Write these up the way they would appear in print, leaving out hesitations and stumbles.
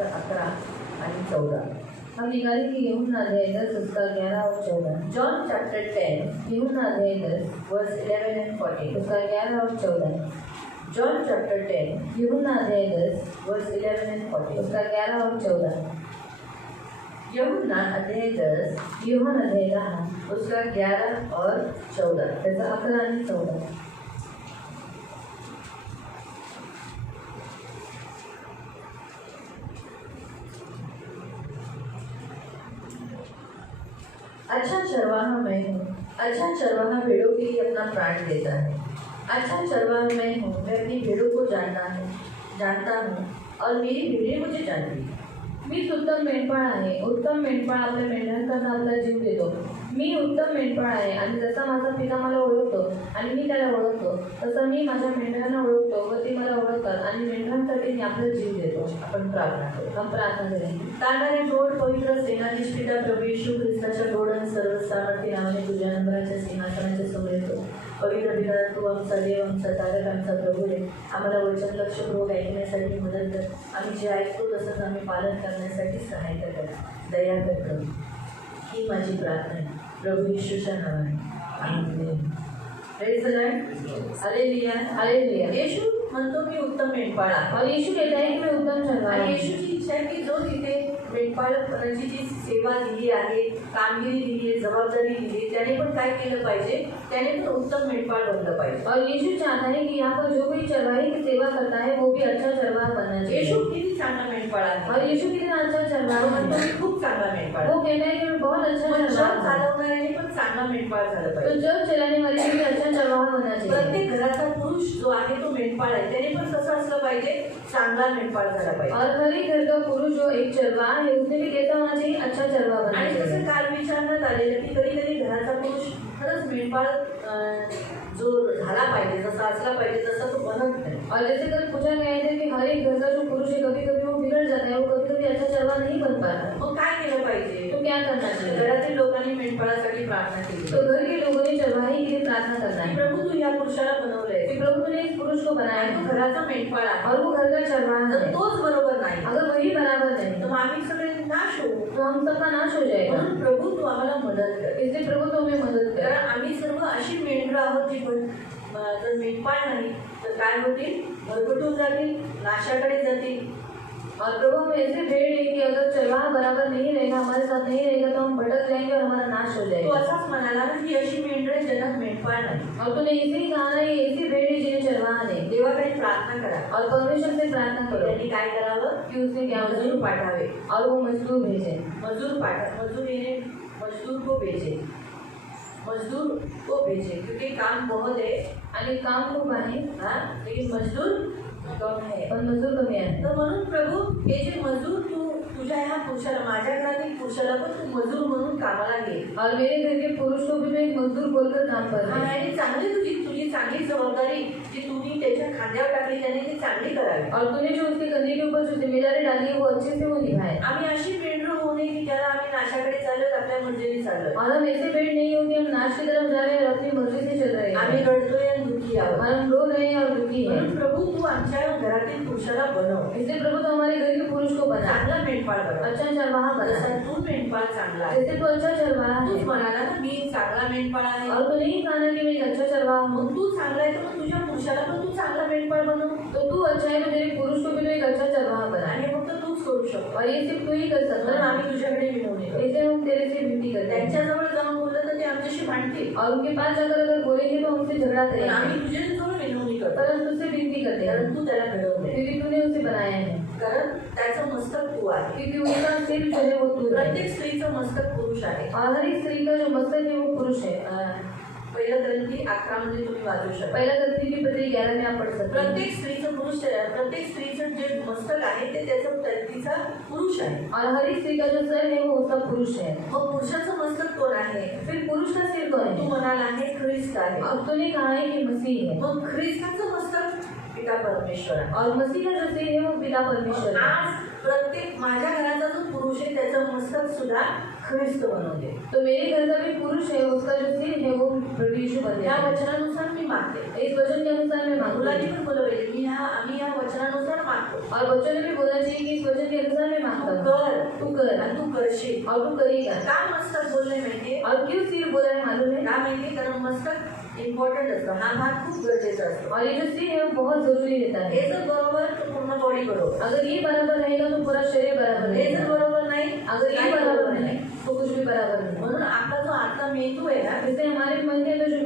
11 आणि 14. हम निकालें कि यूहन्ना अध्याय 10 उसका 11 और 14. जॉन चैप्टर 10 यूहन्ना अध्याय 10 वर्स 11 and 14 उसका 11 और 14. जॉन चैप्टर 10 यूहन्ना अध्याय 10 वर्स 11 and 14 उसका 11 और 14. यूहन्ना अध्याय 10 यूहन्ना अध्याय 10 उसका 11 और 14 त्याचा 11 आणि 14. अच्छा चरवाहा मैं हूँ. अच्छा चरवाहा भेड़ों के लिए अपना प्राण देता है. अच्छा चरवाहा मैं हूँ, मैं अपनी भेड़ों को जानता हूँ और मेरी भेड़ें मुझे जानती हैं. मीच उत्तम मेंढपाळ आहे. उत्तम मेंढपाळ आपल्या मेंढ्यांकरता आपला जीव देतो. मी उत्तम मेंढपाळ आहे आणि जसा माझा पिता मला ओळखतो आणि मी त्याला ओळखतो तसं मी माझ्या मेंढ्यांना ओळखतो व ते मला ओळखतात आणि मेंढ्यांसाठी मी आपला जीव देतो. आपण प्रार्थना करू. हम प्रार्थना करें. तारणारे गोड पवित्र सेनाधीश पिता प्रभू येशू ख्रिस्ताच्या गोड आणि सर्व सामर्थ्य नावाने तुझ्या नंबराच्या सिंहासनाच्या समोर येतो. पवित्र पिता तू आमचा देव, आमचा तारक, आमचा प्रभू रे. आम्हाला वचन लक्षपूर्वक ऐकण्यासाठी मदत कर. आम्ही जे ऐकतो तसंच आम्ही पालन करण्यासाठी सहायता कर. दया कर. ही माझी प्रार्थना आहे प्रभू येशूच्या नावाने. Amen. Praise the Lord. Hallelujah. Hallelujah. Yeshu म्हणतो मी उत्तम मेंढपाळ आहे. और येशू कहता है कि मैं उत्तम चरवाहा हूं. आणि येशूची इच्छा आहे की जो तिथे मेंढपाळपणाची जी सेवा दिली आहे, कामगिरी दिली आहे, जबाबदारी दिली आहे, त्याने पण काय केलं पाहिजे? त्याने पण उत्तम मेंढपाळ बनलं पाहिजे. और येशू चाहता है कि यहाँ पर जो कोई चरवाहे की सेवा करता है वो भी अच्छा चरवाहा बनना चाहिए. येशू किती चांगला मेंढपाळ आहे. और येशू कितना अच्छा चरवाहा म्हणतो मी खूप चांगला मेंढपाळ. वो कहता है कि मैं बहुत अच्छा चरवाहा. चालवणाऱ्याने पण चांगला मेंढपाळ झाला पाहिजे. तो जग चलाने वाले भी अच्छा चरवाहा बनना चाहिए. प्रत्येक घराचा पुरुष जो आहे तो मेंढपाळ आहे, त्याने पण कसं असलं पाहिजे? चांगला मेंढपाळ झाला पाहिजे. और हर एक घर का पुरुष जो एक चरवाहा है उसने भी कैसा होना चाहिए? अच्छा चरवाहा बनना चाहिए. आणि जसं काल विचारण्यात आलेलं की कधी कधी घराचा पुरुष खरंच मेंढपाळ जो झाला पाहिजे, जसा असला पाहिजे तसा तो बनत नाही. और जैसे कल पूछा गया है कि हर एक घर का जो पुरुष है कभी कभी वो बिगड़ जाता है, वो कभी कभी अच्छा चरवाहा नहीं बन पाता. मग काय केलं पाहिजे? तो क्या करना चाहिए? घरातील लोकांनी मेंढपाळासाठी प्रार्थना केली. तो घर के लोगों ने चरवाहे के लिए प्रार्थना करना है. प्रभु तू या पुरुषाला बनवलंय. की प्रभु तूने इस पुरुष को बनाया है, तो घराचा मेंढपाळ आहे और वो घर का चरवाहा है. तोच बरोबर नाही, अगर वही बराबर नहीं तो आम्ही सगळे नाश होऊ. तो हम सबका नाश हो जाएगा. म्हणून प्रभु तू आम्हाला मदत कर. इसलिए प्रभु तू हमें मदत कर. कारण आम्ही सर्व अशी मेंढरं आहोत जी जर मेंढपाळ नाही तर काय होतील? भरकटून जातील, नाशाकडे जातील. और प्रभु हम ऐसे भेड़ है कि अगर चरवाहा बराबर नहीं रहेगा, हमारे साथ नहीं रहेगा तो हम भटक जाएंगे और हमारा नाश हो जाएगा. तो असाच म्हणाला ना की अशी मेंढरे ज्यांना मेंढपाळ नाही. और तूने इसे ही कहा ना, ये ऐसी भेड़ है जिन्हें चरवाहा नहीं. देवाकडे प्रार्थना करा और परमेश्वर से प्रार्थना करो. त्यांनी काय करावं? की उसने क्या मजदूर पाठावे और वो मजदूर भेजे. मजदूर को भेजे. मजदूर को भेजे क्योंकि काम बहुत है आणि काम खूप आहे. लेकिन मजदूर कम है. पण मजदूर कमी आहे. तर म्हणून प्रभू हे जे मजदूर तू तुझ्या ह्या पुरुषाला, माझ्या घरातील पुरुषाला पण तू मजदूर म्हणून कामाला घे. और मेरे घर के पुरुष को भी मैं मजदूर बोलकर काम कर. आणि चांगली तुझी चांगली जबाबदारी जी तुम्ही त्याच्या खांद्यावर टाकली त्याने ती चांगली करावी. और तूने जो उसके कंधे के ऊपर जो जिम्मेदारी डाली है वो अच्छे से वो निभाए. आम्ही अशी मेंढरं होऊ नये की ज्याला आम्ही नाशाकडे चाललो, आपल्या मर्जीने चाललो. और हम ऐसे भेड़ नहीं हो कि हम नाश की तरफ जा रहे हैं और अपनी मर्जी से चल रहे हैं. आम्ही रडतोय आणि दुखी आहोत. हम रो रहे हैं और दुखी हैं. प्रभु तू आमच्या घरातील पुरुषाला बनव. इसलिए प्रभु तू हमारे घर के पुरुष को बना. चांगला मेंढपाळ बनव. अच्छा चरवाहा बना. जसा तू मेंढपाळ चांगला आहे. जैसे तू अच्छा चरवाहा है. तूच म्हणाला ना मी चांगला मेंढपाळ आहे. और तूने ही कहा ना कि मैं एक अच्छा चरवाहा हूँ. तू चांगला आहे तर मग तुझ्या पुरुषाला पण तू चांगला मेंढपाळ बनव. तो तू अच्छा है तो तेरे पुरुष को भी तो एक अच्छा चरवाहा बना. आणि फक्त तूच करू शकतो. और ये सिर्फ तू ही कर सकता है. आम्ही तुझ्याकडे विनवणी करतो. ऐसे हम तेरे से विनती करते. त्यांच्याजवळ जाऊन बोललं तर ते आमच्याशी भांडतील. और उनके पास जाकर अगर बोलेंगे तो हमसे झगड़ा करेंगे. आम्ही तुझ्याजवळ विनवणी करतो. कारण तुझसे विनती करते. कारण तू त्याला घडवलंय. क्योंकि तूने उसे बनाया है. कारण त्याचं मस्तक तू आहे. क्योंकि उनका सिर जो है वो तू. प्रत्येक स्त्रीचं मस्तक पुरुष आहे. और हर एक स्त्री का जो मस्तक है वो पुरुष है. पहिला ग्रंथी 11 मध्ये तुम्ही वाचू शकता. पहिला ग्रंथी की पत्री 11 में आप पढ़ सकते. प्रत्येक स्त्रीचं जे मस्तक आहे ते तिचा पुरुष आहे. और हर एक स्त्री का जो सर है वो उसका पुरुष है. मग पुरुषाचं मस्तक कोण आहे? फिर पुरुष का सिर कौन है? तू म्हणाला आहे ख्रिस्त आहे. अब तूने कहा है कि मसीह है. मग ख्रिस्ताचं मस्तक पिता परमेश्वर आहे. और मसीह का जो सिर है वो पिता परमेश्वर है. आज प्रत्येक माझ्या घराचा जो पुरुष आहे त्याचं मस्तक सुद्धा ख्रिस्त बनवते. तो मेरे घर का भी पुरुष है, उसका जो सिर है वो प्रभु यीशु बनते. या वचनानुसार मी मागते. इस वचन के अनुसार मैं मांगू. मुलांनी पण बोललं पाहिजे आम्ही या वचनानुसार मागतो. और बच्चों ने भी बोलना चाहिए कि इस वचन के अनुसार मैं तू कर आणि तू करशील और तू करेगा। का मस्तक बोलले माहितीये और क्यों सिर बोला है मालूम है? का माहितीये कारण मस्तक इम्पॉर्टंट असतं, हा भाग खूप गरजेचा असतो। और ये जो सिर है वो बहुत जरूरी रहता है। हे जर बरोबर तर पूर्ण बॉडी बरोबर, अगर ये बराबर रहेगा तो पूरा शरीर बराबर हे रहेगा। जर बरोबर नाही अगर ये बराबर नहीं तो कुछ भी बराबर नहीं। म्हणून आपला जो आतला मेंदू आहे ना, जैसे हमारे मन के अंदर जो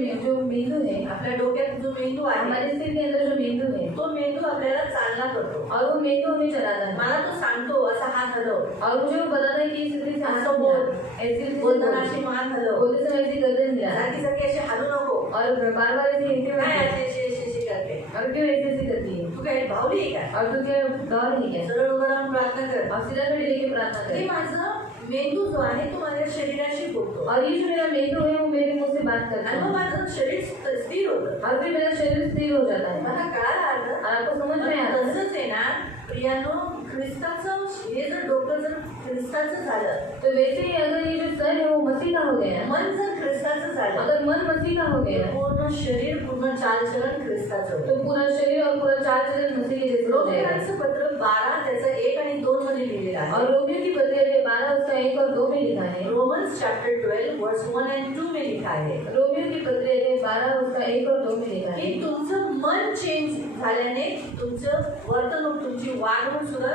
मेंदू है, आपल्या डोक्यात जो मेंदू आहे हमारे सिर के अंदर जो मेंदू है, तो मेंदू आपल्याला चालना करतो और वो मेंदू हमें चलाता है। मला तो सांगतो असा हात हलव, और मुझे वो बताता है कि इस स्थिति से हाथ असं बोल, मिला, ऐसी बोलताना अशी मान हलव, बोलते समय ऐसी गर्दन हिला, सारखी सारखी अशी हलू नको, और बार बार ऐसे हिलते काय हुए अशी करते, और क्यों ऐसी करती है? तू काय भावली आहे का? और तू क्या गौर नहीं क्या? सरळ उभं राहून प्रार्थना कर। और सीधा खड़ी लेके प्रार्थना ते करे। माझं मेंदू जो आहे तो माझ्या शरीराशी बोलतो और ये जो मेरा मेंदू है वो मेरे मुंह से बात करता आणि है, मग माझं शरीर स्थिर होतं। और फिर मेरा शरीर स्थिर हो जाता है। मला कळालं आता, और आपको समझ में आता है? तसंच आहे ना प्रियानो, ख्रिस्ताचं हे जर डोकं जर ख्रिस्ताचं झालं, तो वैसे ही अगर ये जो सर है वो मसीह का हो गया, मन जर ख्रिस्ताचं झालं, अगर मन मसीह का हो गया पूर्ण शरीर पूर्ण चालचलन ख्रिस्ताचं होतं। तो पूरा शरीर और पूरा चाल चलन मसीह के जैसे हो जाएगा। रोमियोचं पत्र 12 त्याचं 1 आणि 2 मध्ये लिहिलेलं आहे। और रोमियो की पत्री 12 उसका 1 और 2 में लिखा है। रोमन्स चैप्टर 12 वर्स 1 and 2 में लिखा है रोमियो की पत्री 12 उसका 1 और 2 में लिखा है की तुमचं मन चेंज झाल्याने तुमचं वर्तणूक, तुमची वागणूक सुद्धा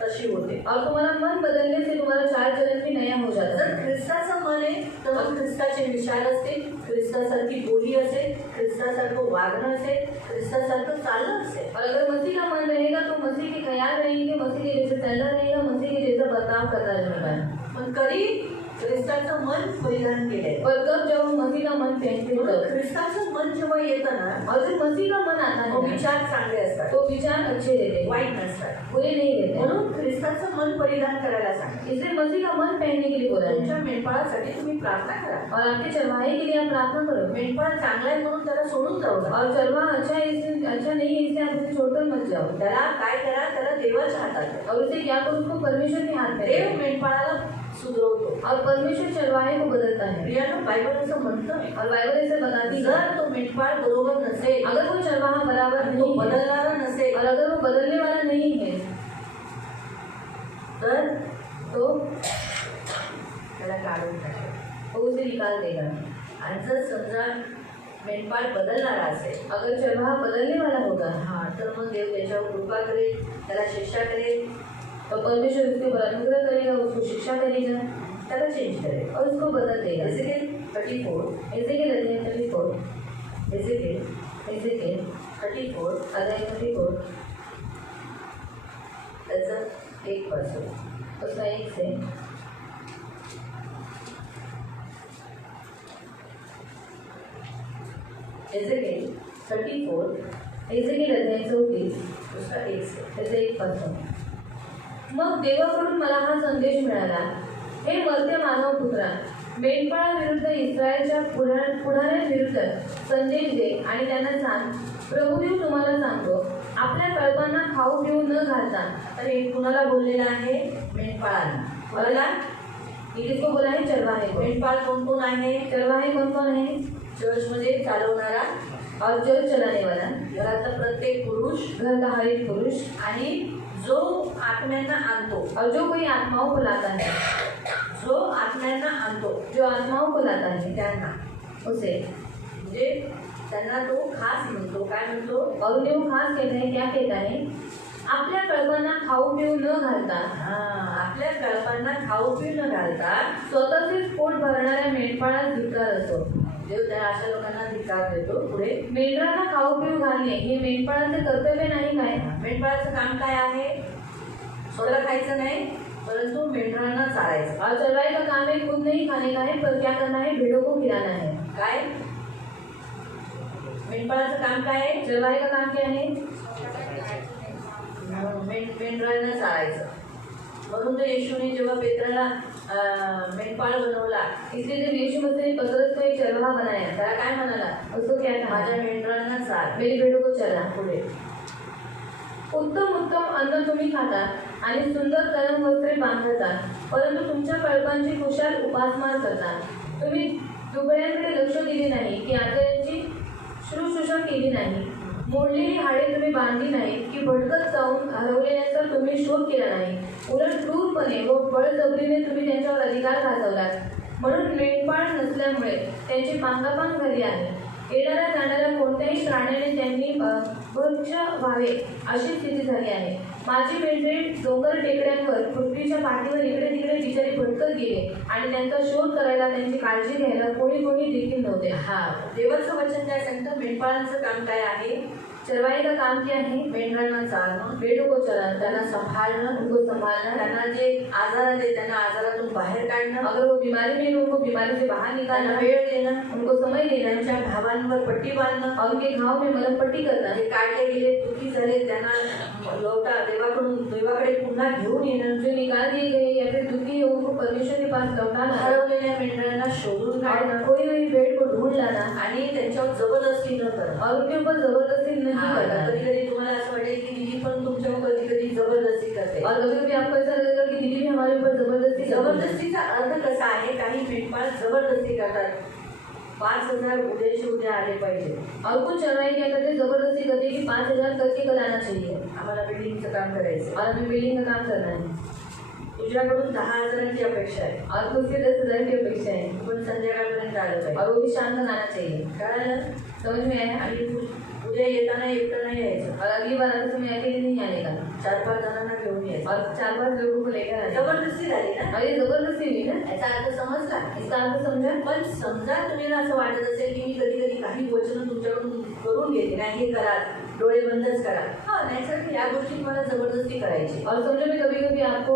तशी होते। और तुम्हारा मन बदलने से तुम्हारा चाल चलन भी नया हो जाता जर है। ख्रिस्ताचं मन आहे तर मग ख्रिस्ताचे विचार असतील, ख्रिस्तासारखी बोली असेल, ख्रिस्तासारखं वागणं असेल, ख्रिस्तासारखं चालणं असेल। और अगर मसीह का मन रहेगा तो मसीह के ख्याल रहेंगे, मसीह के जैसे चलना रहेगा, मसीह के जैसा बर्ताव करता रहेगा। पण कधी ख्रिस्ताचं मन परिधान केलंय, पर कब जब हम मसीह का मन पहनते हैं म्हणून तब। ख्रिस्ताचं मन जेव्हा येतं ना, और जब मसीह का मन आता मग है विचार चांगले असतात, तो विचार अच्छे रहते हैं, वाईट नसतात। बुरे नहीं रहते। म्हणून ख्रिस्ताचं मन परिधान करायला सांगा। इसलिए मसीह का मन पहनने के लिए बोला तुमच्या है। मेंढपाळासाठी तुम्ही प्रार्थना करा। और आपके चरवाहे के लिए आप प्रार्थना करो। मेंढपाळ चांगला आहे म्हणून त्याला सोडून जाऊ नका। और चरवाहा अच्छा है इसलिए अच्छा नहीं है इसलिए आप उसे छोड़कर मत जाओ। त्याला काय करा, त्याला देवाच्या हातात द्या। और उसे क्या करो, उसको परमेश्वर के हाथ में दे। देव मेंढपाळाला सुधरवतो और परमेश्वर चरवाहे को बदलता है। प्रियानो, बायबल असं म्हणतं, और बाइबल ऐसे बताती है, जर तो मेंढपाळ बरोबर नसेल, अगर वो चरवाहा बराबर आणि तो नहीं है बदलणारा नसेल, और अगर वो बदलने वाला नहीं है तर तो त्याला काढून टाकेल। वो उसे निकाल देगा। आणि जर समजा मेंढपाळ बदलणारा असेल, अगर चरवाहा बदलने वाला होगा तर मग देव त्याच्यावर कृपा करेल, त्याला शिक्षा करेल, तो परमेश्वर उसके ऊपर अनुग्रह करेगा, उसको शिक्षा करेगा त्याला चेंज करेल। और उसको बदल देगा। एजेकिएल 34 एजेकिएल अध्याय 34 एजेकिएल एजेकिएल 34 अध्याय 34 त्याचं 1 पासून उसका 1 से एजेकिएल 34 एजेकिएल अध्याय 34 उसका 1 से त्याचे 1 पासून। मग देवाकडून मला हा संदेश मिळाला, हे मर्त्य मानव पुत्रा, मेंढपाळाविरुद्ध इस्रायलच्या पुढाऱ्यांविरुद्ध संदेश दे आणि त्यांना सांग, प्रभू देव तुम्हाला सांगतो, आपल्या कळपांना खाऊ पिऊ न घालता। तर हे कुणाला बोललेलं आहे? मेंढपाळांना। बोलायला ये किसको बोला है? चरवाहे को। मेंढपाळ कोण कोण आहे? चरवाहे कौन कौन है? चर्चमध्ये चालवणारा, और चर्च चलाने वाला, घरातला प्रत्येक पुरुष, घर का हर एक पुरुष, आणि जो आत्म्यांना आणतो, और जो कोई आत्माओं को लाता है, जो आत्म्यांना आणतो जो आत्माओं को लाता है त्यांना, उसे, म्हणजे त्यांना तो खास म्हणतो। काय म्हणतो? और उन्हें वो खास कहता है, क्या कहता है? आपल्या कळपांना खाऊ पिऊ न घालता, आपल्या कळपांना खाऊ पिऊ न घालता स्वतःचे पोट भरणाऱ्या मेंढपाळास धिक्कार असो। देव त्या अशा लोकांना धिक्कार देतो। पुढे, मेंढरांना खाऊ पिऊ घालणे हे मेंढपाळाचे कर्तव्य नाही काय? मेंढपाळाचं काम काय आहे? स्वतः खायचं नाही, परंतु मेंढरांना चारायचं। और चरवाहे का काम है खुद नहीं खाने का है, पर क्या करना है? भेड़ों को खिलाना है। काय मेंढपाळाचं काम काय आहे? चरवाहे का काम क्या है? मेंढरांना चारायचं। म्हणून तर येशूने जेव्हा पेत्राला मेंढपाळ बनवला, इसलिए जब यीशु मसीह ने पतरस को एक चरवाहा बनाया, त्याला काय म्हणाला? उसको क्या कहा? माझ्या मेंढरांना चार। मेरी भेड़ों को चरा। पुढे, उत्तम उत्तम अन्न तुम्ही खाता आणि सुंदर गरम वस्त्रे बांधता, परंतु तुमच्या कळपांची कुशाल उपासमार करता। तुम्ही दुबळ्यांकडे लक्ष दिले नाही की आचार्यांची शुश्रूषा केली नाही, मोडलेली हाडे तुम्ही बांधली नाहीत की भटकत जाऊन हरवलेल्यांचा तुम्ही शोध केला नाही. उलट क्रूरपणे व बळजबरीने तुम्ही त्यांच्यावर अधिकार गाजवलात. म्हणून मेंढपाळ नसल्यामुळे त्यांची पांगापांग झाली आहे. येणाऱ्या जाणाऱ्या कोणत्याही प्राण्याने त्यांनी भक्ष व्हावे अशी स्थिती झाली आहे. माझी मेंढरे डोंगर टेकड्यांवर पृथ्वीच्या पाठीवर इकडे तिकडे बिचारी भटकत गेले आणि त्यांचा शोध करायला त्यांची काळजी घ्यायला कोणी देखील नव्हते. हा, देवाचं वचन काय सांगतं? मेंढपाळांचं काम काय आहे? चरवाई का काम क्या है? मेंढरांना चालणं, भेड़ों को चराना, त्यांना सांभाळणं, उनको संभालना, त्यांना जे आजार आहे त्यांना आजारातून बाहेर काढणं, अगर वो बीमारी में है उनको बीमारी से बाहर त्यांना निकालना, वेळ देणं, उनको समय देना, त्यांच्या घावांवर पट्टी बांधणं, और उनके घाव में मलम पट्टी करना, जे काढले गेले दुखी झाले त्यांना देवाकडे पुन्हा घेऊन येणं, जो निकाल दिए गए या फिर दुखी है उनको परमेश्वर के पास लौटाना, हरवलेल्या मेंढरांना शोधून काढणं, कोई हुई भेड़ को ढूंढ लाना आणि त्यांच्यावर जबरदस्ती न करणं. और उनके ऊपर जबरदस्ती नहीं करना. कधी कधी तुम्हाला असं वाटेल की दीदी पण तुमच्यावर कधी कधी जबरदस्ती करते. और कभी कभी आपको ऐसा लगेगा कि दीदी भी हमारे ऊपर जबरदस्ती करती है. जबरदस्तीचा अर्थ कसा आहे? काही मेंढपाळ जबरदस्ती करतात. 5,000 उद्याचे उद्या आले पाहिजे. और कुछ चरवाई क्या करते जबरदस्ती करते कि 5,000 करके कल आना चाहिए. आम्हाला बिल्डिंगचं काम करायचं और हमें बिल्डिंग का काम करना है. तुझ्याकडून 10,000ची अपेक्षा आहे. और तुझसे 10,000 की अपेक्षा है. पण संध्याकाळपर्यंत आलं पाहिजे. और वो भी शाम तक आना चाहिए. कळालं? समझ में आया? आणि उद्या येताना एकटं नाही यायचं. और अगली बार आते समय अकेले नहीं आने का. 4-5 जणांना घेऊन यायचं. और 4-5 लोगों को लेकर आने. जबरदस्ती झाली ना? और ये जबरदस्ती हुई ना. याचा अर्थ समजला? इसका अर्थ समझा. पण समजा तुम्हाला असं वाटत असेल की मी कधी कधी काही वचन तुमच्याकडून करून घेते, नाही हे करा, डोळे बंदच करा. हा, नाही या गोष्टी मला जबरदस्ती करायची. और समझो मैं कभी कभी आपको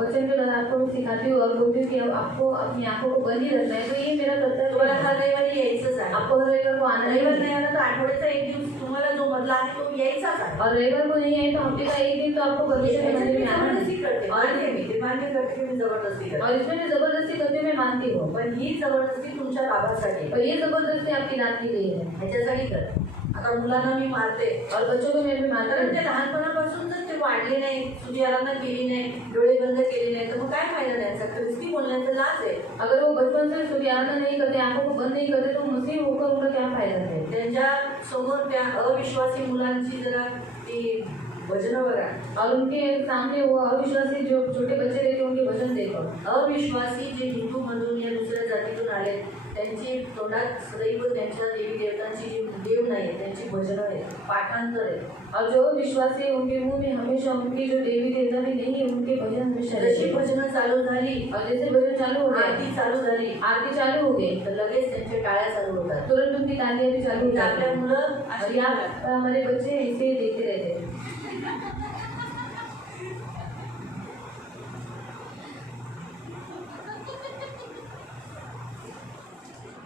वचन के द्वारा आपको सिखाती हूँ और बोलती हूँ कि आपको अपनी आंखों को बंद ही रखना है. तो ये मेरा कर्तव्य. तुम्हाला हर रविवारी यायचंच आहे. आपको हर रविवार को आना रविवार है. नाही आला तर आठवड्याचा एक दिवस तुम्हाला जो मधला आहे तो यायचाच आहे. और रविवार को नहीं आए तो हफ्ते का एक दिन तो आपको परमेश्वर के मंदिर में आना है. जबरदस्ती करते मान्य मी मान्य करते की मी जबरदस्ती करते. और इसमें मैं जबरदस्ती करती हूँ, मैं मानती हूँ. पण ही जबरदस्ती तुमच्या लाभासाठी, और ये जबरदस्ती आपकी दान की गई है. ह्याच्यासाठी कर. आता मुलांना मी मारते और बच्चों को मैं भी मानता कारण हूँ. ते लहानपणापासून जर ते वाढले नाही, तुझी आराधना केली नाही, डोळे बंद केले नाही, तर मग काय फायदा त्यांचा? ख्रिस्ती बोलण्याचा लाज आहे. अगर वो बचपन से सूर्य आराधना नहीं करते, आंखों को बंद नहीं करते, तो मसीह होकर उनका क्या फायदा है. त्यांच्या समोर त्या अविश्वासी मुलांची जरा ती भजनं बघा. और उनके सामने वो अविश्वासी जो छोटे बच्चे रहते हैं उनके भजन देखो. अविश्वासी जे हिंदू मधून या दुसऱ्या जातीतून आले त्यांची तोंडात सदैव त्यांच्या देवी देवतांची जी देव नाही त्यांची भजनं आहेत, पाठांतर आहे. और जो विश्वासी है उनके मुंह में हमेशा उनकी जो देवी देवता भी नहीं है उनके भजन हमेशा रहते जशी हैं. भजनं चालू झाली, और जैसे भजन चालू हो गए, आरती चालू झाली, आरती चालू हो गई, तर लगेच त्यांच्या टाळ्या चालू होतात. तुरंत उनकी तालियां भी चालू हो म्हणजे जाती आपल्या हैं. मुलं और अशी यहाँ हमारे बच्चे ऐसे देखते रहते हैं.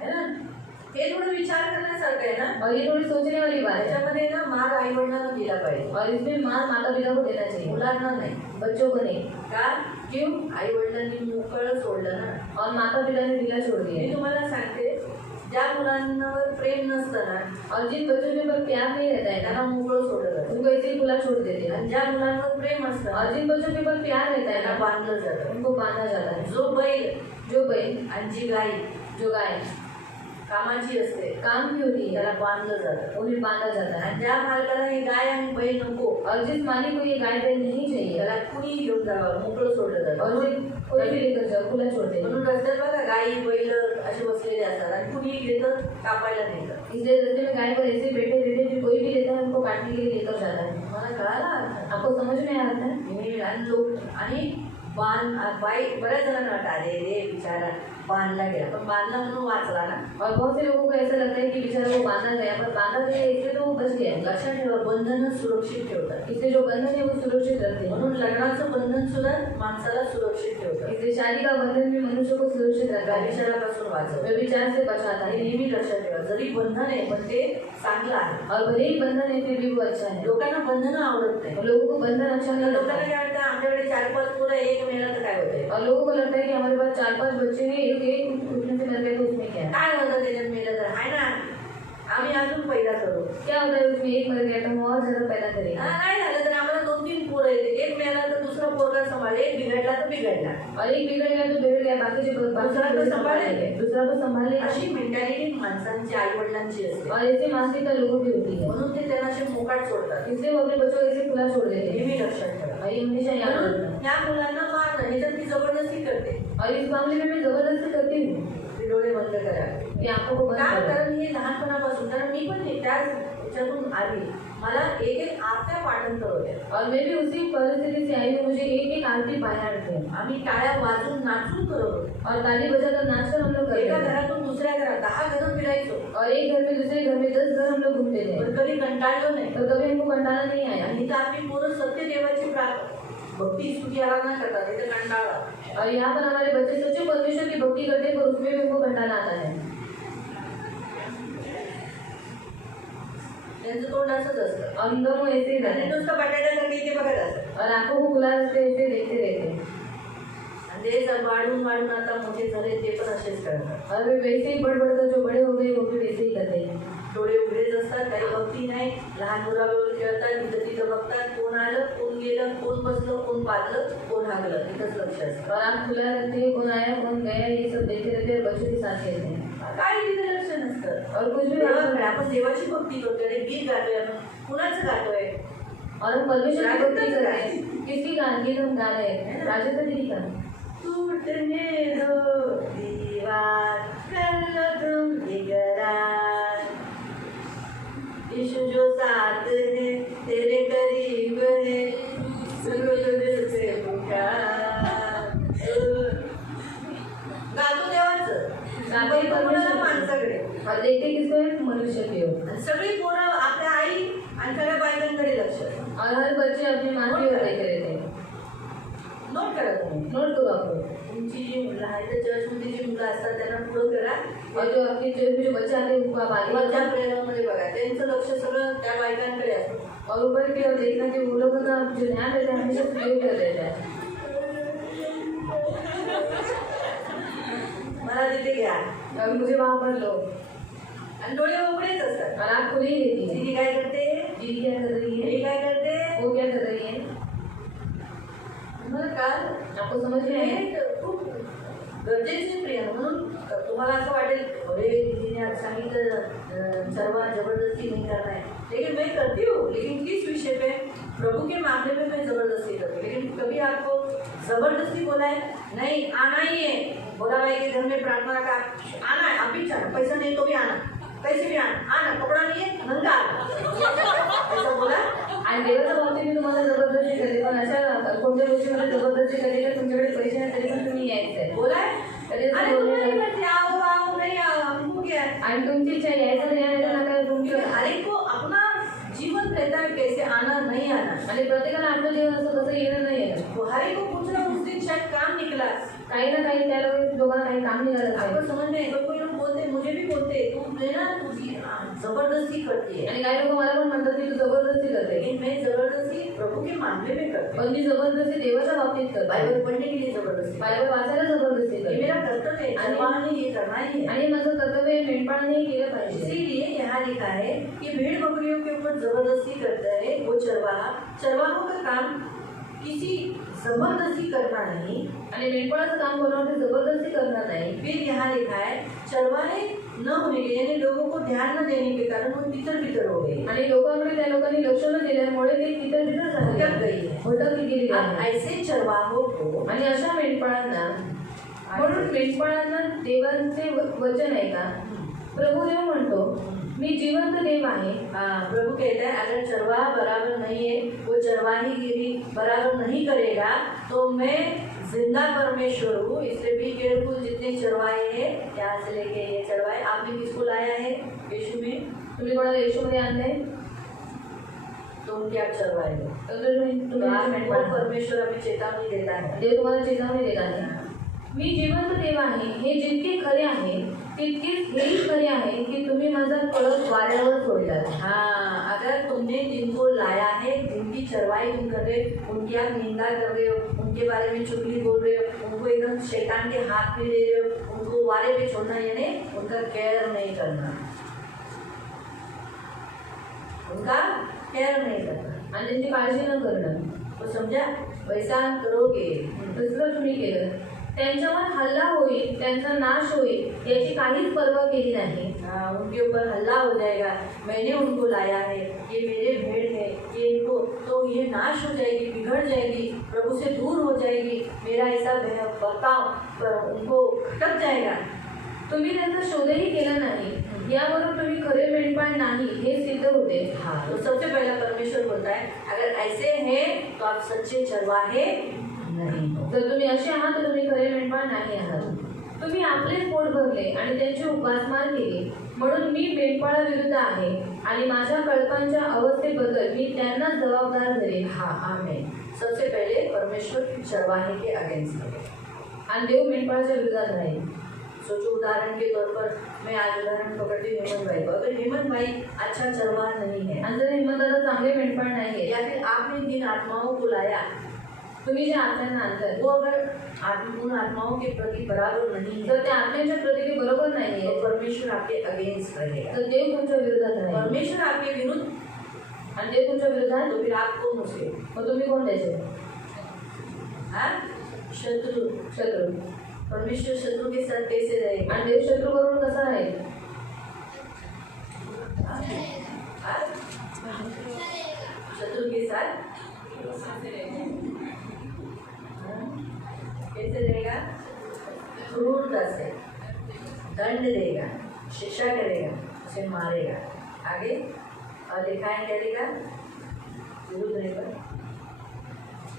है ना? हे थोडं विचार करण्यासारखं आहे ना. और ये थोड़ी सोचने वाली बात है. त्याच्यामध्ये ना मार आई वडिलांना दिला पाहिजे, और इसमें माँ माता पिता को देना चाहिए, मुलांना नाही. बच्चों को नहीं. का? क्यों? आई वडिलांनी मोकळं सोडलं ना. और माता पिता ने दिला छोड़ मी दिया. तुम्हाला सांगते, ज्या मुलांवर प्रेम नसतं ना और जिन बच्चों के ऊपर प्यार नहीं रहता है ना, त्यांना मोकळं सोडलं जातं. उनको ऐसे ही खुला छोड़ देते हैं. आणि ज्या मुलांवर प्रेम असतं और जिन बच्चों के ऊपर प्यार रहता है त्यांना ना, बांधलं जातं. उनको बांधा जाता है. जो बैल जो बैल, आणि जी गाय जो गाय कामाची असते काम की होती है, त्याला बांधलं जातं. उन्हें बांधा जाता है. आणि ज्या मालकाला ही गाय आणि बैल नको और जिस मालिक को ये गाय बैल नहीं चाहिए, त्याला कुणी घेऊन जावं, मोकळं सोडलं और जातं. उसे कोई भी लेकर जाओ, खुला छोड़ देते हैं. म्हणून रस्त्यात बघा गाई बैल असे बसलेले असतात आणि कुणी घेतं कापायला नेतं. इसलिए रास्ते में गाय पर ऐसे बैठे रहते हैं, जो कोई भी लेता है उनको काटने के लिए लेकर जाता है. मला कळालं आपको समझ में आता है? हे आणि लोक आणि बाई बऱ्याच जणांना वाटतं अरे रे बिचारा बांधला गेला, पण बांधला म्हणून वाचला ना. और बहुत से लोगों को ऐसा लगता है कि बेचारा वो बांधा गया, पर बांधा गया इसलिए तो वो बच गया. लक्षात ठेवा, बंधनं सुरक्षित ठेवतात. इससे जो बंधन है वो सुरक्षित रखते हैं. म्हणून लग्नाचं बंधन सुद्धा माणसाला सुरक्षित ठेवतं. इसलिए शादी का बंधन भी मनुष्य को सुरक्षित रखता है, व्यभिचारापासून वाचवतं. व्यभिचार से बचाता हे है. नेहमी लक्षात ठेवा, जरी बंधन आहे पण ते चांगलं आहे. और भले ही बंधन है फिर भी वो अच्छा है. लोकांना बंधनं आवडत नाही. और लोगों को बंधन अच्छा नहीं लगता लोकांना है. काय वाटतं आमच्याकडे 4-5 मुलं एक मिळालं तर काय होतंय? और लोगों को लगता है कि हमारे पास 4-5 बच्चे हैं, एक उसमें से मर गए तो उसमें क्या है. काय होतं त्याच्यात मिळालं तर आहे ना, आम्ही अजून पैदा करू. क्या होता है उसमें एक मर गया तो हम और ज्यादा पैदा करेंगे. नाही झालं तर आम्हाला 2 2-3 पोरं येते, एक मिळाला तर दुसरा पोरगा सांभाळले, एक बिघडला तर बिघडला, और एक बिगड़ गया तो बिगड़ गया, बाकी जो दूसरा तो संभालेंगे, दूसरा तो संभालेगा। अशी मेंटॅलिटी माणसांची आई वडिलांची असते, और ऐसी मानसिकता लोगों की होती है, म्हणून ते त्यांना असे मोकाट सोडतात। इसलिए वो अपने बच्चों को ऐसे खुला छोड़ देते हैं। नेहमी लक्षात ठेवा, और ये हमेशा याद म्हणून रखना। त्या मुलांना मारणं हे तर ती जबरदस्ती करते, और इस मामले में मैं जबरदस्ती करती हूँ ते डोळे बंद करा, कि आंखों को बंद का करो। कारण हे लहानपणापासून, कारण मी पण त्याच याच्यातून आली, मला एक एक आरत्या पाठांतर होत्या, और मैं भी उसी परिस्थिति से आई हूँ, मुझे एक एक आरती पारायण थे, आम्ही टाळ्या वाजून नाचून करत होतो, और ताली बजाकर नाचकर हम लोग करते एका थे, घरातून दुसऱ्या घरात 10 घरं फिरायचो, और एक घर में दूसरे घर में 10 घर हम लोग घूमते थे, पण कधी कंटाळलो नाही। तो कभी हमको कंटाला नहीं आया। आणि इथं आपली पोरं सत्यदेवाची भक्ती स्तुती आराधना करतात, इथं कंटाळा, और यहाँ पर हमारे बच्चे सच्चे परमेश्वर की भक्ति करते हैं, पर उसमें भी उनको कंटाला आता है। त्यांचं तोंड असंच असतं, और उनका मुंह ऐसे ही रहता आणि है, नुसतं बटाट्यासारखं इथे बघत असतं, और आंखों को खुला रखते ऐसे देखते रहते हैं, आणि ते जर वाढून वाढून आता मोठे झाले ते पण असेच करतात, और वे वैसे ही बढ़ बढ़कर जो बड़े हो गए वो भी वैसे ही करते हैं। डोळे उघडेच असतात, काही भक्ती नाही, लहान मुलाबरोबर खेळतात, तिथं तिथं बघतात, कोण आलं कोण गेलं, कोण बसलं कोण पाजलं कोण हागलं, तिथंच लक्ष असतं, और आँख खुला रखते हैं, कौन आया कौन गया ये सब देखते रहते हैं, और बच्चों के साथ खेलते हैं, काही तिथे लक्ष नसतं। और कुछ भी आपण देवाची भक्ती करतोय, अरे गीत गातोय, आपण कुणाचं गातोय, और हम परमेश्वर की भक्ति कर रहे हैं, किसकी गीत हम गा रहे हैं, राजेंद्र दीदी का। टूटने दो दीवार कर लो तुम इकरार, यीशु जो साथ है तेरे करीब है, सुनो तो दिल से पुकार, गातो देवाचं, गाते कोणाला माणसाकडे, और देखते किसको है, मनुष्य की ओर, आणि सगळी पोरं आपल्या आई आणि सगळ्या बायकांकडे लक्ष असतं। और हर बच्चे अपनी माँ की ओर देखते रहते हैं। नोट करा तुम्ही, नोट करो आप लोग, तुमची जी मुलं आहेत त्या चर्चमध्ये जी मुलं असतात त्यांना पुढं करा, और जो आपके जो बच्चे आते हैं उनको आप आगे वरच्या बढ़ाओ, प्रेरणामध्ये बघा, त्यांचं लक्ष सगळं त्या बायकांकडे असतं, और ऊपर की ओर देखना कि वो लोग का जो ध्यान रहता है हमेशा प्रयोग कर रहता है। मला तिथे घ्या, और मुझे वहाँ पर लो, आणि डोळे उघडेच असतात, और आँख खुली ही रहती है। दीदी काय करते, दीदी क्या कर रही हे है, काय करते, वो क्या कर रही है, तुम्हाला काल आपको समझ में आया? हे खूप गरजेचे प्रिय, म्हणून तुम्हाला असं वाटेल अरे दीदीने आज सांगितलं सर्व जबरदस्ती नहीं करना है, लेकिन मैं करती हूँ, लेकिन किस विषय पे, प्रभु के मामले में मैं जबरदस्ती करती हूँ, लेकिन कभी आपको जबरदस्ती बोला है नहीं आना ही है, बोला भाई के घर में प्रार्थना का आना है, अभी जाना, पैसा नहीं तो भी आना, कैसे भी आना, कपड़ा नहीं है नंगा ऐसा बोला, आणि देवाच्या बाबतीत मी तुम्हाला जबरदस्ती करते, पण अशा कोणत्या गोष्टीमध्ये जबरदस्ती करते का तुमच्याकडे पैसे नाही तरी पण तुम्ही यायचं आहे, बोला है, तरी असं अरे बोलले तुम्हारी तर- मर्जी, आओ आओ नहीं आओ हमको क्या है, आणि तुमची इच्छा यायचं नाही यायचं नका क्योंकि तुमचं, हर एक को अपना जीवन रहता है कैसे आना नहीं आना, आणि प्रत्येकाला आपलं जीवन असं कसं येणं नाही येणं, तो हर एक को कुछ ना उस दिन शायद काम निकला, काही ना काही त्या लोकांना काही काम निघालं आपको आहे, समझ में आएगा, कोई लोग बोलते मुझे भी बोलते तू है ना तू जबरदस्ती करती है, आणि काही लोक मला पण म्हणतात की तू जबरदस्ती करते, लेकिन मैं जबरदस्ती प्रभु के मामले में करती हूँ, पण मी जबरदस्ती देवाच्या बाबतीत करते, बाइबल पढ़ने के लिए जबरदस्ती, बायबल वाचायला जबरदस्ती ये करते, मेरा कर्तव्य है, जवानी ये करना ही है, आणि माझं कर्तव्य मेंढपाळाने केलं पाहिजे, इसीलिए यहाँ लिखा है कि भेड़ बकरियों के ऊपर जबरदस्ती करता है वो चरवाहा, चरवाहों का काम किसी जबरदस्ती करना नहीं, आणि मेंढपाळाचं काम कोणावर जबरदस्ती करणार नाही, फिर यहाँ लिखा है चरवाहे न होने के, यानी लोगों को ध्यान न देने के कारण वो तितर बितर हो गए, आणि लोकांकडे त्या लोकांनी लक्ष न दिल्यामुळे ते तिथं तिथं भटक झाले, गई है। भटकली गेली अब आहे, ऐसे चरवाहों को आणि अशा मेंढपाळांना, म्हणून मेंढपाळांना देवांचे वचन आहे का, प्रभू देव म्हणतो मी जिवंत देव आहे, प्रभु कहता है अगर चरवाहा बराबर नहीं है, वो चरवाहीगिरी बराबर नहीं करेगा तो मैं जिंदा परमेश्वर हूँ, इसलिए भी केयरफुल, जितने चरवाहे हैं यहाँ से लेके ये चरवाहे, आपने किसको लाया है यीशु में, तुम्ही कोणाला येशूमध्ये आणलंय, तो उनके आप चरवाहे हो, तर तुम्ही तो आपको मेंढपाळ, परमेश्वर अभी चेतावनी देता है, देव तुम्हाला चेतावणी देत आहे, मी जिवंत देव आहे, हे जितके खरे आहे तितकेच हेही खरे आहे की तुम्ही माझा कळप वाऱ्यावर सोडलात, हाँ अगर तुमने जिनको लाया है, जिनकी चरवाई तुम कर रहे हो, उनकी आप निंदा कर रहे हो, उनके बारे में चुगली बोल रहे हो, उनको एकदम शैतान के हाथ में दे रहे हो, उनको वारे पे छोड़ना, यानी उनका केयर नहीं करना, उनका केयर नहीं करना, आणि त्यांची काळजी न करणं. तो समझा, वैसा करोगे तसं जर तुम्ही केलं, त्यांच्यावर हल्ला होईल, त्यांचा नाश होईल याची काहीच पर्वा केली नाही. उनके ऊपर हल्ला हो जाएगा, मैंने उनको लाया है, ये मेरे भेड़ है, ये इनको, तो ये नाश हो जाएगी, बिगड़ जाएगी, प्रभु से दूर हो जाएगी, मेरा ऐसा बर्ताव उनको खटक जाएगा. तुम्ही त्यांचा शोधही केला नाही, यावरून तुम्ही खरे मेंढपाळ नाही हे सिद्ध होते. हाँ, तो सबसे पहला परमेश्वर बोलता है, अगर ऐसे हैं तो आप सच्चे चरवाहे नहीं हो. जर तुम्ही असे आहात तर तुम्ही खरे मेंढपाळ नाही आहात. तुम्ही आपलेच पोट भरले आणि त्यांची उपासमार केली, म्हणून मी मेंढपाळाविरुद्ध आहे आणि माझ्या कळपांच्या अवस्थेबद्दल मी त्यांना जबाबदार धरेन. हाँ, आमीन. सबसे पहले परमेश्वर चरवाहे के अगेंस्ट है आणि देव मेंढपाळाच्या विरोधात राहील. सोचो, उदाहरण के तौर पर मैं आज उदाहरण पकड़ती हूँ हेमंत भाई को. अगर हेमंत भाई अच्छा चरवाहा नहीं है, आणि जर हिम्मतदार चांगले मेंढपाळ नाहीये, या फिर आपने जिन आत्माओं को लाया, तुम्ही ज्या आत्म्यांना आणताय वो अगर उन आत्माओं के प्रति बराबर नहीं है, जर त्या आत्म्यांच्या प्रती ते बरोबर नाहीये, तो परमेश्वर आपके अगेंस्ट रहेगा. तर देव तुमच्या विरोधात राहील. परमेश्वर आपके विरुद्ध, आणि देव तुमच्या विरोधात, तो फिर आप कौन होते? मग तुम्ही कोण द्यायचे? हाँ, शत्रु. शत्रू. परमेश्वर शत्रु के साथ कैसे रहेगा? आणि देव शत्रू बरोबर कसा राहील? हाँ? शत्रु के साथ कैसे रहेगा? क्रूरता से दंड देगा, शिक्षा करेगा, उसे मारेगा. आगे और दिखाएं क्या देगा? विरुद्ध रहेगा.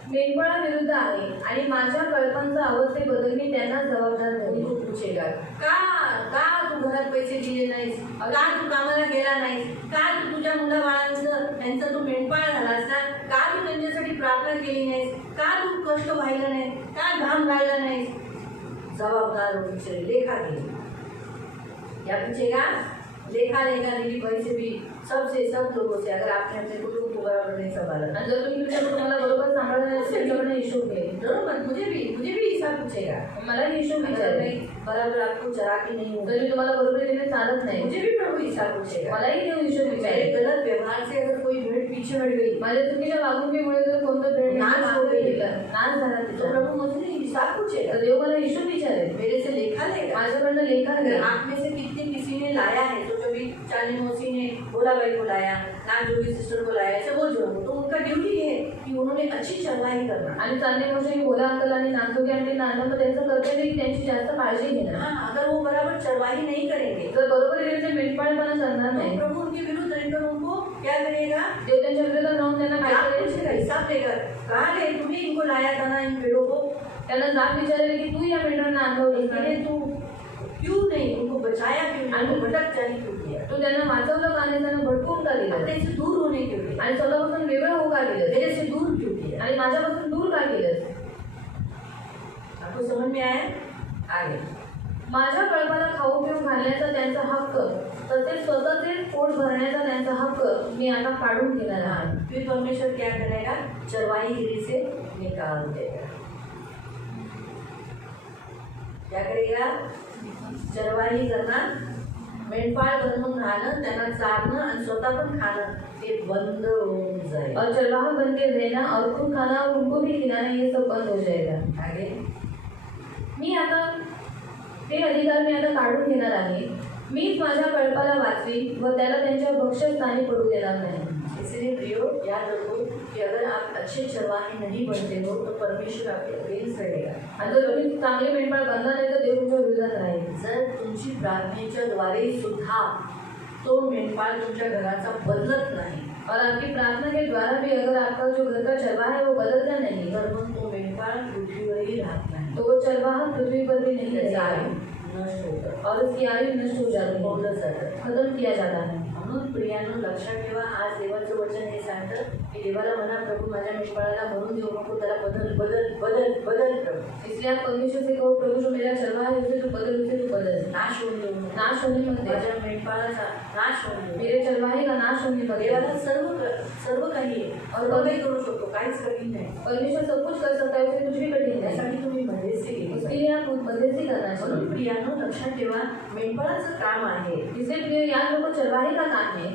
मेंढपाळा विरुद्ध आहे आणि माझ्या कळपांचा अवस्थेबद्दल मी त्यांना जबाबदार धरेन. उनको पूछेगा, का तू घरात पैसे दिले नाहीस, का तू कामाला गेला नाहीस, का तू तुझ्या मुलाबाळांचं त्यांचा तू मेंढपाळ झालास ना, का तू त्यांच्यासाठी प्रार्थना केली नाहीस, का तू कष्ट व्हायला नाही, का घाम गाळला नाहीस. जबाबदार पूछे, लेखा केली. या पूछेगा, लेखा लेगा दीदी भाई से भी, सबसे सब लोगों से, अगर आपने अपने कुटुंब को बराबर नहीं संभाला. आणि जर तुम्ही तुमच्या कुटुंबाला बरोबर सांभाळलं नसेल, तुमच्याकडनं हिशोब घे. जरूर मत, मुझे भी हिसाब पूछेगा. मलाही हिशोब अगर विचारेल. मैं बराबर आपको चरा के नहीं हूँ, जर मी तुम्हाला बरोबर देणे चालत नाही, मुझे भी प्रभु हिसाब पूछेगा. मलाही देव हिशोब मेरे विचारेल. गलत व्यवहार से अगर कोई भेड़ पीछे हट गई, माझ्या चुकीच्या वागणुकीमुळे जर कोणतं भेट नाश हो गई, नाश झाला तो तिचा, प्रभु मुझसे हिसाब पूछेगा. तर देव मला हिशोब विचारेल. मेरे से लेखा लेगा. माझ्याकडनं लेखा अगर घे. आप में से किसी ने लाया है, तो कभी चाली मौसी ने भोला भाई को लाया, नाग जोगी सिस्टर को लाया, ऐसे बोल जो, तो उनका ड्यूटी है कि उन्होंने अच्छी चरवाही करना. आणि चांदणे मोठे भोला अंकल आणि नागजोगी आणि नांदण, मग त्यांचं कर्तव्य की त्यांची जास्त काळजी घेणं. हाँ, अगर वो बराबर चरवाही नहीं करेंगे, जर बरोबर रीतीने मेंढपाळपणा करणार तो नाही, प्रभु उनके विरुद्ध रहकर उनको क्या करेगा? देव त्यांच्या विरोधात राहून त्यांना काय आप करेल? पूछेगा, हिसाब लेगा. कहाँ गए, तुम्हें इनको लाया था ना, इन भेड़ों को, त्यांना जाब विचारेल की तू या मेंढरांना आणलं मैंने तू क्यों नहीं उनको बचाया, क्यों नहीं, उनको भटक जाने क्यों दिया, तू त्यांना वाचवलं का नाही, त्यांना भटकून का दिलं, अपने से दूर होने क्यों दिया, आणि स्वतःपासून वेगळं हो का केलं, मेरे से दूर क्यों किया. आणि माझ्यापासून दूर का केलं? आपको समझ में आया? आगे. माझ्या कळपाला खाऊ पिऊ घालण्याचा त्यांचा हक्क, तसेच स्वतःचे पोट भरण्याचा त्यांचा हक्क मी आता काढून घेणार आहे. फिर परमेश्वर क्या करेगा? चरवाहीगिरी से निकाल देगा. क्या करेगा? चरवाही करना, मेंढपाळ बनून राहणं, त्यांना चारणं आणि स्वतः पण खाणं ते बंद होऊन जाईल. और चरवाहा बन के रहना और खुद खाना और उनको भी खिलाना, ये सब बंद हो जाएगा. आगे. मी आता ते अधिकार मी आता काढून घेणार आहे. मीच माझ्या कळपाला वाचवी व त्याला त्यांच्या भक्ष्यस्थानी पडू देणार नाही. इसलिए प्रियो, याद रखो कि अगर आप अच्छे चरवाहे नहीं बनते हो तो परमेश्वर आपके अगेंस्ट रहेगा. आणि जर तुम्ही चांगले मेंढपाळ बनला नाही तर देव तुमच्या विरोधात राहील. जर तुमची प्रार्थनेच्या द्वारे सुद्धा तो मेंढपाळ तुमच्या घराचा बदलत नाही, और आपकी प्रार्थना के द्वारा भी अगर आपका जो घर का चरवाहा है वो बदलता नहीं, तर मग तो मेंढपाळ पृथ्वीवरही राहत नाही. तो वो चरवाहा पृथ्वी पर भी नहीं त्याचं रहेगा आयु नष्ट होतं, और उसकी आयु नष्ट हो जाती है, संपवलं जातं. खत्म किया जाता है. म्हणून प्रियांनो, लक्षात ठेवा, आज देवाचं वचन हे सांगतं की देवाला म्हणा, प्रभू माझ्या मेंढपाळाला म्हणून देऊ नको, त्याला बदल बदल बदल बदल कर. इसलिए आप परमेश्वर से कहो, प्रभु जो मेरा चरवाहा है उसे तू बदल, उसे तू बदल. नाश होऊन देऊ नको. नाश होने मत दे. माझ्या मेंढपाळाचा नाश होऊन देऊ. मेरे चरवाहे का नाश होने मत दे. देवाला सर्व काही आहे, और कमी करू शकतो, काहीच कठीण नाही. परमेश्वर सब कुछ कर सकता है, उसे कुछ भी कठिन नहीं. त्यासाठी तुम्ही मध्यस्थी केली उसके पाहिजे. लिए आप मध्यस्थी करना म्हणून चाहिए. प्रियांनो, लक्षात ठेवा, मेंढपाळाचं काम आहे इसलिए याद रखो, चरवाहे का काम है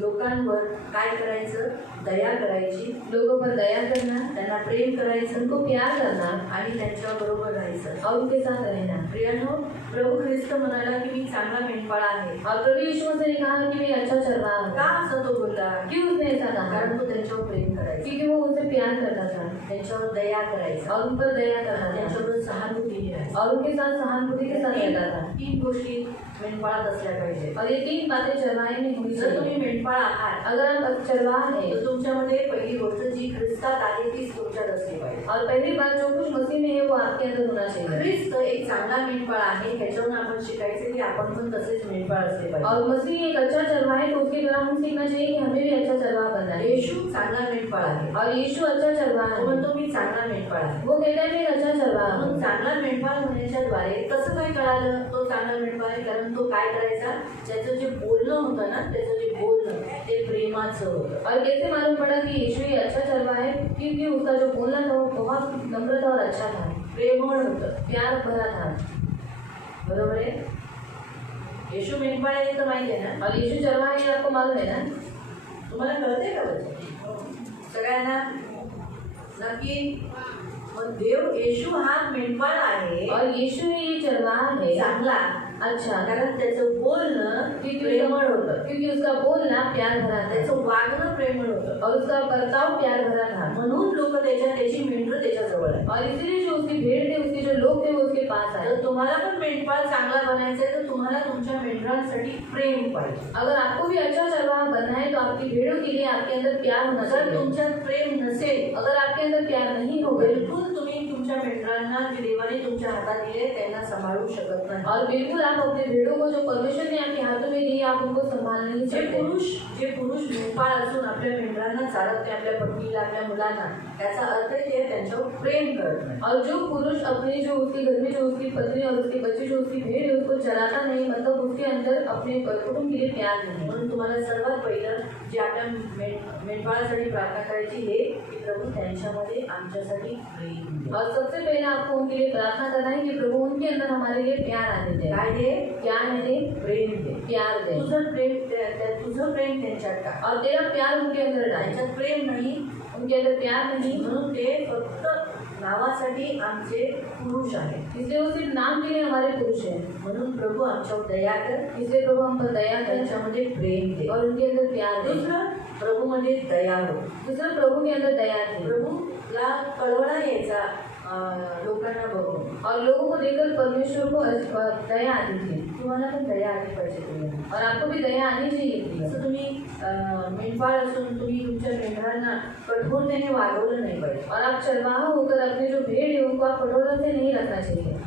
लोकांवर काय करायचं, दया करायची, लोगों पर दया करना, त्यांना प्रेम करायचं उनको प्यार करना आणि त्यांच्या बरोबर राहायचं. और उनके साथ रहना. प्रियानो, प्रभू ख्रिस्त म्हणाला की मी चांगला मेंढपाळ आहे. और प्रभु यीशु मसीह ने कहा कि मैं अच्छा चरवाहा हूँ. का असं तो बोलला? क्यों उसने ऐसा कहा? कारण तो त्यांच्यावर प्रेम करायचा, क्योंकि वो उनसे प्यार करता था त्यांच्यावर दया करायचा, और उन पर दया करता था त्यांच्यावर सहानुभूतीने राहायचा. और उनके साथ सहानुभूति के साथ रहता था. तीन गोष्टी मेंढपाळात असल्या पाहिजे. और ये तीन बातें चरवाहे में होनी जर तुम्ही चाहिए. मेंढपाळ आहात अगर आप चरवाहा है तर तुमच्यामध्ये पहिली गोष्ट जी ख्रिस्तात आहे तीच तुमच्यात असली पाहिजे. और पहली बात जो कुछ मसीह में है वो आपके अंदर होना चाहिए. ख्रिस्त एक चांगला मेंढपाळ आहे, ह्याच्यावरून आपण शिकायचं की आपण पण तसेच मेंढपाळ असले पाहिजे. और मसीह एक अच्छा चरवाहा है तो उसके द्वारा हम सीखना चाहिए कि हमें भी अच्छा चरवाहा बनना है. येशू चांगला मेंढपाळ आहे, और यीशु अच्छा चरवाहा तो है. म्हणतो मी चांगला मेंढपाळ आहे. वो कहता है मैं एक अच्छा चरवाहा म्हणून हूँ. चांगला मेंढपाळ होण्याच्या द्वारे कसं काय कळालं तो चांगला मेंढपाळ आहे? कारण तो काय करायचा, त्याचं जे बोलणं होतं ना, त्याचं जे बोलणं ते प्रेमाचं होतं. और कैसे मालूम पड़ा कि यीशु ही अच्छा चरवाहा है? क्योंकि उसका जो बोलना था वो बहुत नम्र था और अच्छा था, प्रेमळ होतं. प्यार भरा था. बरोबर आहे. येशू मेंढपाळ आहे तर माहिती आहे ना? और यीशु चरवाहा है आपको मालूम है ना? तुम्हाला कळते का बच्चे? सगळ्यांना नक्की. मग देव येशू हा मेंढपाळ आहे और यीशु ही ये चरवाहा है चांगला, अच्छा, कारण त्याचं बोलणं क्योंकि प्रेमळ होतं, क्योंकि उसका बोलना प्यार भरा था त्याचं वागणं प्रेमळ होतं. और उसका बर्ताव प्यार भरा था. म्हणून लोक त्याची मेंढरं त्याच्याजवळ आहे. और इसीलिए जो उसकी भीड़ थी, उसके जो लोग थे वो उसके पास आए. जर तुम्हाला पण मेंढपाळ चांगला बनायचं आहे तर तुम्हाला तुमच्या मेंढरांसाठी प्रेम पाहिजे. अगर आपको भी अच्छा चरवाहा बनना है तो आपकी भेड़ों के लिए आपके अंदर प्यार होना जर चाहिए. तुमच्यात प्रेम नसेल, अगर आपके अंदर प्यार नहीं होगा बिलकुल तुम्ही तुमच्या मेंढरांना जे देवाने तुमच्या हातात दिले त्यांना सांभाळू शकत नाही. और बिल्कुल आप अपने भेड़ों को जो परमेश्वर ने आपके हाथों में दी आप उनको संभाल नहीं जे सकते. पुरुष मेंढपाळ असून आपल्या मेंढरांना चालत नाही, आपल्या पत्नीला, आपल्या मुलांना, त्याचा अर्थ ते त्यांच्यावर प्रेम करत नाही. और जो पुरुष अपने जो उसके घर में जो उसकी पत्नी और उसके बच्चे जो उसकी भेड़ है उसको चराता नहीं, मतलब उसके अंदर अपने कुटुंब के लिए प्यार नहीं. म्हणून तुम्हाला सर्वात पहिलं जे आपल्या मेंढपाळासाठी प्रार्थना करायची हे की प्रभू त्यांच्यामध्ये आमच्यासाठी प्रेम दे. और सबसे पहले आपको उनके लिए प्रार्थना करना है कि प्रभु उनके अंदर हमारे लिए प्यार आने दे. काय दे? प्यार है दे, प्रेम दे. प्यार दे. तुझं प्रेम त्यांच्यात टाक. और तेरा प्यार उनके अंदर डाल. त्यांच्यात प्रेम नाही उनके अंदर प्यार नहीं, म्हणून ते फक्त नावासाठी आमचे पुरुष आहेत. इसलिए वो सिर्फ नाम के लिए हमारे पुरुष हैं. म्हणून प्रभू आमच्यावर दया कर, इसलिए प्रभु हम पर दया कर त्यांच्यामध्ये प्रेम दे. और उनके अंदर प्यार दे. दुसरं, प्रभूमध्ये दया हो. दूसरा प्रभु के अंदर दया थी. प्रभूला कळवळा यायचा लोकांना बघून. और लोगों को देखकर परमेश्वर को दया आती थी. तुम्हाला पण दया आली पाहिजे तुम्हाला. और आपको भी दया आनी चाहिए थी. असं तुम्ही मेंढपाळ असून तुम्ही तुमच्या मेंढरांना कठोरतेने वागवलं नाही पाहिजे. और आप चरवाहा होकर अपने जो भेड़ है उनको आप कठोरता से नहीं रखना चाहिए.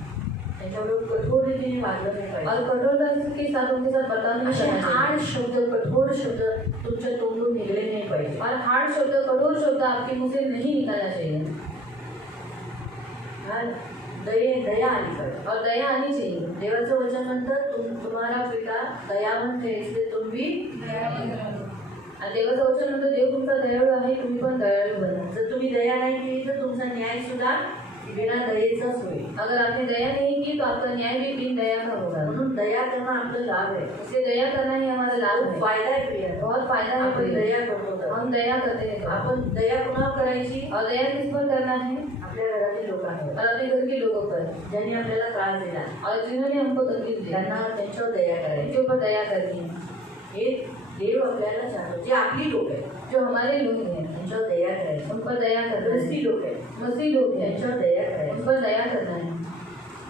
त्यांच्याबरोबर कठोर रीतीने वागलं नाही पाहिजे. और कठोरता के साथ उनके साथ बर्ताव नहीं असे करना चाहिए. हार्ड शब्द, कठोर शब्द तुमच्या तोंडून निघले नाही पाहिजे. और हार्ड शब्द, कठोर शब्द आपके मुंह से नहीं निकालना चाहिए. दया आली पाहिजे. और दया आनी चाहिए. देवाचं वचन म्हणतं तुम्हाला पिता दयावंत है इसलिए तुम भी आणि देवाचं वचन म्हणतं देव तुमचा दयाळू आहे, तुम्ही पण दयाळू बना. जर तुम्ही दया नाही केली तर तुमचा न्याय सुद्धा बिना दयेचाच होईल. अगर आपने दया नहीं की तो आपका न्याय भी बिन दया का होगा. म्हणून दया करणं आपलं लाभ आहे. इसलिए दया करना ही हमारा लाभ है. फायदा आहे प्रिय. बहुत फायदा है. आपण दया करतो तर. हम दया करते हैं. आपण दया कुणावर करायची? और दया किस पर करना है? आपल्या घरातील लोकांवर, और अपने घर के लोगों पर, ज्यांनी आपल्याला त्रास दिला और जिन्होंने हमको तकलीफ दी, त्यांना त्यांच्यावर दया करायची. उनके ऊपर दया करनी है. हे देव आपल्याला सांगतो. जे आपली लोक आहेत जो हमारे लोग हैं त्यांच्यावर दया करायची. उन पर दया करना ख्रिस्ती है. लोक आहेत मसीह लोग हैं त्यांच्यावर दया उन करायची. पर दया करना है.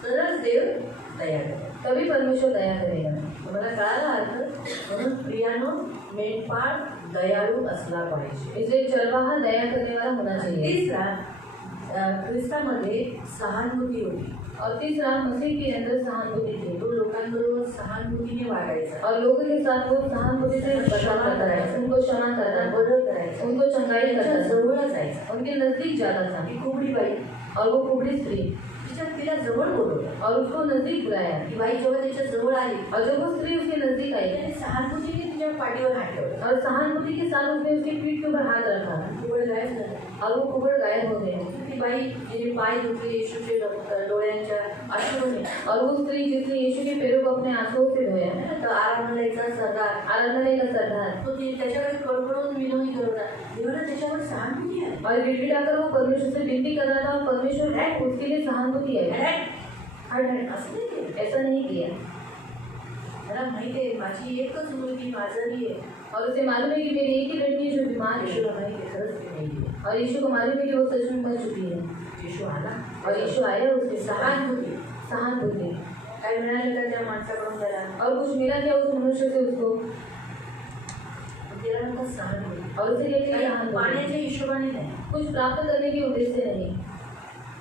तरच देव दया करेल. तभी परमेश्वर दया करेगा. तुम्हाला कळाला अर्थ? म्हणून प्रियानो, मेंढपाळ दयाळू असला पाहिजे. इसलिए चरवाहा दया करने वाला होना चाहिए. तिसरा, ख्रिस्तामध्ये सहानुभूती होती. और तीसरा, मसीह के अंदर सहानुभूति थी. तो लोकांबरोबर सहानुभूतीने वागायचा, और लोगों के साथ वो सहानुभूति से क्षमा कराया, उनको क्षमा करना, बदल करायचा, उनको चंगाई त्यांच्या करना, जवळ जायचा. उनके नजदीक जाता था. ही कुबडी बाई, और वो कुबड़ी स्त्री, तिला जवळ बोलवलं. और उसको नजदीक बुलाया. ती बाई जेव्हा त्याच्या जवळ आली और जब वो स्त्री उसके नजदीक आई त्याने सहानुभूतीने सहानुभूतीच्या पाठीवर हात ठेवला और सहानुभूति के साथ उसने उसकी पीठ के ऊपर हाथ रखा कुबड गायब झालं और वो कुबड़ गायब हो गए। ती बाई जिने पाय धुतले येशूचे डोळ्यांच्या अश्रूने और वो स्त्री जिसने यीशु के पैरों को अपने आंसुओं से धोया, तर आराधनालयाचा सरदार आराधनालय का सरदार, तो त्याच्याकडे कडकडून विनवणी करत होता देवाला त्याच्यावर सहानुभूती आहे और गिड़गिड़ाकर वो परमेश्वर से विनती कर रहा था और परमेश्वर को उसके लिए सहानुभूति है। हट हट असं नाही केलं ऐसा नहीं किया त्याला माहिती आहे माझी एकच मुलगी आजारी आहे और उसे मालूम है कि मेरी एक ही लड़की है जो बीमार है येशूला माहिती आहे खरंच ती नाही आहे और यीशु को मालूम है कि वो सच में मर चुकी है येशू आला और यीशु आया उसके सहानुभूती सहानुभूति काय मिळालं का त्या माणसाकडून त्याला और कुछ मिला क्या उस मनुष्य से उसको, त्याला नंतर सहानुभूती और उसे क्या किया सहानुभूति? पाण्याच्या हिशोबाने नाही कुछ प्राप्त करने के उद्देश्य नहीं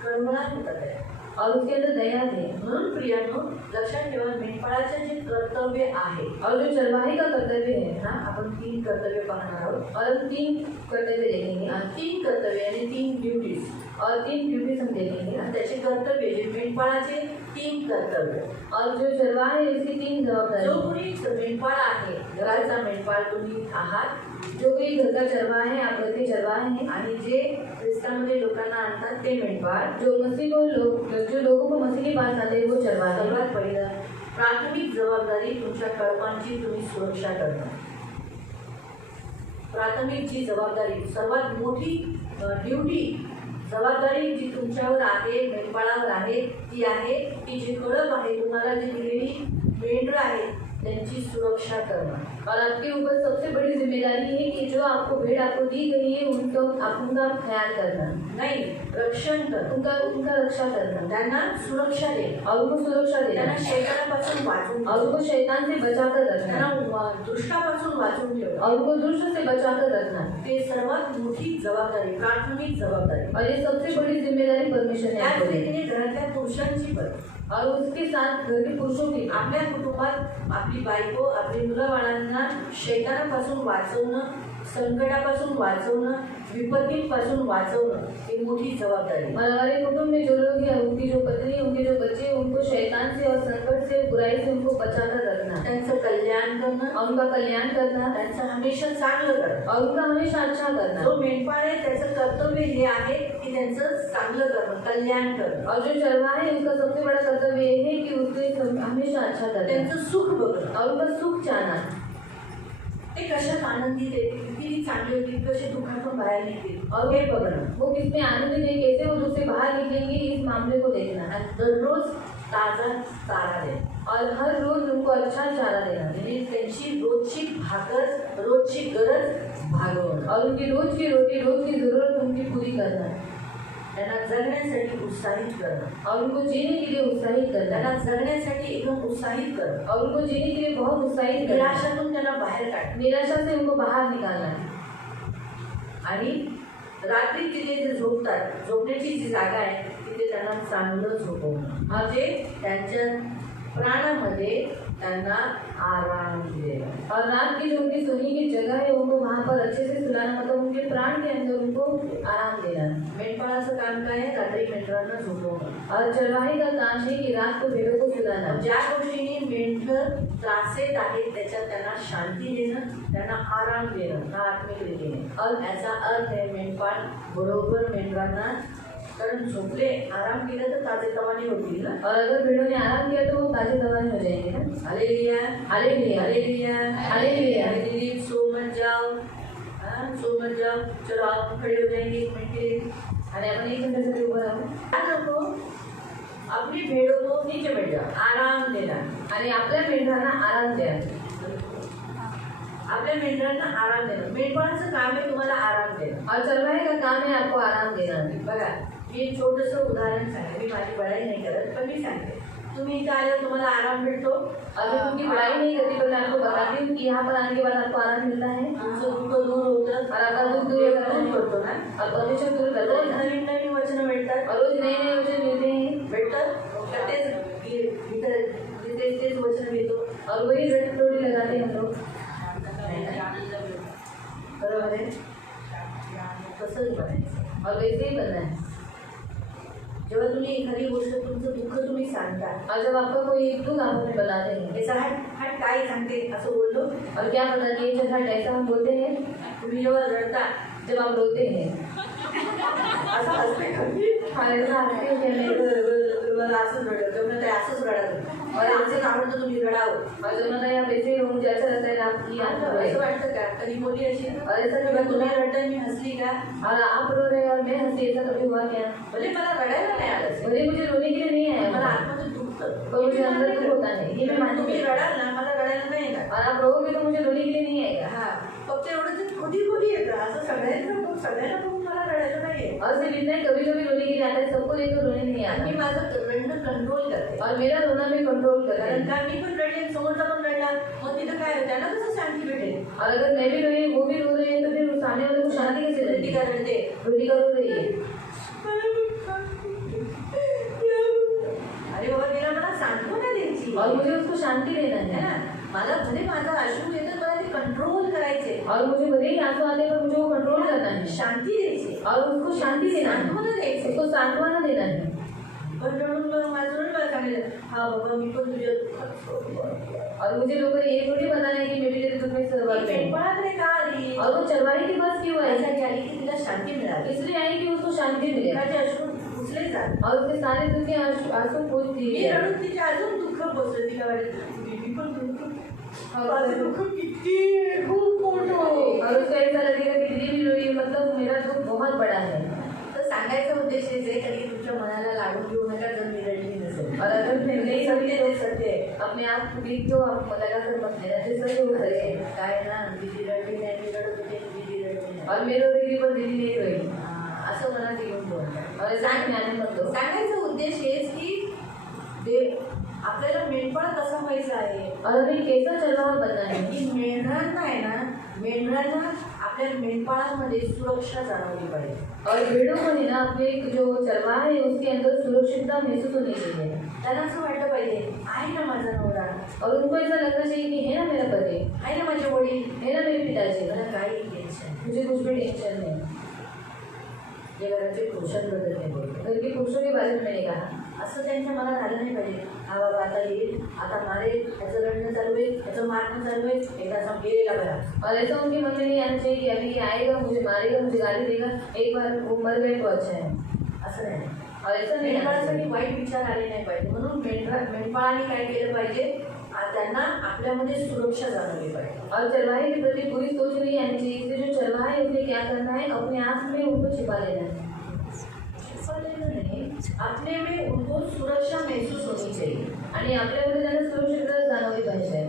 कळवळाट होता त्या और उसके अंदर दया थी। म्हणून प्रियांनो लक्षात ठेवा मेंढपाळाचे जे कर्तव्य आहे और जो चरवाहे का कर्तव्य है ना आपण 3 कर्तव्य पाहणार आहोत और हम 3 कर्तव्य देखेंगे 3 कर्तव्य आणि 3 ड्युटीज और 3 ड्यूटीज हम देखेंगे आणि त्याचे कर्तव्य जे मेंढपाळाचे 3 कर्तव्य और जो चरवाहे है उसकी 3 जो जवाबदारी। कोणी मेंढपाळ आहे घराचा मेंढपाळ तुम्ही आहात जो कोई घर का चरवाहा है, आप घर के चरवाहे हैं, आणि जे ख्रिस्तामध्ये लोकांना आणतात ते मेंढपाळ जो लोगों को मसीह के पास आते हैं वो चरवाहे। सर्वात पहिलं प्राथमिक जबाबदारी तुमच्या कळपांची तुम्ही सुरक्षा करणं प्राथमिक जी जबाबदारी सर्वात मोठी ड्युटी जबाबदारी जी तुमच्यावर आहे मेंढपाळावर आहे ती आहे की जे कळप आहे तुम्हाला जी दिलेली मेंढरं आहे त्यांची सुरक्षा करणं और आपके ऊपर सबसे बड़ी जिम्मेदारी है कि जो आपको भेड़ आपको दी गई है उनका ख्याल करना, नाही रक्षण करणं उनका रक्षा करना त्यांना सुरक्षा देणं और उनको सुरक्षा देना त्यांना शैतानापासून वाचून और उनको शैतान से बचा कर रखना त्यांना दुष्टापासून वाचून ठेवणं और उनको दुष्ट से बचा कर रखना। ते सर्वात मोठी जबाबदारी प्राथमिक जबाबदारी और ये सबसे बड़ी जिम्मेदारी परमेश्वर ने त्याच आपको दी रीतीने घरातल्या पुरुषांची पण और उसके साथ घर के पुरुषों की आपल्या कुटुंबात आपली बायको आपली मुलं बाळांना शैतानापासून वाचवणं संकटापासून वाचवणं विपत्तीपासून वाचवणं ही मोठी जबाबदारी और हमारे कुटुंब में जो लोग हैं उनकी जो पत्नी उनके जो बच्चे उनको शैतान से और संकट से बुराई से उनको बचा कर रखना, त्यांचं कल्याण करणं और उनका कल्याण करना त्यांचं हमेशा चांगलं करणं और उनका हमेशा अच्छा करना। जो मेंढपाळ आहे त्याचं कर्तव्य हे आहे की त्यांचं चांगलं करणं कल्याण करणं और जो चरवाहा है उसका सबसे बड़ा कर्तव्य ये है कि उसके हमेशा अच्छा करना त्यांचं सुख बघणं और उनका सुख चाहना। ते कशात आनंदित आहे किती चांगले होतील कसे दुःखातून बाहेर निघतील और हे बघणं वो किसमें आनंदित है, कैसे वो दुख से बाहर निकलेंगे, इस मामले को देखना आणि दररोज ताजा चारा दे और हर रोज उनको अच्छा चारा देना म्हणजे त्यांची रोजची भाकर रोजची गरज भागवणं और उनकी रोज की रोटी रोज की जरूरत उनकी पूरी करना त्यांना जगण्यासाठी उत्साहित करणं और उनको जीने के लिए उत्साहित करना त्यांना जगण्यासाठी एकदम उत्साहित करणं और उनको जीने के लिए बहुत उत्साहित करना, निराशातून त्यांना बाहेर काढणं निराशा से उनको बाहर निकालना आणि रात्री तिथे जे झोपतात झोपण्याची जी जागा आहे तिथे त्यांना चांगलं झोपवणं म्हणजे त्यांच्या प्राणामध्ये त्यांना आराम देना और रात की जो उनकी सोने की जगह है उनको वहाँ पर अच्छे से सुलाना, मतलब उनके प्राण के अंदर उनको आराम देना। मेंढपाळाचं काम काय आहे रात्री मेंढरांना झोपवणं और चरवाहे का काम है कि रात को भेड़ों को सुलाना, ज्या गोष्टीने मेंढर त्रासेत आहेत त्याच्यात त्यांना शांती देणं त्यांना आराम देणं हा आत्मिक रीतीने और याचा अर्थ आहे मेंढपाळ बरोबर मेंढरांना कारण झोपले आराम केला तर ताजेतवाने होतील ना और अगर भेड़ों ने आराम किया तो वो ताजे तवाने हो जाएंगे ना। Hallelujah hallelujah hallelujah hallelujah. दीदी सो मत जाओ सो मत जाओ चलो आप खड़े हो जाएंगे 1 मिनट के लिए अरे अपन एक घंटे से ऊपर आओ ध्यान रखो अपनी भेड़ों को नीचे बैठ जाओ आराम देना आणि आपल्या मेंढरांना आराम द्या। आपल्या मेंढरांना आराम देणं मेंढपाळाचं काम आहे तुम्हाला आराम देणं और चरवाहे का काम है आपको आराम देना। बघा मी एक छोटंसं उदाहरण सांगते मी माझी बढाई नाही करत पण मी सांगते तुम्ही इथं आल्यावर तुम्हाला आराम भेटतो अभी उनकी बड़ाई नहीं करती पर मैं आपको बताती हूँ कि यहाँ पर आने के बाद आपको आराम मिलता है तुमचं दुःख दूर होतं और आपका दुख दूर करता दूर है पडतो ना और परमेश्वर दूर करता रोज है नवीन नवीन वचनं भेटतात और रोज नए नए वचन मिलते हैं भेटतात का तेच वचन घेतो और वही रट टोड़ी लगाते हैं हम लोग। बरोबर आहे तसंच बनायचं और वैसे ही बनना है जेव्हा तुम्ही एखादी गोष्ट तुमचं दुःख तुम्ही सांगता, और जब आपका कोई दुख आप हमें बताते हैं, याचा हट काय सांगते असं बोललो, और क्या बताती है जब हट ऐसा हम बोलते हैं, तुम्ही जेव्हा रडता जब आप रोते हैं, असं हसते कधी हाँ ऐसा हंसते हो क्या नहीं, मला असंच रडत तेव्हा ते असंच रडत मला असंच आवडतं तुम्ही रडावं. और जब मैं आप ऐसे हो मुझे अच्छा लगता है आपकी असं वाटतं का कधी बोली अशी और ऐसा तेव्हा कभी तुम्ही तुम्हें रडता मी हसली का, और आप रो रहे हैं और मैं हंसी, ऐसा कभी हुआ क्या? भले मला रडायला नाही आलं, भले मुझे रोने के लिए नहीं आया, मला आतमध्ये दुखतं पर मुझे अंदर दुख होता है, ये मैं मानती तुम्ही हूँ. रडाल ना मला रडायला नाही येणार. और आप रोगे तो मुझे रोने के लिए नहीं आएगा. हा फक्त एवढं ते कधी कधी येतं असं सगळ्यांना बघून मला रडायला नाही येत. और सिर्फ इतना ही कभी कभी रोने के लिए आता है, सबको लेकर रोने नहीं आता. मी माझं रडणं कंट्रोल करते, और मेरा रोना मैं कंट्रोल कर कारण का मी पण रडले समोरचा पण रडला मग तिथं काय होतं, त्यांना कसं शांती भेटेल. और अगर मैं भी रोई वो भी रो रही है तो फिर उस सामने वाले को शांति कैसे रडली देती का है? रडते रोटिका रो रही है. अरे बाबा तिला मला सांत्वना द्यायची और मुझे उसको शांति देना है है. ना. मला भले माझा अश्रू येतं मला ते कंट्रोल करायचे, और मुझे भले ही आंसू आते पर मुझे वो कंट्रोल करना है शांती द्यायची, और उसको शांति देना है, सांत्वना द्यायची. उसको सांत्वना देना है. पण रडून माझं रडून मला सांगितलं हा बाबा मी पण तुझ्या दुःखात सहभागी आहे. और मुझे लोग ये थोड़ी बताना है कि मैं भी तेरे दुख में सहभागी हूँ. पेंपळाकडे का आली, और वो चरवाही के पास क्यों आई? यासाठी आली की तिला शांती मिळाली, इसलिए आई कि उसको शांति मिले तिचे अश्रू पुसले जात. और उसके सारे दुख के आंसू पोंछ मी दिए. रडून तिचे अजून दुःख पोचलं, तिला वाटत मी पण माझं दुःख किती खूप मोठं. और उसको ऐसा लगेगा कि दीदी भी रोई, मतलब मेरा दुख बहुत बड़ा है. तर सांगायचा उद्देश हेच आहे, कधी तुमच्या मनाला लागून घेऊ नका जर मी रडली नसेल. और अगर मैं नहीं सत्य रोती ते सत्य आहे. तो अपने आप को भी तो आप लगा कर मत लेना, जैसा जो अरे करे. काय ना दीदी रडली नाही, मी रडत होते दीदी रडली नाही. और मेरे दीदी पर दीदी नहीं रोई. असं मनात घेऊन बोलतात. और ऐसा ज्ञान मत दो. सांगायचा उद्देश हेच की आपल्याला मेंढपाळ कसा व्हायचा आहे, और हमें कैसा चरवाहा बनना है. की मेंढरांना आहे ना, मेंढरांना आपल्या मेंढपाळांमध्ये सुरक्षा जाणवली पाहिजे. और भेड़ों को है ना अपने जो चरवाहा है उसके अंदर सुरक्षितता महसूस होनी चाहिए. त्यांना असं वाटलं पाहिजे आहे ना माझा नवरा, और उनको ऐसा लगना चाहिए कि है ना मेरा पति, आहे ना माझे वडील, है ना मेरे पिताजी, मला काही टेन्शन. मुझे कुछ भी टेंशन नहीं. जे घराचे पुरुषांबद्दल नाही बोलतो, घर के पुरुषों के बारे में मैंने कहा. असं त्यांच्या मनात आलं नाही पाहिजे हा बाबा आता येईल, आता मारेल, त्याचं रडणं चालू आहे, त्याचं मारणं चालू आहे, एकदा असं गेलेला बरा. और ऐसा उनके मन में नहीं आना चाहिए कि अभी ये आएगा मुझे मारेगा मुझे गाली देगा, एक बार वो मर गए तो अच्छा है. असं नाही. और ऐसा नहीं आना मेंढपाळासाठी चाहिए. वाईट विचार आले नाही पाहिजे, म्हणून मेंढपाळाने काय केलं पाहिजे, त्यांना आपल्यामध्ये सुरक्षा जाणवली पाहिजे. और चरवाहे के प्रति बुरी सोच नहीं आनी चाहिए. इसलिए जो चरवाहा है उसने क्या करना है, अपने आप में उनको छिपा लेना है. अपने में उनको सुरक्षा महसूस होनी चाहिए. आणि आपल्यामध्ये त्यांना सुरक्षितता जाणवली पाहिजे.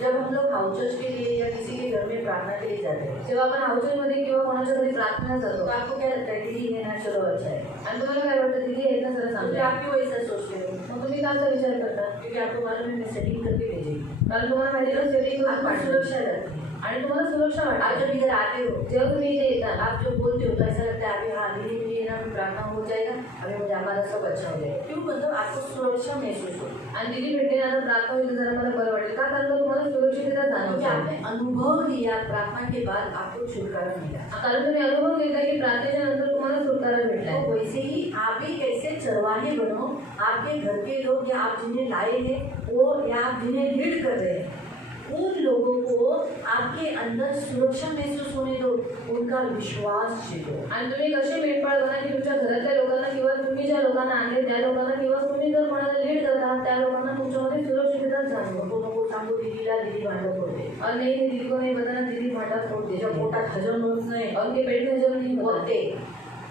जब हम लोग हाउस चर्च के लिए या किसी के घर में प्रार्थना के लिए जाते हैं, जेव्हा आपण हाऊसमध्ये किंवा कोणाच्या घरी प्रार्थना जातो तो आपको क्या लगता है दीदी है ना, चलो अच्छा है, आणि तुम्हाला काय वाटतं दीदी आहेत ना जरा तो सांगते, आप क्यों ऐसा सोचते हो, मग तुम्ही का असा विचार करता? क्योंकि आपको मालूम है मैं सेटिंग करके भेजेगी, कारण तुम्हाला माहिती आहे सेटिंग करून आपको पाठवलं. सुरक्षा रहती है. आणि तुम्हाला सुरक्षा आप वाटते. जब इधर आते हो, जेव्हा तुम्ही इथे येता आप जो बोलते हो तो ऐसा लगता है अभी हाँ धीरे धीरे ना प्रार्थना हो जाएगा, अभी मुझे हमारा सब अच्छा हो जाएगा. क्यों, मतलब आपको सुरक्षा महसूस हो, आणि दीदी भेटते ना प्रार्थना होईल जरा मला बरं वाटेल. का कारण का तुम्हाला सुरक्षितता क्योंकि जाणवते. आपने अनुभव लिया प्रार्थना के बाद आपको छुटकारा मिला. कारण तुम्ही अनुभव घेतला की प्रार्थनेच्या नंतर तुम्हाला छुटकारा भेटलाय. तो वैसे ही आप भी ऐसे चरवाहे बनो, आपके घर के लोग या आप जिन्हें लाए हैं वो या आप जिन्हें लीड कर रहे हैं उन लोगों को आपके अंदर सुरक्षा महसूस होने दो, उनका विश्वास जीतो. आणि तुम्ही कसे मेंढपाळ बना की तुमच्या घरातल्या लोकांना किंवा तुम्ही ज्या लोकांना आणले त्या लोकांना किंवा तुम्ही जर कोणाला लीड करता त्या लोकांना तुमच्यामध्ये सुरक्षितता जाणवो. नको नको सांगू दीदीला, दीदी भांडत होते, और नहीं दीदी को नहीं बताना, दीदी भांडा फोड़ देती त्याच्या है. पोटात हजम होत नाही, और उनके पेट में हजम नहीं होता बोलते.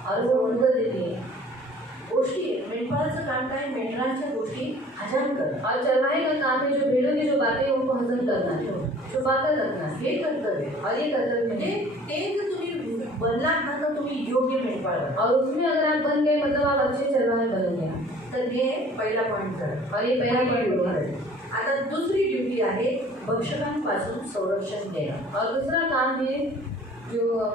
और वो उनको देती है. गोष्टी मेंढपाळाचं काम काय, मेंढरांच्या गोष्टी हजम करणं. और चरवाहे का काम है जो भेड़ों की जो बातें हैं उनको हजम करना है, छुपा कर रखना. हे कर्तव्य. और ये कर्तव्य म्हणजे है. ते जर तुम्ही बनलात ना तर तुम्ही योग्य मेंढपाळ बना. और उसमें अगर आप बन गए मतलब आप अच्छे चरवाहे बनोगे. तर हे पहिला पॉईंट करा. और ये पहला पॉइंट हुआ. आता दुसरी ड्युटी आहे भक्षकांपासून संरक्षण देणं. और दूसरा काम है जो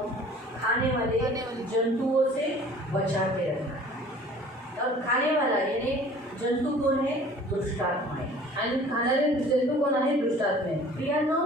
खाने वाले जंतुओं से बचा के रखना. और खाने वाला यानी जंतु कौन है, दुष्टात्मा है. आणि खाणारे जंतू कोण आहे, दुष्टात्मे. प्रियानो,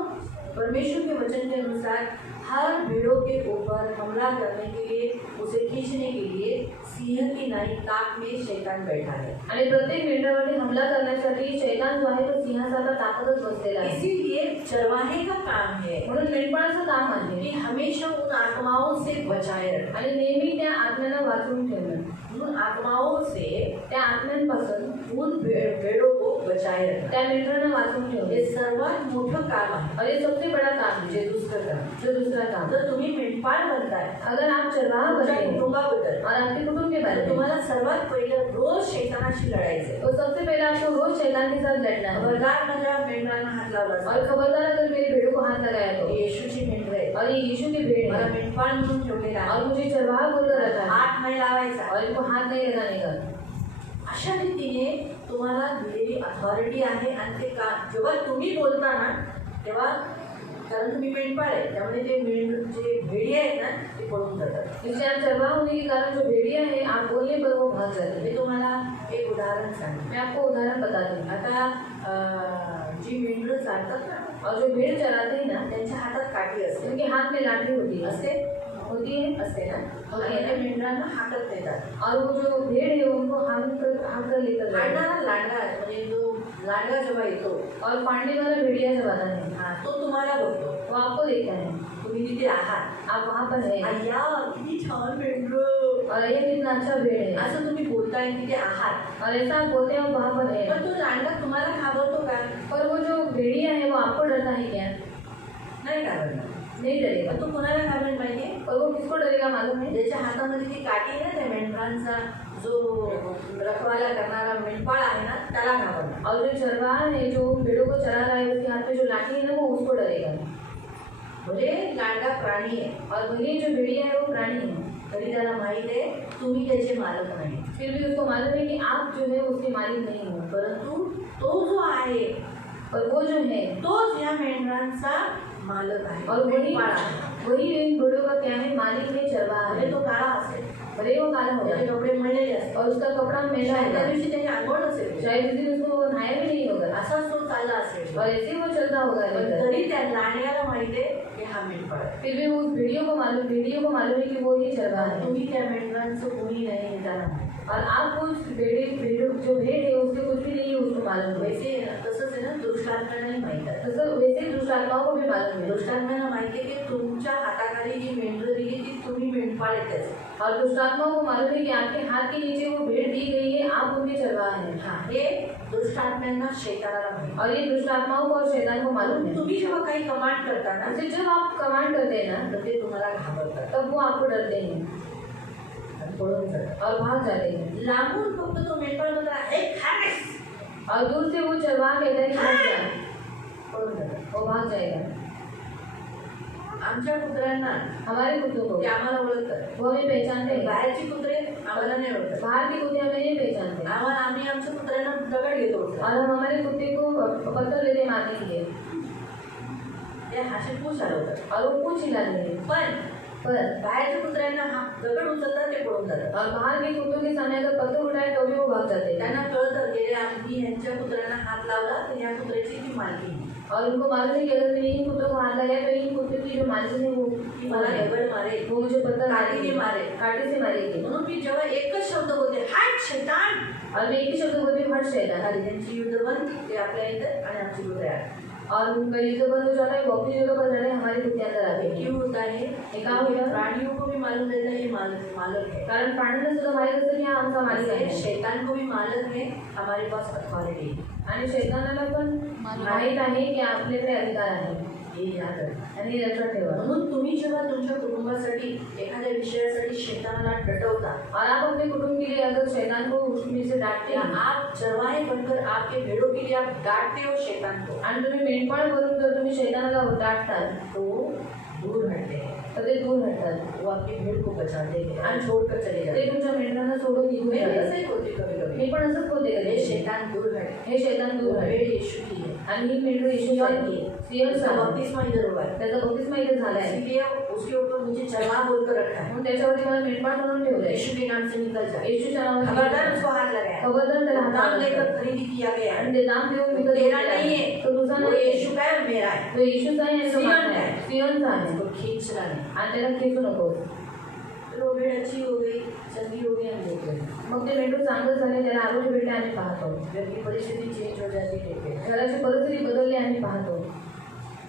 परमेश्वर के वचन के अनुसार हर भेड़ों के ऊपर हमला करने के लिए, उसे खींचने के लिए सिंह की नाई ताक में शैतान बैठा है। आणि प्रत्येक मेंढरावरती हमला करण्यासाठी शैतान जो आहे तो सिंहासारखा ताकदच बसलेला आहे। इसीलिए चरवाहे का काम है म्हणून मेंढपाळाचं काम आहे कि हमेशा उन आत्माओं से बचाए रखना, आणि नेहमी त्या आत्म्यांना वाचवून ठेवणं, उन आत्माओं से त्या आत्म्यांपासून उन भेड़ों को बचाए रखना। त्या मेंढरांना वाचवून ठेवणं हे सर्वात मोठं काम आहे, और ये सबसे बड़ा काम है। जे दुसरं काम। जो दूसरा काम, जर तुम्ही मेंढपाळ बनताय अगर आप चरवाहा तुमच्या बनते हैं कुटुंबाबद्दल, और आपके कुटुंब के बारे तर में, तुम्हाला सर्वात पहिलं रोज शैतानाशी लढायचंय। तो सबसे पहले आपको रोज शैतान के साथ लड़ना है। खबरदार माझ्या मेंढरांना हात लावला और खबरदार अगर मेरे भेड़ों को हाथ लगाया तो, येशूची मेंढर आहे, और ये यीशु की भेड़ मला है मेंढपाळ म्हणून ठेवलेला आहे, और मुझे चरवाहा बोलकर रखा है हात नाही लावायचा। और इनको हाथ नहीं लगाने का। अशा रीतीने तुम्हाला दिलेली अथॉरिटी आहे आणि ते का जेव्हा तुम्ही बोलता ना तेव्हा, कारण तुम्ही मेंढपाळ आहे त्यामुळे ते जे भेडी आहेत ना ते पळून जातात। इससे आप चरवाहा होने के कारण जो भेड़िया है आप बोलने पर वो भाग जाते मी हैं। तुम्हाला एक उदाहरण सांगते। मैं आपको उदाहरण बताती हूँ। आता जी मेंढरं चालतात ना और जो भेड़ चराते हैं ना, त्यांच्या हातात काठी असते, उनके हाथ में लाठी होती है, असते होती है असते ना, होती आणि है ते ना? मेंढरांना हातात देतात। और वो जो भेड़ है उनको हाथ कर लेकर जाते हैं। लांडा लांडा म्हणजे जो लांडा जेव्हा येतो और पांडे वाला भेड़िया जब आता है हा तो तुम्हाला बघतो, वो आपको देखता है, तुम्ही तिथे आहात, आप वहाँ पर है अय्या किती छान मेंढरं और ये कितना अच्छा भेड़ है, असं तुम्ही बोलताय तिथे आहात, और ऐसा आप बोलते हैं वहाँ पर है। पण तो लांडा तुम्हाला घाबरतो का? पर वो जो भेड़िया है वो आपको डरता है क्या? नाही घाबरणार। नहीं डरेगा। पण तो कोणाला घाबरेल माहितीये? और वो किसको डरेगा मालूम है? ज्याच्या हातामध्ये ती काठी आहे ना, त्या मेंढरांचा जो रखवाला करणारा मेंढपाळ आहे ना त्याला घाबरणार। और जो चरवाहा है जो भेड़ों को चरा रहा है उसके हाथ में जो लाठी है ना वो उसको डरेगा। म्हणजे लांडा प्राणी आहे, और भले जो भेड़िया है वो प्राणी है, तरी त्याला माहित आहे तुम्ही त्याचे मालक नाही, फिर भी उसको मालूम है कि आप जो है उसके मालिक नहीं हो, परंतु तो जो आहे और वो जो है तोच या मेंढरांचा मालक आहे और मेंढपाळ आहे। वही इन भेड़ों का क्या है, मालिक है, चरवाहा म्हणजे है। तो काळा असेल, भले वो काला होगा त्याचे कपडे मळलेले असतात, और उसका कपड़ा मैला शायद त्या होगा, दिवशी त्याची आंघोळ नसेल, शायद उस दिन उसको नहाया भी नहीं होगा, असाच तो चालला असेल, और ऐसे ही वो चलता होगा पण लेकर। तरी त्या लांडग्याला माहिती आहे की हा मेंढपाळ आहे। फिर भी वो उस भेड़ियों को मालूम है कि वो ही चरवाहा है। तुम्ही त्या मेंढरांचं कोणी नाही हे त्याला माहिती। और आप उस भेड़ जो भेड़ है उससे कुछ भी नहीं है उसको मालूम है। वैसे तसंच आहे ना, दुष्टात्म्यांनाही माहित आहे, तसं वैसे ही दुष्ट आत्माओं को भी मालूम है। दुष्टात्म्यांना माहिती आहे की तुमच्या हाताखाली जी मेंढरं दिली ती तुम्ही मेंढपाळ आहेत त्याचे। और दुष्टात्माओं को मालूम है कि आपके हाथ के नीचे वो भेड़ दी गई है, आप उनके चरवाहा हैं। हा, हे दुष्टात्म्यांना शैतानाला माहिती। और ये दुष्ट आत्माओं को और शैतान को मालूम है। तुम्ही जेव्हा काही कमांड करता ना इसलिए जब आप कमांड करते हैं ना तर ते तुम्हाला घाबरतात तब वो आपको डरते हैं आणि पळून जातात। और भाग जाते हैं। लांबून फक्त तो मेंढपाळ म्हणतो एक खानेस, और दूर से वो चरवाहा कहता है कि भाग जा, पळून जातात। वो भाग जाएगा। आमच्या कुत्र्यांना हमारे कुत्तों को ते आम्हाला ओळखतात, वो हमें पहचानते हैं, बाहेरची कुत्रे आम्हाला नाही ओळखत। बाहर के कुत्ते हमें नहीं पहचानते, आम्ही आमच्या कुत्र्यांना दगड घेतो, और हम हमारे कुत्ते को पत्थर लेते हैं मारने के लिए, ते हाशी पूछ चालवतात। और वो पूंछ हिलाते हैं। पण पर बाहेरच्या कुत्र्यांना हा दगड उचलतात ते पळून जातात। और बाहर के कुत्तों के सामने अगर पत्थर उठाए तो भी वो भाग जाते हैं। त्यांना कळतं की आम्ही ह्यांच्या कुत्र्यांना हात लावला तर या कुत्र्याची ती मालकी आहे। और उनको मालूम है कि अगर मैंने इन कुत्तों को हाथ लगाया तो इन कुत्तों की जो मालिक है वो की मला दगड मारे, वो मुझे पत्थर काठीने मारे, काटे से मारेगी। म्हणून मी जेव्हा एकच शब्द बोलते हाट शैतान, और मैं एक ही शब्द बोलती हूँ हट शैतान, खाली त्यांची युद्ध बंद, ते आपल्या येतात आणि आमची कुत्रे आत। और उनका युद्ध बंद हो जाता है, वो अपनी जगह पर लड़े हमारे कुत्ते अंदर आते हैं। क्यों होता है? ये क्या होता है? प्राणियों को भी मालूम रहता है ये मालक है, कारण प्राण्यांना सुद्धा माहित असतं की हा आमचा मालिक आहे। शैतान को भी मालक है, हमारे पास अथॉरिटी है। आणि शैतानाला पण माहित आहे की आपल्याकडे अधिकार आहे, हे याद रखा। आणि लक्षात ठेवा। म्हणून तुम्ही जेव्हा तुमच्या कुटुंबासाठी एखाद्या विषयासाठी शैतानाला डटवता, और आप अपने कुटुंब के लिए अगर शैतान को उसमें से डांटते या हैं, आप चरवाहे बनकर आपके भेड़ों के लिए आप डांटते हो शैतान को, आणि तुम्ही मेंढपाळ बनून जर तुम्ही शैतानाला डांटतात तो दूर हटते हैं, तर ते दूर हटतात, वो आपकी भेड़ को बचाते हैं और छोड़कर चले जाते ते हैं। तुमच्या मेंढरांना सोडून निघून मैं जातात। ऐसे ही होती कभी कभी, मी पण असंच बोलते ये कधी, शैतान दूर हटे, हे शैतान दूर भेड़ हट, यीशु की है, आणि ही मेंढर येशूची आहे, सियन उसका सा बपतिस्मा इधर हुआ है, त्याचा बपतिस्मा इथे झाला आहे इसीलिए उसके ऊपर मुझे चरवाहा बोलकर रखा है। म्हणून त्याच्यावरती मला मेंढपाळ म्हणून ठेवलंय यीशु के नाम से निकल जाए। येशूच्या नावाने खबरदार उसको हाथ लगाया, खबरदार त्याला हात नाम लावायचा. लेकर खरीदी किया गया है। आणि ते नाम देऊन विकत तेरा घेतलेला नहीं आहे. है, तो तुझा वो नाही यीशु का है, मेरा है। तो येशूचा आहे आणि तो सियन माझा आहे. आहे. सियनचा आहे उसको खींचना नहीं। आणि त्याला खेचू नको. फिर वो भेड़ अच्छी हो गई, चंगी हो गई, हम देख रहे हैं। मग ते मेंढू चांगलं झाले त्याला आरोग्य भेटले आम्ही पाहतो. घर की परिस्थिति चेंज हो जाती है। घराची परिस्थिती बदलली आम्ही पाहतो.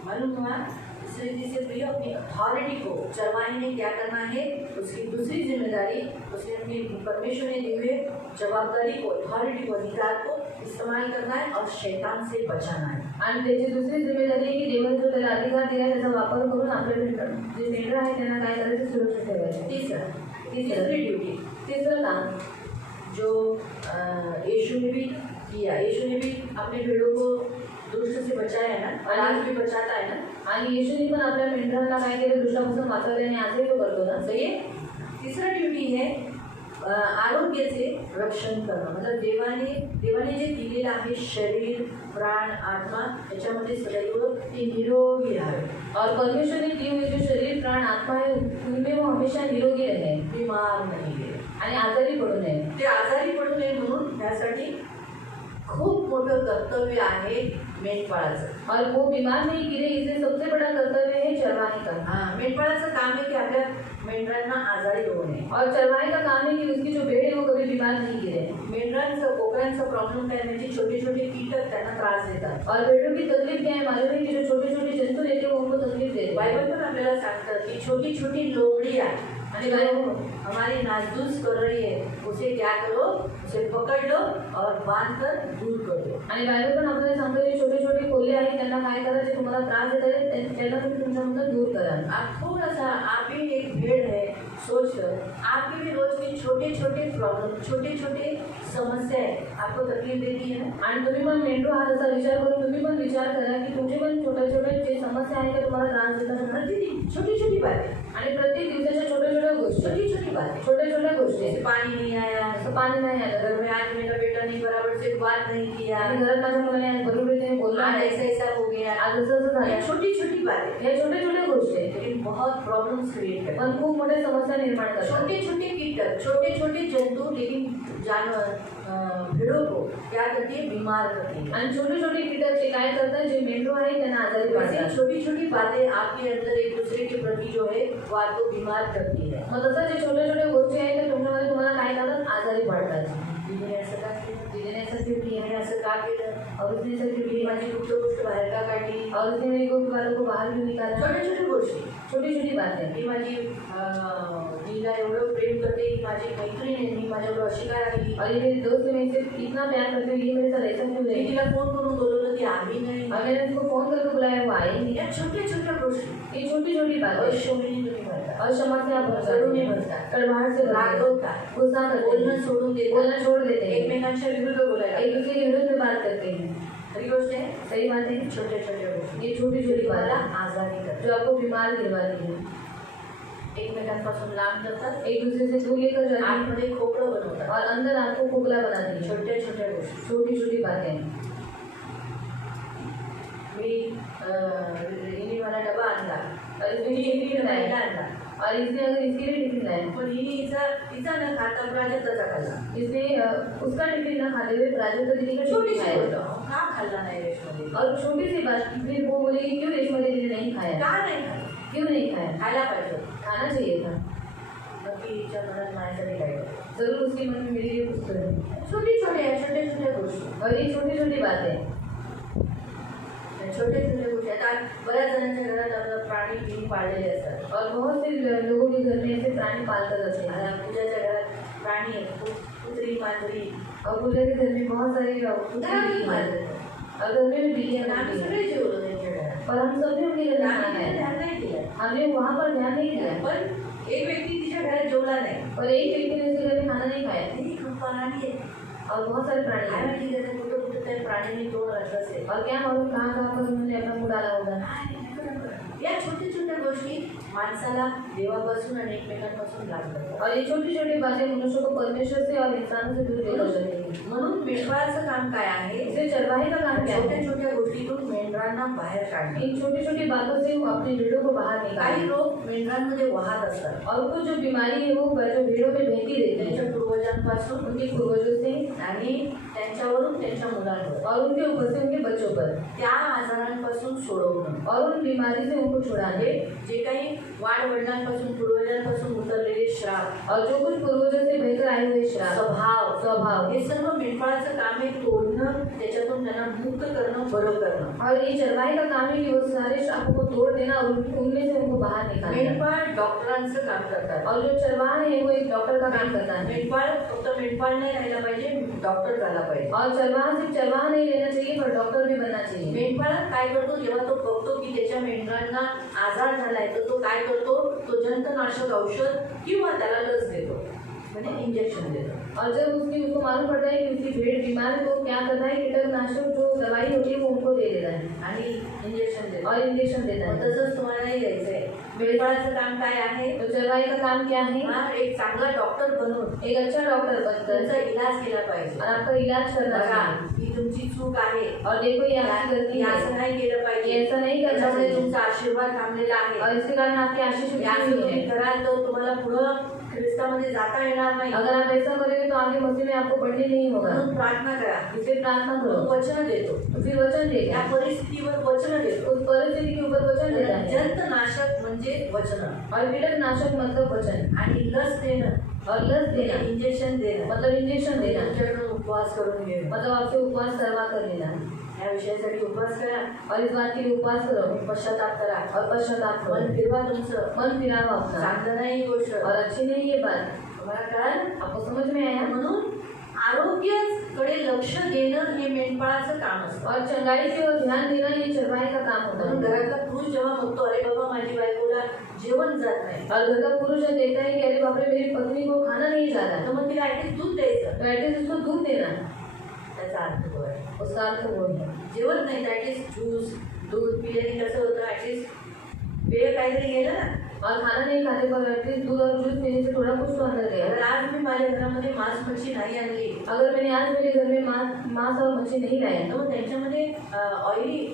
मालूम हुआ, इस रीति से प्रिय अपनी अथॉरिटी को चरवाही ने क्या करना है, उसकी दूसरी जिम्मेदारी उसने अपनी परमेश्वर ने दी हुए जवाबदारी को, अथॉरिटी को, अधिकार को इस्तेमाल करना है और शैतान से बचाना है। आणि त्याची दुसरी जिम्मेदारी आहे की देवाने जो त्याला अधिकार दिला आहे त्याचा वापर करून आपले जे मेंढरं आहे त्यांना काय करायचं सुरक्षित ठेवायचं. तीसरी ड्यूटी, तिसरं काम जो यीशु ने भी किया, यीशु ने भी अपने भेड़ों को दुष्ट से बचाया है ना, और आज भी बचाता है ना। आणि येशूने पण आपल्या मेंढरांना काय केलं दुष्टापासून वाचवले आणि आजही तो करतो ना. सही है। तीसरा ड्यूटी है आरोग्य से रक्षण करणं. मतलब देवाने जे दिलेलं आहे शरीर, प्राण, आत्मा, याच्यामध्ये सदैव ते निरोगी राहावे. और परमेश्वर ने दी हुई जो शरीर प्राण आत्मा है उनमें वो हमेशा निरोगी रहे बीमार नाही गेले आणि आजारी पडू नये. ते आजारी पडू नये म्हणून त्यासाठी खूप मोठं कर्तव्य आहे मेंढपाळाचं. और वो बीमार नहीं गिरे इसलिए सबसे बड़ा कर्तव्य है चरवाहे का. मेंढपाळाचं काम आहे की आपल्या मेंढरांना आजारी होऊ नये. और चरवाहे का काम है कि उसकी जो भेड़ है वो कभी बीमार नहीं गिरे. मेंढरांचं कोकरांचं प्रॉब्लेम काय म्हणजे छोटे छोटे कीटक त्यांना त्रास देतात. और भेड़ों की तकलीफ क्या है मालूम है कि जो छोटे छोटे जंतु रहते हैं वो उनको तकलीफ देते हैं. बाइबल पण आपल्याला सांगतात की छोटी छोटी लोमड़ियाँ आणि जो हमारी नासधूस कर रही है उसे क्या करो, उसे पकड़ लो और बांध कर दूर कर दो. आणि बायबल पण आपल्याला सांगतो जे छोटे छोटे कोल्हे आहेत त्यांना काय करायचे तुम्हाला त्रास देत आहेत त्यांना तुम्ही तुमच्यामधून दूर करा. आप थोड़ा सा, आप भी एक भेड़ है, सोच कर आपके भी रोज के छोटे छोटे प्रॉब्लम, छोटे छोटे समस्याएं आपको तकलीफ देती है ना. आणि तुम्ही पण मेंढू आहात असा विचार करून तुम्ही पण विचार करा की तुमचे पण छोटे छोटे जे समस्या आहेत ते तुम्हाला त्रास देतात. प्रतिदिन छोटी छोटी बातें, आणि प्रत्येक दिवसाच्या छोट्या छोट्या गोष्टी छोटी छोटी बातें, छोट्या छोट्या गोष्टी जैसे पानी नहीं आया, असं पाणी नाही आलं घर में आज मेरा बेटा नहीं बराबर से बात नहीं किया, आणि घरात माझ्या मुलाने आज बरोबर रीतीने बोलला आज नाही, ऐसा ऐसा हो गया. आज असं असं ये झालं. छोटी छोटी बातें या छोट्या छोट्या गोष्टी आहेत लेकिन बहुत प्रॉब्लम्स क्रिएट करती पण खूप मोठ्या समस्या निर्माण करतात. छोटे छोटे कीटक, छोटे छोटे जंतु, लेकिन जानवर भेड़ों को क्या करती है, बीमार करती है. आणि छोटे छोटे कीटक ते काय करतात जे मेंढरू आहे त्यांना आजारी वैसे पडतात. छोटी छोटी बातें आपके अंदर एक दूसरे के प्रति जो है वो आपको बीमार करती है. मग तसं जे छोट्या छोट्या गोष्टी आहेत ते तुमच्यामध्ये तुम्हाला काय करतात आजारी पडतात. दीदीने असं का केलं, दीदीने असं केलं, याने असं का केलं, और उसने ऐसा क्यों ही किया, माझी गुप्त गोष्ट बाहेर का काढली. और उसने मेरी गुप्त बातों को बाहर क्यों निकाला. छोटी छोटी गोष्टी, छोटी छोटी बातें. ही माझी दीला एवढं प्रेम करते की माझी मैत्रीण आहे, मी माझ्यावर अशी काय राहिली. और ये मेरी दोस्त है, मैं इसे इतना प्यार करती हूँ, ये मेरे साथ ऐसा क्यों मी है. तिला फोन करून बोलवलं ती आली नाही. और मैंने उसको फोन करके बुलाया वो आई नहीं. या छोट्या छोट्या गोष्टी ये छोटी छोटी बातें अशोभनीय तुम्ही म्हणता, और समस्या जरूरी म्हणता, कड़वाहट से रागवतात, गुस्सा करते बोलणं हैं, सोडून देतात, बोलना छोड़ देते हैं, एकमेकांच्या विरुद्ध बोलायला एक दूसरे के विरुद्ध में बात करते हैं. खरी गोष्ट आहे. सही बात है. छोट्या छोट्या गोष्टी ये छोटी छोटी मला बातें आजारी करतात, जो आपको बीमार गिरवाती है, एकमेकांपासून लांब करतात, एक दूसरे से दूर लेकर जाती है आतमध्ये खोकलं बनवतात. और अंदर आपको खोखला बनाती है. छोट्या छोट्या गोष्टी. छोटी छोटी बातें. मी हिने मला डबा आणला, और इसमें टिफिन महिला लाया आणला, और इसने अगर इसके लिए टिफिन लाया, पण हिने हिचा न खाता प्राजक्ताचा खाल्ला. इसने उसका टिफिन न खाते हुए प्राजक्ता दीदी का छोटी टिफिन सी खाया. गोष्ट, का खाल्ला नाही रेशमध्ये, और छोटी सी बात फिर वो बोली कि क्यों रेशमा दीदी ने नहीं खाया, का नाही खाल्ला, क्यों नहीं खाया. खायला पाहिजे होतं. खाना चाहिए था. नक्की हिच्या मनात माझ्यासाठी काय होतं. जरूर उसके मन में मेरे लिए कुछ तो है. छोटी छोट्या गोष्टी, और ये छोटी छोटी बातें. छोटे छोटे गोष्टी. आता बऱ्याच जणांच्या घरात आपलं प्राणी बिणी पाळलेले असतात. और बहुत से लोगों के घर में ऐसे प्राणी पालकर रहते हैं. आता पूजाच्या घरात प्राणी आहेत, कुत्री, मांजरी, और पूजा के घर में बहुत सारे घरातही मांजरी. और घर में भी बिल्लियाँ आम्ही रहती हैं. सगळे जेवलो त्यांच्या घरात. पर हम सबने उनके घर में आम्ही खाना तिथे है. ध्यान नाही दिलं. हमने वहाँ पर ध्यान नहीं दिया. पण एक व्यक्ती तिच्या घरात जेवला नाही. और एक व्यक्ति ने उसके घर में खाना नहीं खाया. ती खूप प्राणी आहे. और बहुत सारे प्राणी काय हैं. माहिती त्याचं कुठं कुठं त्या प्राणीने तोड घातलं असेल. और क्या मालूम कहाँ कहाँ पर उन्होंने अपना मुंह डाला होगा. या छोट्या छोट्या गोष्टी माणसाला देवापासून आणि एकमेकांपासून लांब करतात. और ये छोटी छोटी बातें मनुष्य को परमेश्वर से और इंसानों से दूर लेकर जाती हैं. हैं। म्हणून मेंढपाळाचं काम काय आहे? इसलिए चरवाहे का काम क्या छोट्या है? छोट्या गोष्टीतून मेंढरांना बाहेर काढणे. इन छोटी छोटी बातों से वो अपनी भेड़ों को बाहर काही निकालें। रोग मेंढरांमध्ये वाहत असतात और कुछ जो बीमारी है वो जो भेड़ों में बहती रहती त्यांच्या है पूर्वजांपासून उनके पूर्वजों से आणि त्यांच्यावरून त्यांच्या मुलांवर और उनके ऊपर से उनके बच्चों पर त्या आजारांपासून सोडवणं. और उन बीमारी से उनको छुड़ाने जे काही वाडवडिलांपासून पूर्वजांपासून उतरलेले श्राप, और जो कुछ पूर्वजों से बहकर आए हुए श्राप स्वभाव हे सर्व मेंढपाळाचं काम आहे तोडणं, त्याच्यातून त्यांना मुक्त करणं, बरं करणं. और ये चरवाहे का काम है कि वो सारे श्रापों को तोड़ देना और उनमें से उनको बाहर निकालना। मेंढपाळ डॉक्टरांचं काम करतात. और जो चरवाहा है वो एक डॉक्टर का काम करता है। मेंढपाळ फक्त मेंढपाळ नाही राहायला पाहिजे, डॉक्टर झाला पाहिजे. और चरवाहा सिर्फ चरवाहा नहीं रहना चाहिए पर डॉक्टर भी बनना चाहिए। मेंढपाळ काय करतो, जेव्हा तो बघतो की त्याच्या मेंढरांना आजार झालाय तर तो काय करतो, तो जंतनाशक औषध किंवा त्याला लस देतो, म्हणजे इंजेक्शन देतो. और जब उसको मालूम पड़ता है कि उसकी भेड़ बीमार है तो क्या करता है, कीटनाशक जो दवाई होती है वो उनको दे देता है आणि इंजेक्शन देतो. और इंजेक्शन देता मग है। तसंच तुम्हालाही द्यायचंय. मेंढपाळाचं काम काय आहे? तो चरवाहे का काम क्या है? हा, एक चांगला डॉक्टर बनून एक अच्छा डॉक्टर बनकर त्यांचा इलाज केला पाहिजे. और आपका इलाज करना बघा, चाहिए। ही तुमची चूक आहे, और देखो ये आपकी गलती हे है, असं नाही केलं ये पाहिजे, ऐसा नहीं करना त्याच्यामुळे चाहिए। तुमचा आशीर्वाद थांबलेला आहे. और इसके कारण आपके आशीष हे असं हुई तुम्ही है। कराल तर तुम्हाला पुढं ख्रिस्तामध्ये जाता येणार नाही. अगर आप ऐसा करेंगे तो आगे मसीह में आपको बढ़ने नहीं होगा। म्हणून प्रार्थना करा, इसलिए प्रार्थना मग करो, वचन देतो, तो फिर वचन त्या देगा, परिस्थितीवर वचन देतो. उस परिस्थिति के ऊपर वचन देता है। जंतनाशक म्हणजे वचन, और कीटनाशक मतलब वचन, आणि लस देणं, और लस देना इंजेक्शन देणं, मतलब इंजेक्शन देना, तुमच्याकडून उपवास करून घेणं. मतलब आपसे उपवास करवा कर लेना या विषयासाठी उपवास करा, और इस बात के लिए उपवास करो पश्चाताप करा, और पश्चाताप मन करो, फिरवा तुमचं. मन फिरावा अपना। चांगलं नाही ही गोष्ट, और अच्छी नहीं ये बात, तुम्हाला कळाल? आपको समझ में आया? म्हणून आरोग्याकडे लक्ष देणं हे मेंढपाळाचं काम असतं. और चंगाई की ओर ध्यान देना ये चरवाहे का काम होता म्हणून है। घरातला पुरुष जेव्हा बघतो, अरे बाबा माझी बायकोला जेवण जात नाही, और घर का पुरुष जब देखता है कि अरे बाप रे मेरी पत्नी को खाना नहीं जा रहा तर मग तिला ऍटलीस्ट दूध द्यायचं. तो एटलीस्ट उसको दूध देना, त्याचा अर्थ तो आहे. उसका अर्थ वो है। जेवत नाही तर ऍटलीस्ट ज्यूस दूध पिल्याने कसं होतं, ऍटलीस्ट पेय काहीतरी गेलं ना. और खाना नहीं खाने पर एटलीस्ट दूध और जूस पीने से थोड़ा कुछ तो अंदर गया। अगर आज मी माझ्या घरामध्ये मांस मच्छी नाही आणली अगर मैंने आज मेरे घर में मांस और मच्छी नहीं लाया तर मग त्यांच्यामध्ये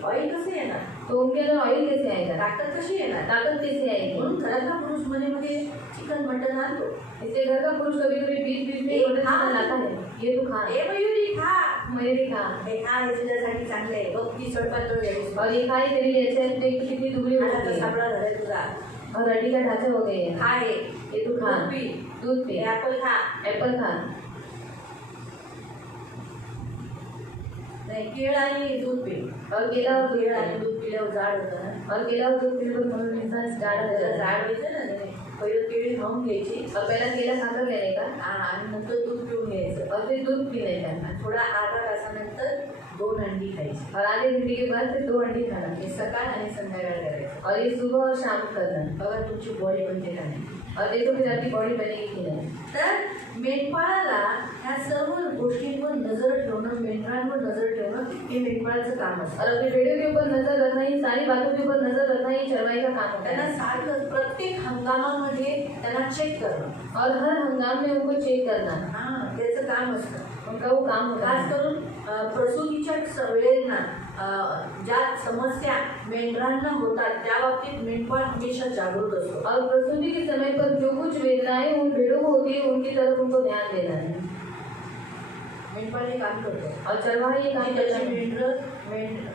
ऑइल कसं येणार, तो उनके अंदर ऑयल कैसे आएगा, ताकद कशी येणार. ताकत कैसे आएगी? म्हणून घरातला पुरुष मध्ये चिकन मटन आणतो. इससे घर का पुरुष कभी कभी बीच बीच में मटन चिकन लाता है, ये तू खा, ए मयुरी खा, मैं भी खा, हे खा, हे तुझ्यासाठी चांगलं आहे. बघ ती सडपातळ द्यावीस, और ये खाई तेरे लिए अच्छा है, देख तो कितनी दुबली हो हाडाचा गई है सापळा झालाय तुझा, और हड्डी का ढांचा हो गई है। खा हे, ये तू खा, दूध पी, दूध पी, हे ऍपल खा. एप्पल खा, नाही, केळ आणि दूध पी. और केला और दूध केळ आणि पी, दूध पिल्यावर जाड होतं ना. और केला और दूध पीने पर म्हणून इंसान जाड़ हो त्याला जाता है। जाड व्हायचं ना, त्याने पहिलं केळी खाऊन घ्यायची, और पहला केला खाकर लेने का आणि नंतर दूध पिऊन घ्यायचं. और फिर दूध पीने का, आणि थोडा अर्धा तासानंतर 2 अंडी खायची. और आधे घंटे के बाद फिर 2 अंडे खाना, हे सकाळ आणि संध्याकाळ करायचं. और ये सुबह और शाम को करना। बघा तुमची बॉडी बनते का नाही. और देखो फिर आपकी बॉडी बनेगी कि नहीं। तर मेंढपाळाला ह्या सर्व गोष्टींवर नजर ठेवणं, मेंढरांवर नजर ठेवणं हे मेंढपाळाचं काम असतं. और अपने भेड़ों के ऊपर नजर रखना, ये सारी बातों के ऊपर नजर रखना ये चरवाई का काम होता त्यांना है। सारखं प्रत्येक हंगामामध्ये त्यांना चेक करणं, और हर हंगाम में उनको चेक करना हा त्याचं काम असतं. उनका वो काम होता खास है। करून प्रसूतीच्या वेळेला ज्या समस्या मेंढरांना होतात त्या बाबतीत मेंढपाळ हमेशा जागृत असतो. और प्रसूति के समय पर जो कुछ वेदनाएं उन भेड़ों को होती है उनकी तरफ उनको ध्यान देना है। मेंढपाळ हे काम करतो. और चरवाहा ये काम करता त्याची है।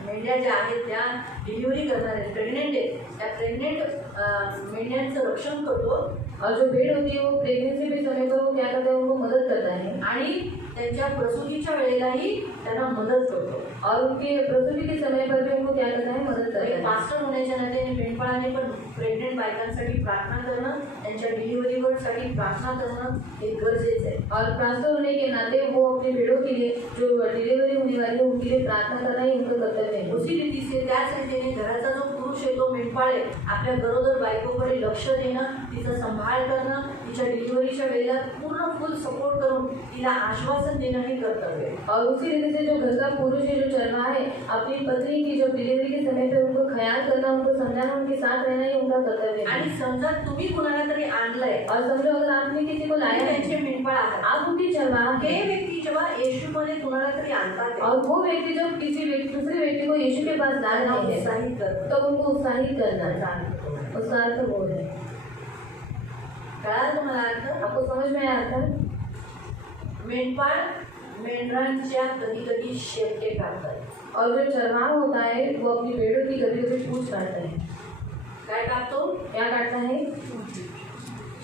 मेंढ्या ज्या आहेत त्या डिलिव्हरी करणार आहेत, प्रेग्नेंट आहेत, त्या प्रेग्नेंट मेंढ्यांचं रक्षण करतो. और जो भेड़ होती है वो प्रेगनेंसी के समय पर वो क्या करता है, उनको मदद करता है आणि त्यांच्या प्रसूतीच्या वेळेलाही त्यांना मदत करतो. और उनके प्रसूति के समय पर भी उनको क्या करता है, मदद करता एक है। पास्टर होण्याच्या नात्याने मेंढपाळाने पण प्रेग्नेंट बायकांसाठी प्रार्थना करणं, त्यांच्या डिलिव्हरीवरसाठी प्रार्थना करणं हे गरजेचं आहे. और पास्टर होने के नाते वो अपने भेड़ों के लिए जो डिलीवरी होने वाली है उनके लिए प्रार्थना करना ही उनका कर्तव्य है। उसी रीतीचे त्याच रीतीने घराचा जो पुरुष आहे तो मेंढपाळ आहे, आपल्या गरोदर बायकोकडे लक्ष देणं, तिचा सांभाळ करणं, तिच्या डिलिव्हरीच्या वेळेला पूर्ण फुल सपोर्ट करून तिला आश्वासन देणं हे कर्तव्य आहे. और उसी रीति से जो घर का पुरुष है, जो चरवाहा है, अपनी पत्नी की जो डिलीवरी के समय पे उनको ख्याल करना, उनको समझाना, उनके साथ रहना ही उनका कर्तव्य है। आणि समजा तुम्ही कुणाला तरी आणलंय, और समझो अगर आपने किसी को लाया है, त्यांचे मेंढपाळ आहात, आप उनकी चरवाहा ते है, व्यक्ती जेव्हा येशूमध्ये कुणाला तरी आणतात और वो व्यक्ति जब दूसरे व्यक्ति को यीशु के पास ला रहे हैं उत्साहित करतात. तो उनको उत्साहित करना सांगतो. उसका अर्थ वो है. कळालं तुम्हाला अर्थ? आपको समझ में आया अर्थ? मेंढपाळ मेंढरांच्या कधी कधी शेपटे काढतात. और जो चरवाहा होता है वो अपनी भेड़ों की कभी कभी पूंछ काटता है. काय कापतो? क्या काटता है?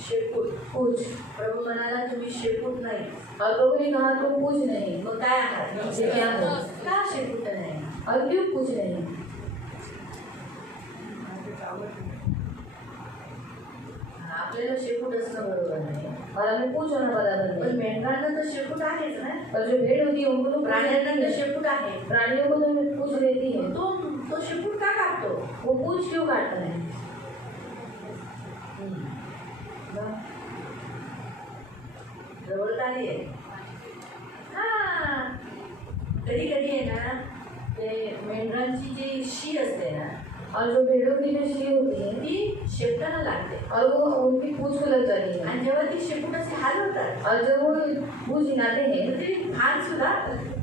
शेपूट. पूंछ. प्रभू म्हणाला तुम्ही शेपूट नाही. और प्रभु ने कहा तुम पूंछ नहीं. मग काय आहात? ये क्या हो? का शेपूट नाही? और क्यों पूंछ नहीं? आपल्याला शेपूट असणं बरोबर नाही. और हमें पूंछ होना बराबर पण नहीं. मेंढरांना तर शेपूट आहेच ना. और जो भेड़ होती है उनको तो प्राण्यांना तर शेपूट आहे. प्राणियों को तो पूंछ रहती है. तो तो शेपूट का कापतो? वो पूंछ क्यों काटता है? जवळ आली आहे. हा कधी कधी आहे ना ते मेंढरांची जी शी असते ना और जो भेड़ों की जो शी होती है ती शेपटाला लागते. और वो उनकी पूंछ को लग जाती है. आणि जेव्हा ती शेपूट असे हलवतात और जब वो पूंछ हिलाते हैं तर ते फार सुद्धा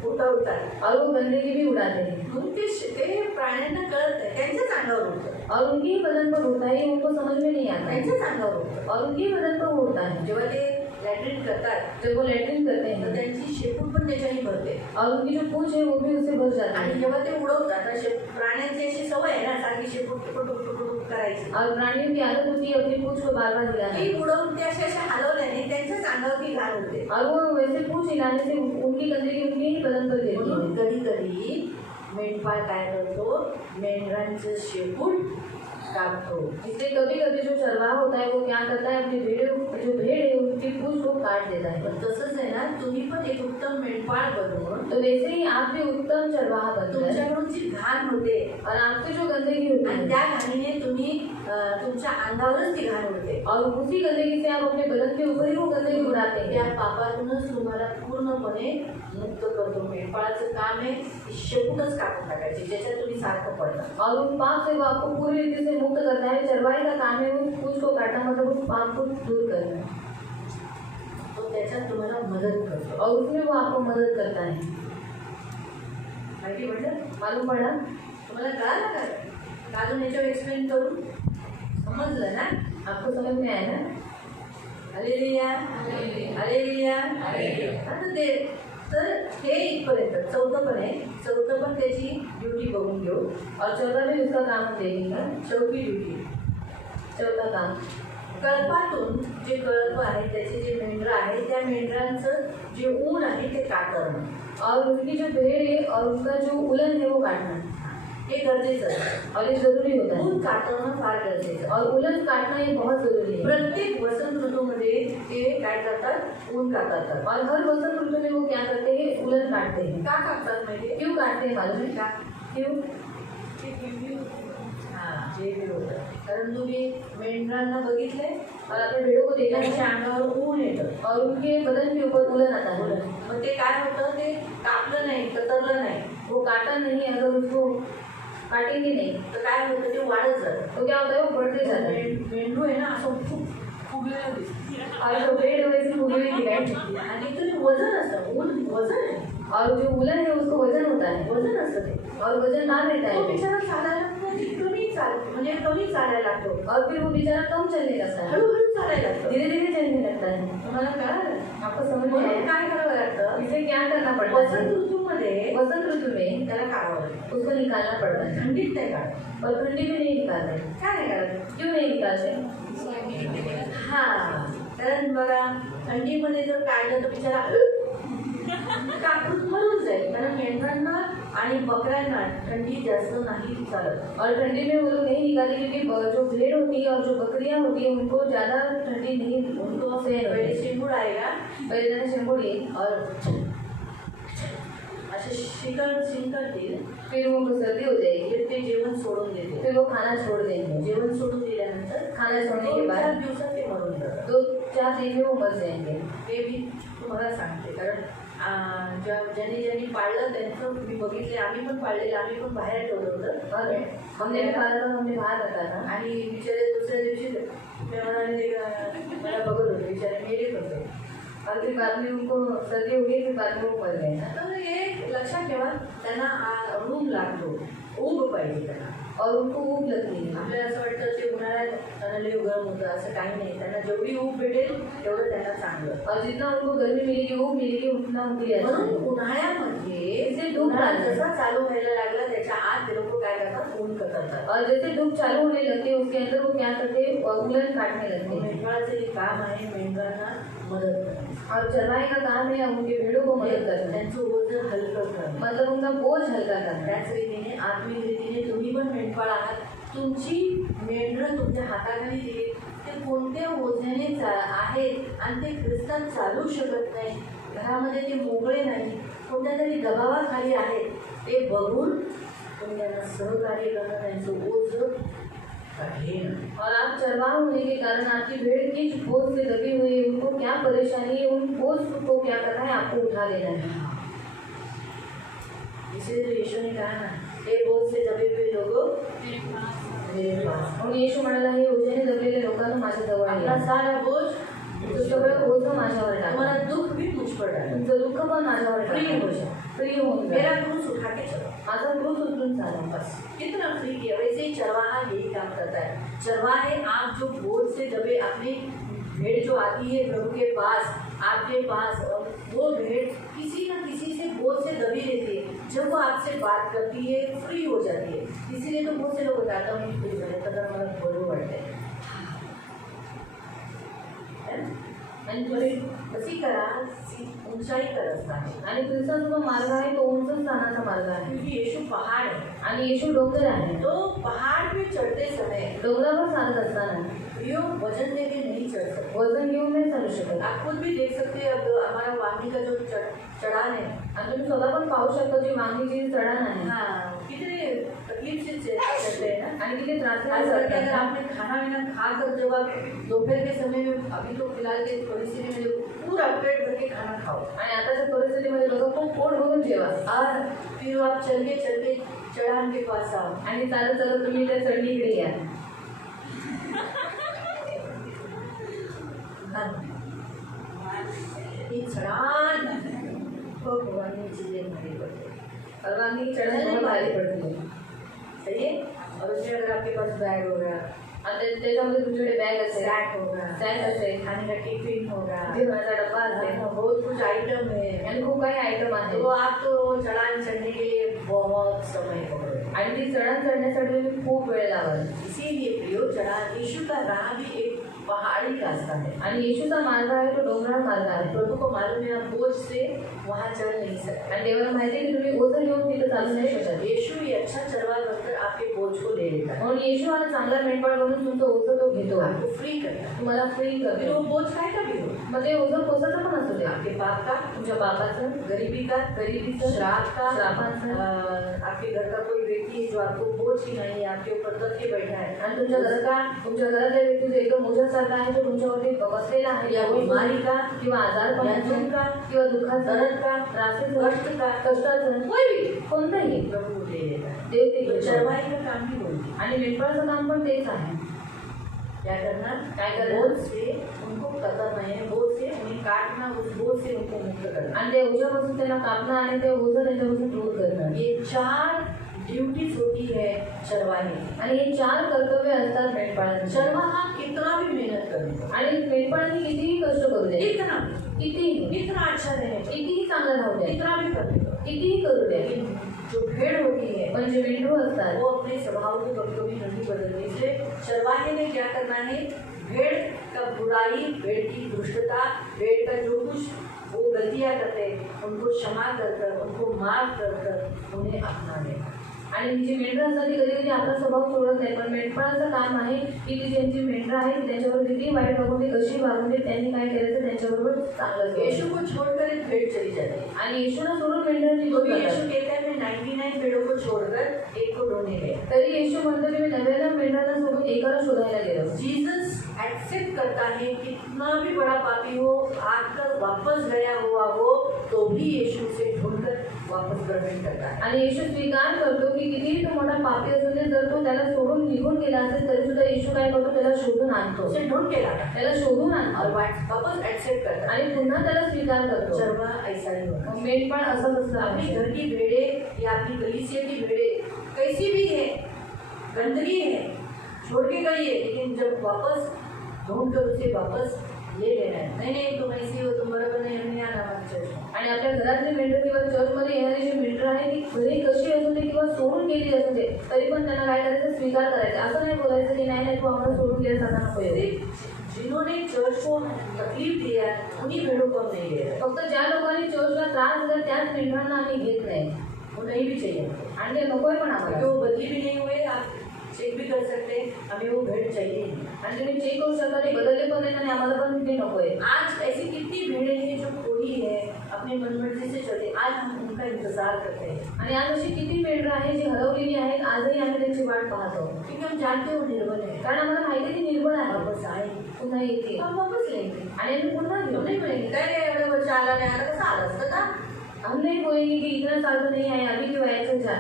उठवतात. और वो गंदगी भी उड़ाते हैं. म्हणून ते प्राण्यांना कळत आहे त्यांच्याच अंगावर उठतं. और उनके ही बदन पर उड़ता है, उनको समझ में नहीं आता है. त्यांच्याच अंगावर उठतं. और उनके ही बदन पर उड़ता है. जेव्हा ते लॅट्रिन करतात जब वो लैट्रिन करते तर हैं त्यांची शेपूट पण त्याच्याने भरते. और उनकी जो पूंछ है वो भी उससे भर जाती आणि है. जेव्हा ते उडवतात तर प्राण्यांची अशी सवय आहे ना सारखी शेपूट टुकटुक टुकटुक करायची. और प्राणियों की आदत होती है अपनी पूंछ को बार बार ती हिलाना. उडवून ते असे असे हलवल्याने त्यांच्याच अंगावरती घाण होते. और वो वैसे पूंछ हिलाने से उनकी गंदगी उनके ही बदन पर गिरती म्हणून है. कधी कधी मेंढपाळ काय करतो मेंढरांचं शेपूट कापतो. इसलिए कभी कभी जो चरवाहा होता है वो क्या करता है, अपनी जो भेड़ है उनकी पूंछ को काट देता है. पण तसंच आहे ना तुम्ही पण एक उत्तम मेंढपाळ बनवून तो वैसे ही आप भी उत्तम चरवाहा बनते हैं. तुमच्याकडून जी घाण होते और आपकी जो गंदगी होती आणि है त्या घाणीने तुम्ही तुमच्या अंगावरच ती घाण उडते. और उसी गंदगी से आप अपने बदन के ऊपर ही वो गंदगी उड़ाते त्या हैं. पापातूनच तुम्हाला पूर्णपणे मुक्त करतो. मेंढपाळाचं काम आहे ती शेपूटच कापून टाकायची ज्याच्यात तुम्ही सारखं पडता. और उस पाप से वो आपको पूरी रीति से मुक्त करता है. चरवाहे का काम है उस पूंछ को काटना, मतलब उस पाप को दूर करना. तो त्याच्यात तुम्हाला मदत करतो. और उसमें वो आपको मदद करता है. माहिती पडलं? मालूम पड़ा? तुम्हाला कळालं का? अजून याच्यावर एक्सप्लेन करून समजलं ना? आपको समझ में आया ना? Hallelujah hallelujah. आता ते तर हे इथपर्यंत चौथं पण आहे. चौथं पण त्याची ड्युटी बघून घेऊ. और चौथा भी उसका काम हम देखेंगे. चौथी ड्युटी चौथा काम कळपातून जे कळप आहे त्याचे जे मेंढरं आहे त्या मेंढरांचं जे ऊन आहे ते कातरणं. और उनकी जो भेड़ है और उनका जो उलन है वो काटना. हे गरजेचं आहे. और ये जरूरी होता है. ऊन कातरणं फार गरजेचं आहे. और उलन काटना ये बहुत जरूरी है. प्रत्येक वसंत ऋतूमध्ये ते काय करतात ऊन कातरतात. और हर वसंत ऋतु में वो क्या करते हैं, उलन काटते हैं. का कापतात माहिती क्यों काटते हैं मालूम है? का? क्यों? हां जे बी होतं. कारण तुम्ही मेंढरांना बघितले और आपने भेड़ों को देखा त्यांच्या है अंगावर ऊन येतं. और उनके बदन के ऊपर उलन आता है. मग ते काय होतं ते कापलं नाही कतरलं नाही वो काटा नहीं, अगर उसको काटेंगे नहीं तर काय होतं ते वाढत जातं. तो क्या होता है, वो बढ़ते जाता है. मेंढरू आहे ना असं खूप फुगलेलं दिसतं. और जो भेड़ वैसी फूली हुई दिखाई देती है. आणि तुम्ही वजन असतं ऊन वजन आहे. और जो उलन है उसको वजन होता है. वजन असतं ते. और वजनदार रहता तो है. बिचारा चालायला कमी चालायला लागतो. और फिर वो बेचारा कम चलने लगता है, हळूहळू चालायला लागतो. धीरे धीरे चलने लगता है. तुम्हाला कळालं? आपको समझ में म्हणून आया? काय करावं लागतं इसे क्या करना पड़ता वसंत है? ऋतूमध्ये वसंत ऋतु में त्याला काढावं लागतं. उसको निकालना पड़ता है. थंडीत नाही काढत. और ठंडी में नहीं निकालते. काय नाही काढत? क्यों नहीं निकालते? हा कारण बघा थंडीमध्ये जर काढलं तर बिचारा कापून मरून जाईल. कारण मेंढरांना आणि बकऱ्यांना थंडी जास्त नाही चालत. और ठंडी में वो लोग नहीं निकालते क्योंकि जो भेड़ होती है और जो बकरियां होती है उनको ज़्यादा ठंडी नहीं, उनको सहन पहिले होती है. शिंगूड आहे का पहले जरा शिंगोड़ी और असे शिंकतील. फिर उनको सर्दी हो जाएगी. फिर ते जेवण सोडून देते. फिर वो खाना छोड़ देंगे. जेवण सोडून दिल्यानंतर खाना छोड़ने के 2-4 बाद दिवसात ते मरून जातात. 2-4 दिन में वो मर जाएंगे. ते मी तुम्हाला सांगते कारण ज्यांनी पाळलं त्यांचं मी बघितले. आम्ही पण पाळलेलं. आम्ही पण बाहेर ठेवलं होतं. और हमने भी पाला था, हमने बाहर रखा था. आणि बिचारे दुसऱ्या दिवशी ते म्हणाले मला बघत होते बिचारे मेलेच होते. और फिर बाद में उनको सर्दी हो गई, फिर बाद में वो मर गए ना. तर हे लक्षात ठेवा, त्यांना रूम लागतो, ऊब पाहिजे त्यांना. और उनको ऊब लगती है. आपल्याला असं वाटतं ते उन्हाळ्यात त्यांना लय गरम होतं, असं काही नाही. त्यांना जेवढी ऊब भेटेल तेवढं त्यांना चांगलं. और जितना उनको गर्मी मिलेगी, ऊब मिलेगी, उतना उनके लिए अच्छा म्हणून है. उन्हाळ्यामध्ये जैसे धूप उन्हाळा लागते. जसा चालू व्हायला लागला त्याच्या आत ते लोक काय करतात, ऊन करतात. और जैसे धूप चालू होने लगती है, उसके अंदर वो क्या करते हैं, उलन काटने लगते हैं. मेंढपाळाचं जे काम आहे मेंढरांना मदत करणे. और चरवाहे का काम है उनके भेड़ों को मदद करना. त्यांचं ओझं हलकं करणे. मतलब उनका बोझ हल्का करना. त्याच रीतीने आत्मिक रीतीने तुम्ही पण मेंढपाळ आहात. तुमची मेंढरं तुमच्या हाताखाली दिली, ते कोणत्या ओझ्याने आहेत आणि ते ख्रिस्तात चालू शकत नाही, घरामध्ये ते मोकळे नाही, कोणत्या तरी दबावाखाली आहेत, ते बघून तुम्ही त्यांना सहकार्य करणं, त्यांचं ओझं काढेन. और आप चरवाहा होने के कारण आपकी भेड़ किस बोझ से दबी हुई है, उनको क्या परेशानी है, उन बोझ को क्या करना है, आपको उठा लेना है. इसलिए तो यीशु ने कहा ना, हे बोझ से दबे हुए लोगों मेरे पास. म्हणून येशू म्हणाला, हे ओझ्याने दबलेल्या लोकांना माझ्या जवळ आपला या. सारा बोझ तो सगळं ओझं माझ्यावर टाका. तुम्हाला दुःख भी मुझ पर डालो. तुमचं दुःख पण माझ्यावर फ्री हो टाका. जाओ. फ्री होऊन जा. मेरा क्रूस उठा के चलो. माझा क्रूस उचलून चाला. बस कितना फ्री किया. वैसे ही चरवाहा यही काम करता है. चरवाहे आप जो बोझ से दबे अपनी भेड़ जो आती है प्रभु के पास, आपके पास, वो भेड़ किसी न किसी से बोझ से दबी रहती है. जब वो आपसे बात करती है फ्री हो जाती है. इसीलिए तो बहुत से लोग बताता हूँ फ्री झाले तर मला बरं वाटतंय. आणि तुम्ही कशी करा, ऊंचाई करत नाही. आणि ख्रिस्ताचा जो मार्ग आहे तो उंच स्थानाचा मार्ग आहे. क्योंकि यीशु पहाड़ है. आणि येशू डोंगर आहे. तो पहाड़ पे चढ़ते समय डोंगरावर चालत असताना यो वजन लेके नहीं चढ़ सकते. वजन घेऊन नाही चालू शकत. आप खुद भी देख सकते हैं. अब हमारा वाणी का जो चढ़ान है, आणि तुम्ही स्वतः पण पाहू शकता जी वांगीची चढण आहे. हाँ, कितने तकलीफ से चढ़ते हैं ना. आणि किती त्रास आज करके अगर आपने खाना वाना खा कर जब आप दोपहर के समय में, अभी तो फिलहाल के परिस्थिति में पूरा पेट भर के खाना खाओ आणि आताच्या परिस्थितीमध्ये लोक खूप पोट भरून जेवा. और फिर आप चल के चढ़ान के पास आओ. आणि चालत चालत तुम्ही त्या चढणीकडे या. ये चढ़ान तो भगवान चीजें भारी पड़ती है. और वांगी की चढण बहुत भारी पडते. सही है. और उसमें अगर आपके पास बैग होगा, आणि त्याच्यामध्ये तुमच्याकडे बॅग असेल, सैक होगा, सॅक असेल, खाने का टिफिन होगा, जेवणाचा डब्बा असेल, बहुत कुछ आइटम है, आणि खूप काही आयटम आहे. तो आप तो चढ़ान चढ़ने के लिए बहुत समय पकड़ोगे. आणि ती चढण चढण्यासाठी तुम्ही खूप वेळ लावाल. इसीलिए प्रियो, चढ़ान यीशु का राह भी एक पहाड़ी रास्ता है. आणि येशूचा मार्ग आहे तो डोंगराळ मार्ग आहे. प्रभु को मालूम है आप बोझ से वहाँ चढ़ नहीं सकते. आणि देवाला माहिती आहे की तुम्ही ओझं घेऊन तिथं चालू नाही शकत. यीशु ये अच्छा चरवाहा बनकर आपके बोझ को ले लेता है. म्हणून येशू हा चांगला मेंढपाळ बनून तुमचं ओझं तो घेतो. आपको फ्री करता है. तुम्हाला फ्री फिर करतो. वो बोझ काय का भी हो. मग ते ओझं कोसाचं पण असू दे. आपके पाप का, तुमच्या बापाचं, गरीबी का, गरिबीचं, श्राप का, श्रापाचं, आपके घर का कोई व्यक्ति जो आपको बोझ ही नहीं है, आपके ऊपर तक के बैठा है, आणि तुमच्या घरातल्या व्यक्ती जो एकदम ओझ्यासारखा आहे तो तुमच्यावरती बसलेला आहे. या बीमारी का, किंवा या आजारपणाचं, दुःख का, किंवा दुःखाचं, दर्द का, त्रासाचं, कष्ट का, कष्टाचं, कोई भी कोणतंही प्रभु ले लेता है. देव ते तो घेतो. चरवाही का काम भी बोलती है. आणि मेंढपाळाचं काम पण तेच आहे. क्या करना, काय करना? बोझ से उनको कतरना है, बोझ से उन्हें काटना, उस बोझ से उनको मुक्त करना. आणि त्या ओझ्यापासून त्यांना कापणं आणि ते ओझं त्यांच्यापासून दूर करणं. ये 4 ड्यूटीज होती है चरवाहे. आणि हे 4 कर्तव्य असतात मेंढपाळांची. चरवाहा कितना भी मेहनत करे, आणि मेंढपाळांनी कितीही कष्ट करू द्या, इतना कितीही, इतना अच्छा रहे, कितीही चांगलं राहू द्या, इतना भी कर दो. कितीही करू द्या, लेकिन जो भेड़ होती है म्हणजे मेंढरू असतात वो अपने स्वभाव को कभी कभी नहीं बदलती. इसलिए चरवाहे ने क्या करना है, भेड़ का बुराई, भेड़ की दुष्टता, भेड़ का जो कुछ वो गलतियाँ करते हैं उनको क्षमा कर कर, उनको माफ कर कर उन्हें अपना लेना. आणि जी मेंढरं असतात ती कधी कधी आपला स्वभाव सोडत नाही. पण मेंढपाळाचं काम आहे की ती ज्यांची मेंढरं आहे त्यांच्यावर किती वाईट वागून ते कशी वागून ते त्यांनी काय करायचं त्यांच्याबरोबर चांगलं यीशु केलं. को छोड़कर एक भेड़ चली जाती है. आणि येशूला सोडून मेंढरांची तो दूर भी यीशु जातात. कहता है मैं 99 भेड़ों को छोड़कर एक को ढूंढने गया. तरी येशू म्हणतो की मी 99 मेंढरांना सोडून एकाला शोधायला गेलो. जीसस एक्सेप्ट करता है कितना भी बड़ा पापी हो, आकर वापस गया हुआ हो तो भी यीशु से ढूंढकर वापस ग्रहण करता है। आणि येशू स्वीकार करतो की कितीही तो मोठा पापी असून दे, जर तो त्याला सोडून निघून गेला असेल तरी सुद्धा येशू काय करतो, त्याला शोधून आणतो, उसे ढूंढ के लाता है त्याला शोधून और आणतो वापस एक्सेप्ट करता है। आणि पुन्हा त्याला स्वीकार करतो। चरवा ऐसा ही होगा। मेंढपाळ असंच असलं अपनी पाहिजे। घर की भेड़े या अपनी कलीसिया की भेड़े कैसी भी है, गंदगी है, छोड़ के गई है, लेकिन जब वापस ढूंढ कर उसे वापस ले लेना है। नहीं तुम ऐसी हो, तुम बरोबर नहीं, हमने आना मत चर्च में। आणि आपल्या घरातले मेंढर किंवा चर्चमध्ये येणारी जी मेंढर आहे ती घरी कशी असू दे किंवा सोडून गेली असू दे, तरी पण त्यांना काय करायचं, स्वीकार करायचं। असं नाही बोलायचं की नाही तू आम्हाला सोडून गेला जाता नको येऊ। जिन्होंने चर्च को तकलीफ दिया उन्हीं भेड़ों को हम नहीं ले रहे। फक्त ज्या लोकांनी चर्चला त्रास दिला त्याच मेंढरांना आम्ही घेत नाही, वो नहीं भी चाहिए आणि ते नकोय पण आम्हाला। क्योंकि वो बदली भी नहीं हुए, आप चेक भी कर सकते हैं, हमें वो भेड़ चाहिए नहीं। आणि तुम्ही चेक करू शकता, ते बदलले पण नाही आणि आम्हाला पण ते नकोय। आज ऐसी कितनी भेड़ें हैं जो खोई है, अपने मनमर्जी से चलते, आज हम उनका इंतजार करते हैं। आणि आज अशी किती मेंढरं आहेत जी हरवलेली आहेत, आजही आम्ही त्यांची वाट पाहतो, क्योंकि हम जानते हो निर्बल है, कारण आम्हाला माहिती आहे ती निर्बळ आहे, वापस आए पुन्हा येते हम वापस लेंगे। आणि आम्ही पुन्हा घेऊ। नहीं बोलेंगे काय रे एवढे वर्ष आला नाही, आता कसं आलं असतं का? हम नहीं बोलेंगे कि इतना साल तो नहीं आया, अभी क्यों आया, चल जा।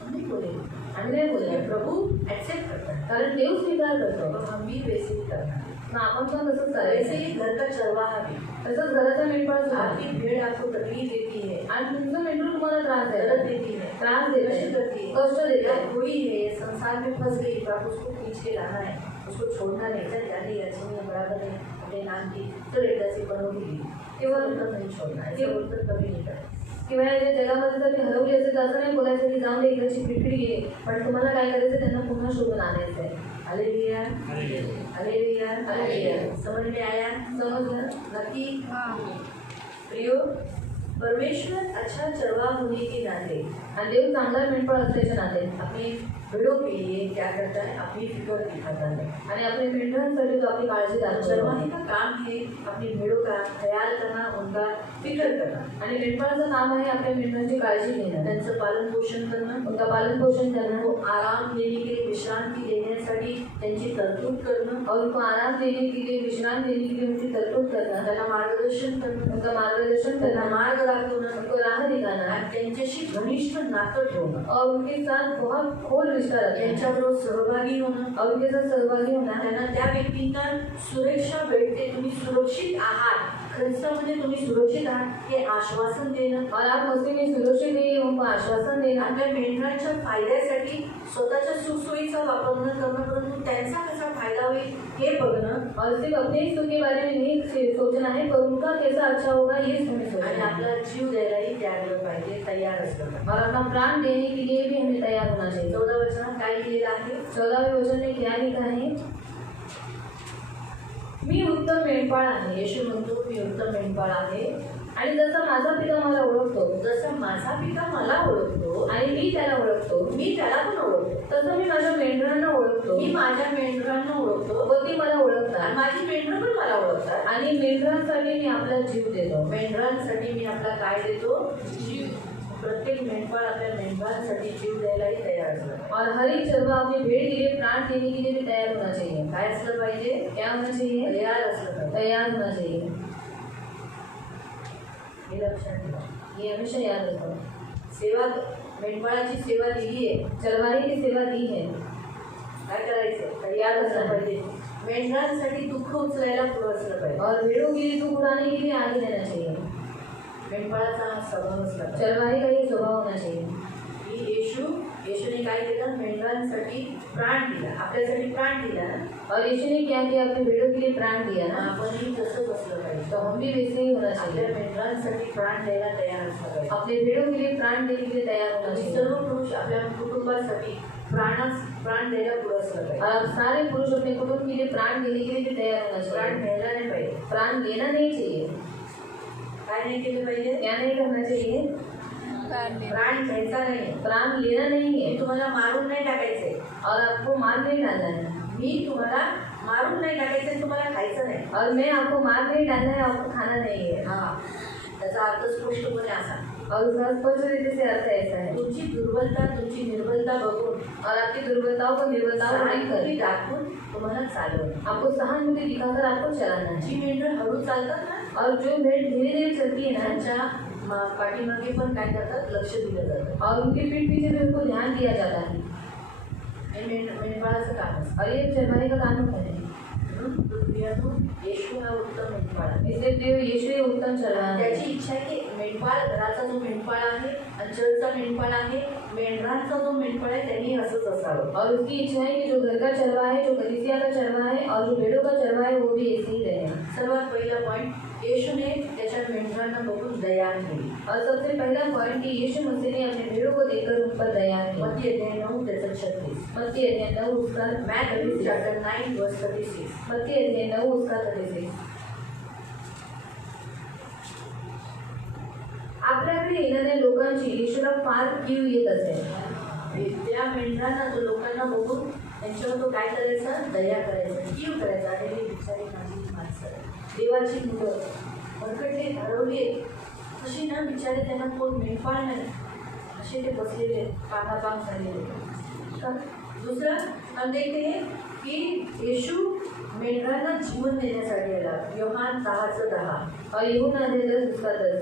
हम नहीं बोलेंगे, आम्ही नाही बोलले, प्रभु एक्सेप्ट करता है कारण देव स्वीकार करतो। और हम भी वैसे ही करना है। मग आपण पण तसंच वैसे करायचं। ही घर का चरवाहा भी, तसंच घराचा मेंढपाळ सुद्धा। आपकी भेड़ आपको तकलीफ देती है, आणि तुमचं मेंढरू तुम्हाला त्रास दर्द देतं, देती है, त्रास देत कष्ट आहे, करती है, कष्ट देत या आहे, कोई है ये संसार में फंस गई, तो आप उसको खींच के लाना है, उसको छोड़ना नहीं। चल जाने याची मी बराबर है, अपने नाम की चल एकदा से बनवली, केवळ उत्तर नहीं छोड़ना है, केवळ उत्तर कभी नहीं करना। किंवा या जगामध्ये जर ती हरवली असेल तर असं नाही बोलायचं की जाऊन दे इकडची पिढी गेली, पण तुम्हाला काय करायचं, त्यांना पुन्हा शोधून आणायचं आहे। Hallelujah, hallelujah, hallelujah. समझ में आया? समजलं? नक्की प्रियो, परमेश्वर अच्छा चरवा होने के नाते आणि देव चांगला मेंढपाळ असल्याच्या नाते अपने भेड़ों के लिए क्या करता है, अपनी फिक्र दिखाता है। आणि आपल्या मेंढरांसाठी तो आपली काळजी दाखवतो। चरवाहे का काम है अपनी भेड़ों का ख्याल करना, उनका फिक्र करना, आणि मेंढपाळाचं काम आहे आपल्या मेंढरांची काळजी घेणं, त्यांचं पालन पोषण करणं, उनका पालन पोषण करना, वो आराम लेने के लिए, विश्रांति देण्यासाठी त्यांची तरतूद करणं, और उनको आराम देने के लिए, विश्राम देने के लिए उनकी तरतूद करना, त्यांना मार्गदर्शन करणं, उनका मार्गदर्शन त्यांना करना, मार्ग दाखवणं, उनको राह दिखाना आणि त्यांच्याशी घनिष्ठ नातं ठेवणं, और उनके साथ बहुत खोल रिश्ता रखना, त्यांच्याबरोबर सहभागी होणं, और उनके साथ सहभागी होना, त्यांना त्या व्यक्तींना सुरक्षा भेटते, तुम्ही सुरक्षित आहात, ख्रिस्तामध्ये तुम्ही सुरक्षित आहात हे आश्वासन देणं, और आप मसीह में सुरक्षित है उनको आश्वासन देना, आपल्या मेंढरांच्या फायद्यासाठी स्वतःच्या सुखसोयीचा वापर न करणं, परंतु त्यांचा कसा फायदा होईल हे बघणं, और सिर्फ अपने ही सुख के बारे में नहीं सोचना है पर उनका कैसा अच्छा होगा ये हमें आणि सोचना है, आपला जीव द्यायलाही त्यावेळेला पाहिजे, तयार असलं पाहिजे। और अपना प्राण देने के लिए भी हमें तैयार होना चाहिए। 14 वचनात काय लिहिलेलं आहे? 14वें वचन में क्या लिखा है? मी उत्तम मेंढपाळ आहे, येशू म्हणतो मी उत्तम मेंढपाळ आहे, आणि जसा माझा पिता मला ओळखतो जसं माझा पिता मला ओळखतो आणि मी त्याला ओळखतो, मी त्याला पण ओळखतो, तसं मी माझ्या मेंढरांना ओळखतो मी माझ्या मेंढरांना ओळखतो व ती मला आणि ओळखतात, माझी मेंढरं पण मला ओळखतात। आणि मेंढरांसाठी मी आपला जीव देतो। मेंढरांसाठी मी आपला काय देतो? जीव। प्रत्येक मेंढपाळ आपल्या मेंढरांसाठी जीव द्यायलाही तयार असला पाहिजे। और हर एक चरवा अपनी भेड़ के लिए प्राण देने के लिए भी तैयार होना चाहिए। काय असलं पाहिजे? क्या होना चाहिए? तयार असलं पाहिजे। तैयार होना चाहिए। हे लक्षात ठेवा। ये हमेशा याद रखो। सेवा, मेंढपाळाची सेवा दिली आहे, चरवाही की सेवा दी है, काय करायचं? तयार असलं पाहिजे। मेंढरांसाठी दुःख उचलायला पुढं असलं पाहिजे। और भेड़ों के लिए दुख उठाने के लिए आगे रहना चाहिए। मेंढपाळाचा हा स्वभाव असला पाहिजे चरवाही का ये स्वभाव होना चाहिए की येशूने काय केलं? मेंढरांसाठी प्राण दिला, आपल्यासाठी प्राण दिला ना, और यीशु ने क्या किया? अपने भेड़ों के लिए प्राण दिया ना, आपणही तसंच असलं पाहिजे। तो हम भी वैसे ही होना आपल्या चाहिए। मेंढरांसाठी प्राण द्यायला तयार असलं पाहिजे। अपने भेड़ों के लिए प्राण देने के लिए तैयार होना आणि चाहिए। सर्व पुरुष आपल्या कुटुंबासाठी प्राण द्यायला पुढं असलं और पाहिजे। आप सारे पुरुष अपने कुटुंब के लिए प्राण देने के लिए भी तैयार होना प्राण चाहिए। घ्यायला नाही पाहिजे। प्राण देना नहीं चाहिए। काय नाही केलं पाहिजे? क्या नहीं करना चाहिए? प्राण घ्यायचा नाही, प्राण लेना नहीं मी है, तुम्हाला मारून नाही टाकायचंय, और आपको मार नहीं डालना है, मी तुम्हाला मारून नाही टाकायचंय, तुम्हाला खायचं नाही। और मैं आपको मार नहीं डालना है, आपको खाना नहीं है। हा, त्याचा अर्थ स्पष्टपणे असा, और उसका स्पष्ट रीति से अर्थ ऐसा है, तुमची दुर्बलता, तुमची निर्बलता बघून और आपकी दुर्बलताओं को निर्बलताओं को सहानुभूती देखकर दाखवून तुम्हाला चालवणं। आपको सहानुभूति दिखाकर आपको चलाना है। जी मेंढर हळू चालतात ना, और जो भेड़ धीरे धीरे चलती है ना, त्यांच्या पाठीमागे पण काय करतात, लक्ष दिलं जातं. और उनके पीठ पीछे भी उनको ध्यान दिया जाता है। हे मेंढपाळाचं काम असतं. और ये चरवाहे का काम होता है। म्हणून पृथ्वीतून येशू हा उत्तम मेंढपाळ आहे. इसलिए देव यीशु ही उत्तम चरवाहा है। त्याची इच्छा आहे की मेंढपाळ, घराचा जो मेंढपाळ आहे, अंचलचा मेंढपाळ आहे, मेंढरांचा जो मेंढपाळ आहे, त्यांनी असंच असावं. और उसकी इच्छा है कि जो घर का चरवाहा है, जो कलीसिया का चरवाहा है और जो भेड़ों का चरवाहा है, वो भी ऐसे ही रहे। सर्वात पहिला पॉइंट, येशूने त्याच्या मेंढरांना बघून दया केली. और सबसे पहला पॉइंट कि यीशु मसीह ने अपने भेड़ों को देखकर उन पर दया की। मत्ती अध्याय 9 त्याचं 36. मत्ती अध्याय 9 उसका मॅथ्यू चॅप्टर 9 वर्स 36. मत्ती अध्याय 9 उसका 36। आपल्याकडे येणाऱ्या लोकांची येशूला फार कीव येत असे। त्या मेंढरांना, जो लोकांना बघून त्यांच्यावर तो काय करायचा, दया करायचा, कीव करायचा. आणि हे बिचारी माझी माणसं, देवाची मुलं भरकटली, हरवली, अशी ना बिचारे, त्यांना कोण मेंढपाळ नाही, असे ते बसलेले, पांगापांग झालेले. दुसरं हम देखते हैं की येशू मेंढरांना जीवन देण्यासाठी आला. योहान 10:10. और यूहन्ना 10 उसका 10।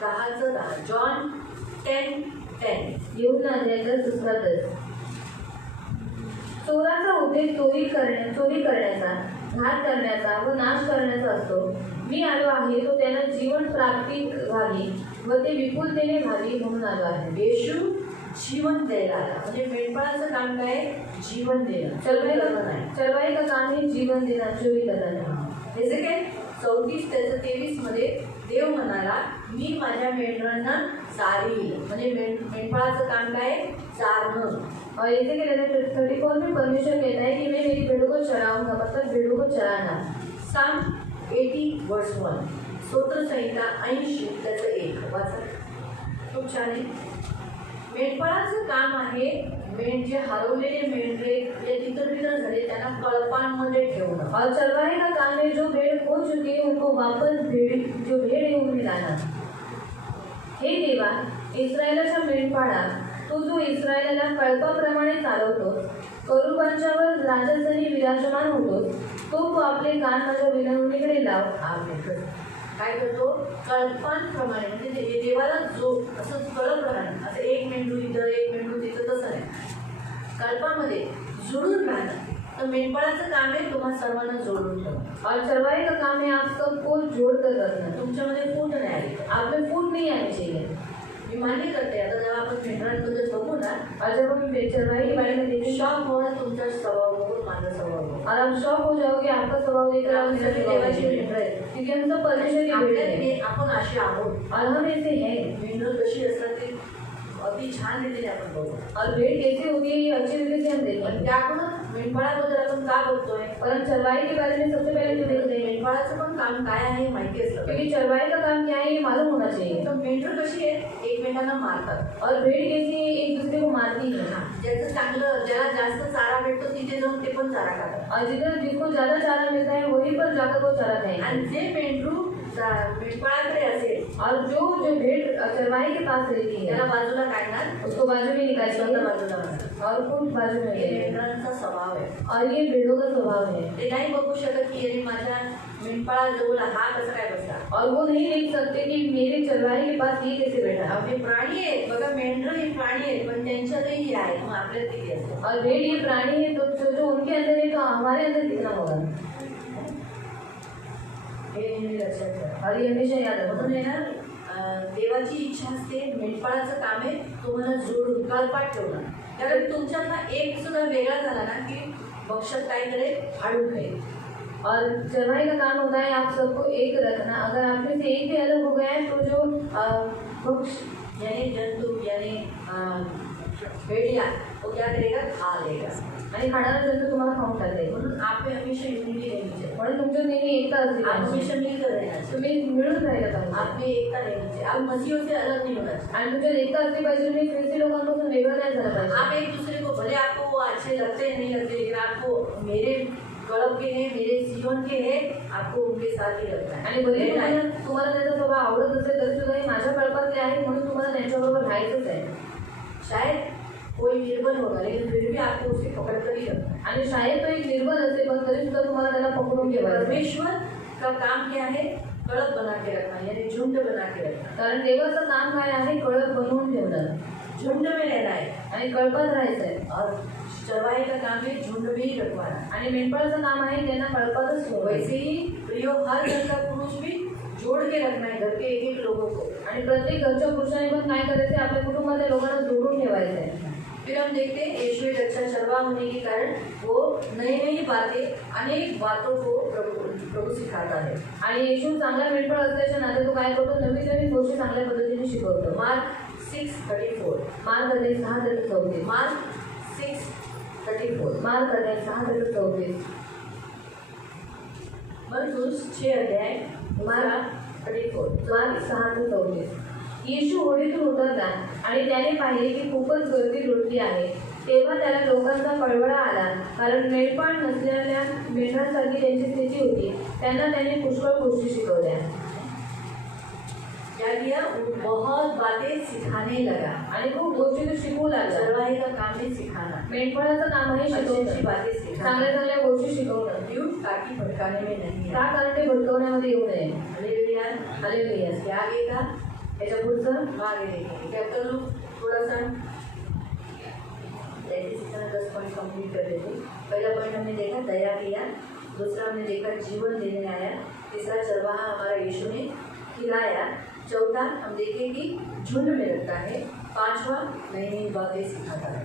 10:10. जॉन 10:10. यूहन्ना 10 उसका 10। चोराचा उद्देश चोरी करण्याचा, घात करण्याचा व नाश करण्याचा असतो। मी आलो आहे तो त्यांना जीवन प्राप्ती व्हावी व ते विपुलतेने व्हावी म्हणून आलो आहे। येशू जीवन द्यायला आला. म्हणजे मेंढपाळाचं काम काय, जीवन देणं. चरवाहे का काम है जीवन देना, चोरी करना नहीं। जसे काय 34 त्याचं 23 मध्ये देव म्हणाला, मी माझ्या मेंढरांना चारील. म्हणजे मेंढपाळाचं काम काय, चारणं. और ऐसे के लेटर 34 में परमेश्वर कहता है कि मैं मेरी भेड़ों को चराऊंगा, मतलब भेड़ों को चराना। साम 80 वर्स 1. स्तोत्र संहिता 80 त्याचं 1 वाचा. खूप छान आहे. मेंढपाळाचं काम आहे जे हरवलेले मेंढरे या तितर झाले त्यांना कळपांमध्ये ठेवणं. और चरवाहे का काम है जो भेड़ खो चुकी है उनको वापस जो भेड़ है उन्हें लाना। हे देवा, इस्रायलाच्या मेंढपाळा, तू जो इस्रायलाला कळपाप्रमाणे चालवतोस, करूबांच्यावर राजस्थानी विराजमान होतोस, तो आपले कान माझ्या विनवणीकडे लाव। आमेन. काय करतो, कल्पांप्रमाणे, म्हणजे देवाला जो असं कळप राहणं, असं एक मेंढू इथं एक मेंढू तिथं, तसं नाही. कल्पामध्ये जुळून राहणं. तर मेंढपाळाचं काम आहे तुम्हाला सर्वांना जोडून ठेवणं. और चरवाहे का काम है आप सबको जोड़ कर रखना। तुमच्यामध्ये फूट नाही आली, आप में फूट नहीं आनी चाहिए। मी मान्य करते. आता जेव्हा आपण मेंढरांबद्दल बघू ना, और जब हम चरवाहे के बारे में देखेंगे, शॉक होणार तुमचा स्वभाव बघून, माझा स्वभाव बघून. और आप शॉक हो जाओगे आपका स्वभाव देखकर, आप मेरा स्वभाव देवाची देखेंगे। मेंढरं आहेत. क्योंकि हम सब परमेश्वर के बेटे हैं आपण असे आहोत. और हम ऐसे हैं। मेंढर कशी असतात ते अति छान रीतीने आपण बघू. और भेड़ कैसे होती है ये अच्छी रीति से हम पण देखेंगे। त्याकडून मेंढपाळाबद्दल आपण का बघतोय, और हम चरवाहे के बारे में सबसे पहले जो देखते हैं, मेंढपाळाचं पण काम काय आहे माहिती असतं. क्योंकि चरवाहे का काम क्या है ये मालूम होना चाहिए। तर मेंढर कशी आहे, एकमेकांना मारतात. और भेड़ कैसी है, एक दूसरे को मारती है। ज्याचं चांगलं, ज्याला जास्त चारा भेटतो तिथे जाऊन ते पण चारा खातात. और जिसको ज्यादा चारा मिलता है वहीं पर जाकर वो चारा खाएंगे। आणि जे मेंढरू मेंढपाळाकडे असेल, और जो भेड़ चरवाहे के पास रहती है त्याला बाजूला काढणार, उसको बाजू में निकालेंगे स्वतः बाजूला मारणार. और खुद बाजू में हे रहेंगे। मेंढरांचा स्वभाव आहे. और ये भेड़ों का स्वभाव है। ते नाही बघू शकत की अरे माझ्या मेंढपाळाजवळ हा कसा काय बसला. और वो नहीं देख सकते कि मेरे चरवाहे के पास ये कैसे बैठा। हे प्राणी आहेत बघा, मेंढर हे प्राणी आहेत, पण त्यांच्यातही हे आहे, मग आपल्यात किती असतं. और भेड़ ये प्राणी है तो जो उनके अंदर है तो हमारे अंदर कितना होगा, हे नेहमी लक्षात ठेवा. और ये हमेशा याद रखो। म्हणून आहे ना, देवाची इच्छा असते, मेंढपाळाचं काम आहे तुम्हाला जोडून कळपात ठेवणं. कारण तुमच्यातला एक सुद्धा वेगळा झाला ना की बक्षक काय करेल, फाडून खाईल. और चरवाहे का काम होता है आप सबको एक रखना। अगर आप में से एक भी अलग हो गया है तो जो वृक्ष यानी जंतु यानी भेड़िया वो क्या करेगा, खा लेगा. आणि खाणारा जंतू तुम्हाला खाऊन टाकेल। म्हणून आपण हमेशा युनिटी रहनी चाहिए. म्हणून तुमच्या नेहमी एकता असली आप पाहिजे। हमेशा मिलकर रहना चाहिए. तुम्ही मिळून राहिलं पाहिजे। आप में एकता रहनी चाहिए. आप मसीहों से अलग नहीं होना चाहिए. आणि तुमच्यात एकता असली पाहिजे। तुम्ही ख्रिस्ती लोकांपासून वेगळं नाही झालं पाहिजे। आप एक दूसरे को, भले आपको वो अच्छे लगते हैं नहीं लगते, लेकिन आपको मेरे कड़प के हैं, मेरे जीवन के हैं, आपको उनके साथ ही रखना है. आणि भले तुम्हाला त्याचा स्वभाव आवडत असेल तरी सुद्धा हे माझ्या कळपातले आहेत म्हणून तुम्हाला त्यांच्याबरोबर राहायचंच आहे। शायद कोई निर्बल होगा, लेकिन फिर भी आपको उसे पकड़ कर ही रखना है. आणि शायद तो एक निर्बल असेल पण तरी सुद्धा तुम्हाला त्याला पकडून ठेवायचं। परमेश्वर का काम क्या है, कळप बना के रखना, यानी झुंड बना के रखना। कारण देवाचं काम काय आहे, कळप बनवून ठेवणं झुंड में रहना है आणि कळपात राहायचंय। और चरवाहे का काम है झुंड में ही रखवाना। आणि मेंढपाळाचं काम आहे त्यांना कळपातच ठेवायचं। वैसे ही प्रियो हर घर का पुरुष भी जोड़ के रखना है घर के एक एक लोगों को। आणि प्रत्येक घरच्या पुरुषाने पण काय करायचं, आपल्या कुटुंबातल्या लोकांना जोडून ठेवायचं आहे। फिर हम देखते हैं यीशु एक अच्छा चरवाहा होने के कारण वो नई नई बातें, अनेक बातों को प्रभु सिखाता है। आणि येशू चांगला मेंढपाळ असल्याच्या नाते तो काय करतो, नवीन नवीन गोष्टी चांगल्या पद्धतीने शिकवतो। मार्क 6:34, मार्क अध्याय 6:34, मार्क 6:34, मार्क अध्याय 6:34, मरकुस 6 अध्याय मार्क 34। मार्क 6:34। येशू होडीतून उतरला आणि त्याने पाहिले की खूपच गर्दी लोटली आहे। तेव्हा त्याला लोकांचा कळवळा आला, कारण मेंढपाळ नसलेल्या मेंढरांसारखी त्यांची स्थिती होती। त्यांना त्याने पुष्कळ गोष्टी शिकवल्या। क्या किया, वो बहुत बातें सिखाने लगा। आणि खूप गोष्टी तो शिकवू लागला। चरवाहे का काम है सिखाना, मेंढपाळाचं काम आहे अच्छी अच्छी शिकवणं, बातें सिखाना। चांगल्या चांगल्या गोष्टी शिकवणं। क्यों? ताकि भटकाने में नहीं का आए। कारण ते भटकवण्यामध्ये येऊ नये। Hallelujah, hallelujah. इसके आगे का याच्या पुढचं आगे देखेंगे। क्या कर लूँ थोड़ा सा 10 पॉइंट कंप्लीट कर देते। पहला पॉइंट हमने देखा दया किया, दूसरा हमने देखा जीवन देने आया, तीसरा चरवाहा हमारा यीशु ने खिलाया, चौथा हम देखें कि झुंड में रखता है, पांचवा नई नई बातें सिखाता है,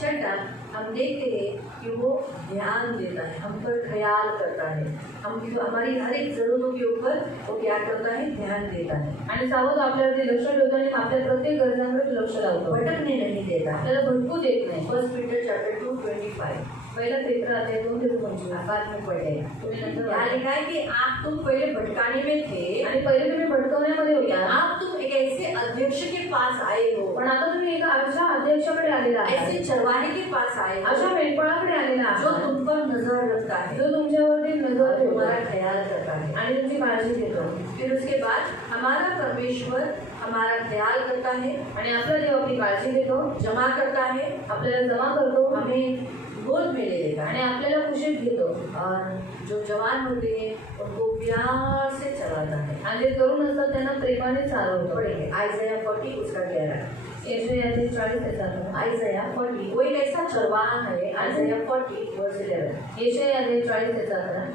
छठा हम देखते हैं कि वो ध्यान देता है, हम पर ख्याल करता है, हम हमारी हर एक ज़रूरतों के ऊपर वो क्या करता है, ध्यान देता है। आणि सावध आपल्यावरती लक्ष ठेवतो आणि आपल्या प्रत्येक गरजांवर लक्ष लावतो। भटकने नहीं देता। आपल्याला भटकू देत नाही। 1 पीटर चैप्टर 2:25 पहिला पेत्र अध्याय 2:25 बाद में पढ़ेगा। तुम्ही नंतर यहाँ लिखा है कि आप तुम पहले भटकाने में थे, आणि पहिले तुम्ही भटकवण्यामध्ये होता, आप तुम एक ऐसे अध्यक्ष के पास आए हो, पण आता तुम्ही एका अशा अध्यक्षाकडे आलेला आहात, ऐसे चरवाहे के पास आए हो, अशा मेंढपाळाकडे आलेला जो आहात, तुम पर नजर रखता है, जो तुमच्यावरती नजर और ठेवतो तुम्हारा ख्याल करता है। आणि तुमची काळजी घेतो। फिर उसके बाद हमारा परमेश्वर हमारा ख्याल करता है, आणि आपला देव आपली काळजी घेतो, जमा करता है, आपल्याला जमा करतो हमें गोद में ले लेता आणि है, आपल्याला कुशीत घेतो और जो जवान होते हैं उनको प्यार से चलाता है। आणि जे तरुण असतात त्यांना प्रेमाने चालवतो। पढ़ेंगे आइज़ाया 40 उसका 11। यशायाह 40:11, आइज़ाया 40 वो एक ऐसा चरवाहा है। आइज़ाया 40:11 यशायाह 40:11।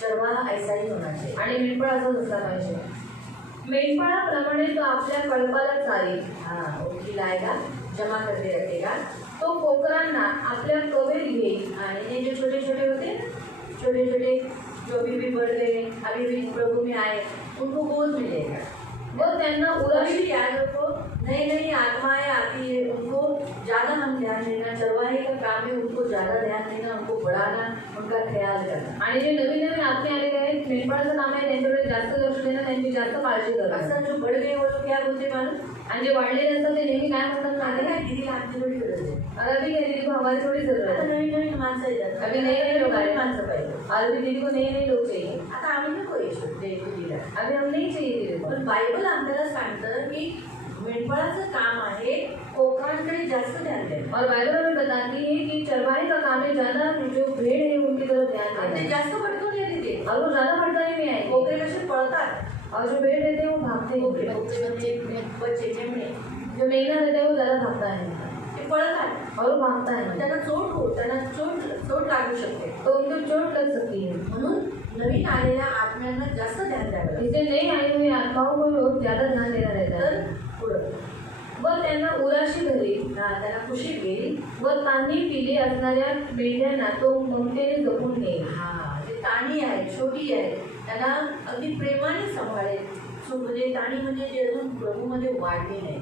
चरवाहा ऐसा ही होना चाहिए। आणि मेंढपाळाचाच असला पाहिजे। मेंढपाळाप्रमाणे तो आपल्या कळपाला चालेल, हाँ, वो खिलाएगा, जमा करके रखेगा। तो कोकरांना आपल्या कवेत घेईल। हाँ, ये जो छोटे छोटे होते हैं ना, छोटे छोटे जो अभी भी बढ़ गए, अभी भी प्रभु में आए, उनको गोद में लेगा। व त्यांना कभी उराशी भी याद रखो, नई नई आत्माएं आती है, उनको ज़्यादा हम ध्यान देना, चरवाहे का काम है उनको ज़्यादा ध्यान देना, उनको बढ़ाना, उनका ख्याल करना। आणि जे नवीन नवीन आत्मे आलेले आहेत, मेंढपाळाचं काम आहे त्यांच्याकडे जास्त लक्ष देणं, त्यांची जास्त काळजी करणं। अक्सर जो बढ़ गए वो लोग क्या बोलते मालूम? आणि जे वाढलेले असतात ते नेहमी काय म्हणतात अरे माहिती काय दीदी आमची थोडी गरज आहे, आहे, अभी के दीदी को हमारी थोड़ी जरूरत आता है, नवीन नवीन माणसं येतात, अभी नए नए लोग आए, माणसं पाहिजे। अभी दीदी को नए नए लोग चाहिए, आता आम्ही नको येशू दीदीला। अभी हम नहीं चाहिए दीदी को। पण बायबल आपल्याला सांगतं की मेंढपाळाचं काम आहे कोकरांकडे जास्त ध्यान द्यायचं, और बाइबल हमें बताती है कि चरवाहे का काम है ज्यादा जो भेड़ है उनकी तरफ ध्यान आणि ते देना, जास्त भटकून येते ते। और वो ज्यादा भटकाने में आएंगे, कोकरे कसे पळतात, और जो भेड़ रहते हैं वो भागते कोकरे हैं, कोकरे म्हणजे बच्चे मेमणे, जो मेघना रहता है वो ज्यादा भागता है ते पळतात, और वो भागता है, त्यांना चोट लागू शकते। तो उनको चोट लग सकती है। म्हणून नवीन आलेल्या आत्म्यांना जास्त ध्यान द्यावं लागतं। इसलिए नई आई हुई आत्माओं को लोग ज्यादा ध्यान देना रहता तर है। पुढं व त्यांना उराशी धरली त्यांना कुशीत गेली, व तान्ही पिली असणाऱ्या मेंढ्यांना तो ममतेने जपून घेईल। हा ते ताणी आहे, छोटी आहे, त्यांना अगदी प्रेमाने सांभाळेल। म्हणजे ताणी म्हणजे जे अजून प्रभूमध्ये वाढले नाही,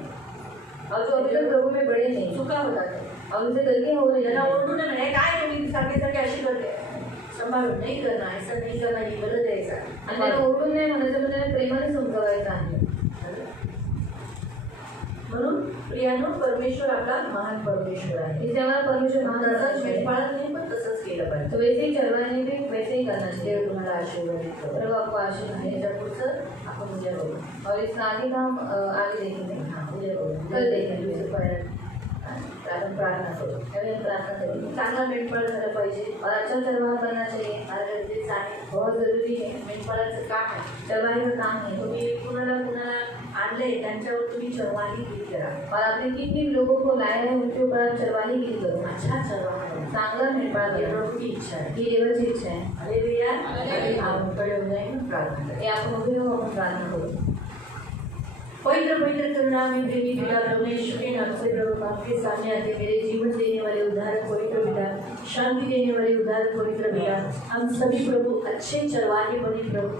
और जो अभी तक प्रभु में बड़े नहीं, चुका होतात, और उनसे गलतियां हो रही त्यांना है, ओरडू नये, "हे काय तुम्ही सारखे सारखे अशी करते, सांभाळून नाही करणार, ऐसा नहीं करना, ही गलत आहे ऐसा." आणि त्यांना ओरडून नाही म्हणायचं, पण त्यांना प्रेमाने समजावायचं आहे। म्हणून प्रियानो परमेश्वर आपला महान परमेश्वर आहे। इसलिए हमारा परमेश्वर महान तसंच है, मेंढपाळात नाही पण तसंच केलं पाहिजे। तो वैसे ही चरवाने भी वैसे ही करना चाहिए। देव तुम्हाला आशीर्वादित करो। प्रभु आपको आशीष आणि दे। याच्या पुढचं आपण उद्या बघू। और इसका आगे का हम आगे देखेंगे, हाँ, उद्या बघू। कल देखेंगे। दुसरं प्रार्थना करो, प्रार्थना करें चांगला मेंढपाळ झाला पाहिजे और अच्छा चरवाहा बनना चाहिए। हमारा गरजेचं आहे, बहुत जरुरी आहे। मेंढपाळाचं काम आहे, चरवाहीचं काम आहे। तुम्ही कुणाला आणले त्यांच्यावर तुम्ही चरवाही गिरी करा और आपने किन लोगों को लाया है उनके ऊपर चरवाही गिरी करो। अच्छा चरवाहा चांगला मेंढपाळ बनो, प्रभु की इच्छा है, ये देवाची इच्छा है। हालेलुया। आप खड़े हो जाएंगे, प्रार्थना करें। आप उभे हो, हम प्रार्थना करो। पवित्र पवित्र करुणामय प्रेमी पिता प्रभु यीशु के नाम से प्रभु आपके सामने आते मेरे जीवन देने वाले उद्धारक पवित्र पिता, शांति देने वाले उद्धारक पवित्र पिता, हम सभी प्रभु अच्छे चरवाहे बने प्रभु।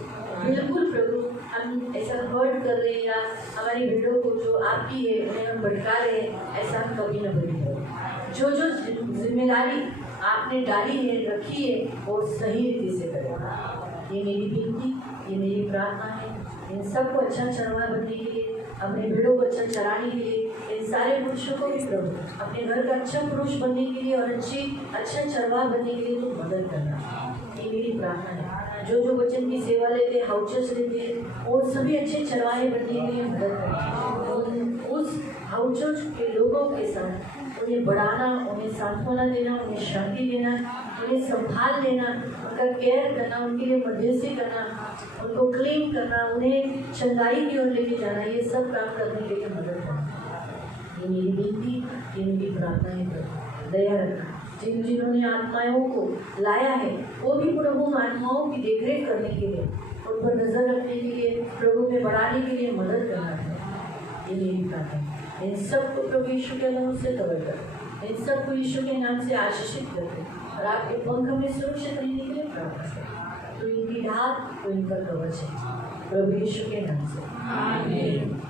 बिल्कुल प्रभु हम ऐसा हर्ट कर रहे हैं या हमारी भेड़ों को जो आपकी है उन्हें हम भटका रहे हैं, ऐसा हम कभी न बने प्रभु। जो जो जिम्मेदारी आपने डाली है रखी है वो सही रीति से करें। ये मेरी विनती, ये मेरी प्रार्थना है। इन सबको अच्छा चरवाहा बनने के लिए, अपने भेड़ों को अच्छा चराने के लिए, इन सारे पुरुषों को भी प्रभु अपने घर का अच्छा पुरुष बनने के लिए और अच्छा चरवाहा बनने के लिए तो मदद करना। ये मेरी प्रार्थना है। जो जो वचन की सेवा लेते, हाउचर्स लेते हैं, वो सभी अच्छे चरवाहे बनने के लिए मदद करना। उस हाउचर्स के लोगों के साथ उन्हें बढ़ाना, उन्हें सांत्वना देना, उन्हें शांति देना, उन्हें संभाल लेना, उनका केयर करना, उनके लिए मध्यस्थी करना, उनको क्लीन करना, उन्हें चंगाई की ओर लेके जाना, ये सब काम करने के लिए मदद करना। ये मेरी विनती, ये मेरी प्रार्थना है। दया रखना। जिन्होंने आत्माओं को लाया है वो भी प्रभु आत्माओं की देखरेख करने के लिए, उन पर नजर रखने के लिए, प्रभु में बढ़ाने के लिए मदद करना है। ये मेरी प्रार्थना है। इन सबको प्रभु यीशु के नाम से कवर कर, इन सबको यीशु के नाम से आशीषित करते और आपके पंख में सुरक्षित रहने के लिए प्रार्थना करें। तो इनकी ढाल, तो इनका कवच है, प्रभु यीशु के नाम से आमीन।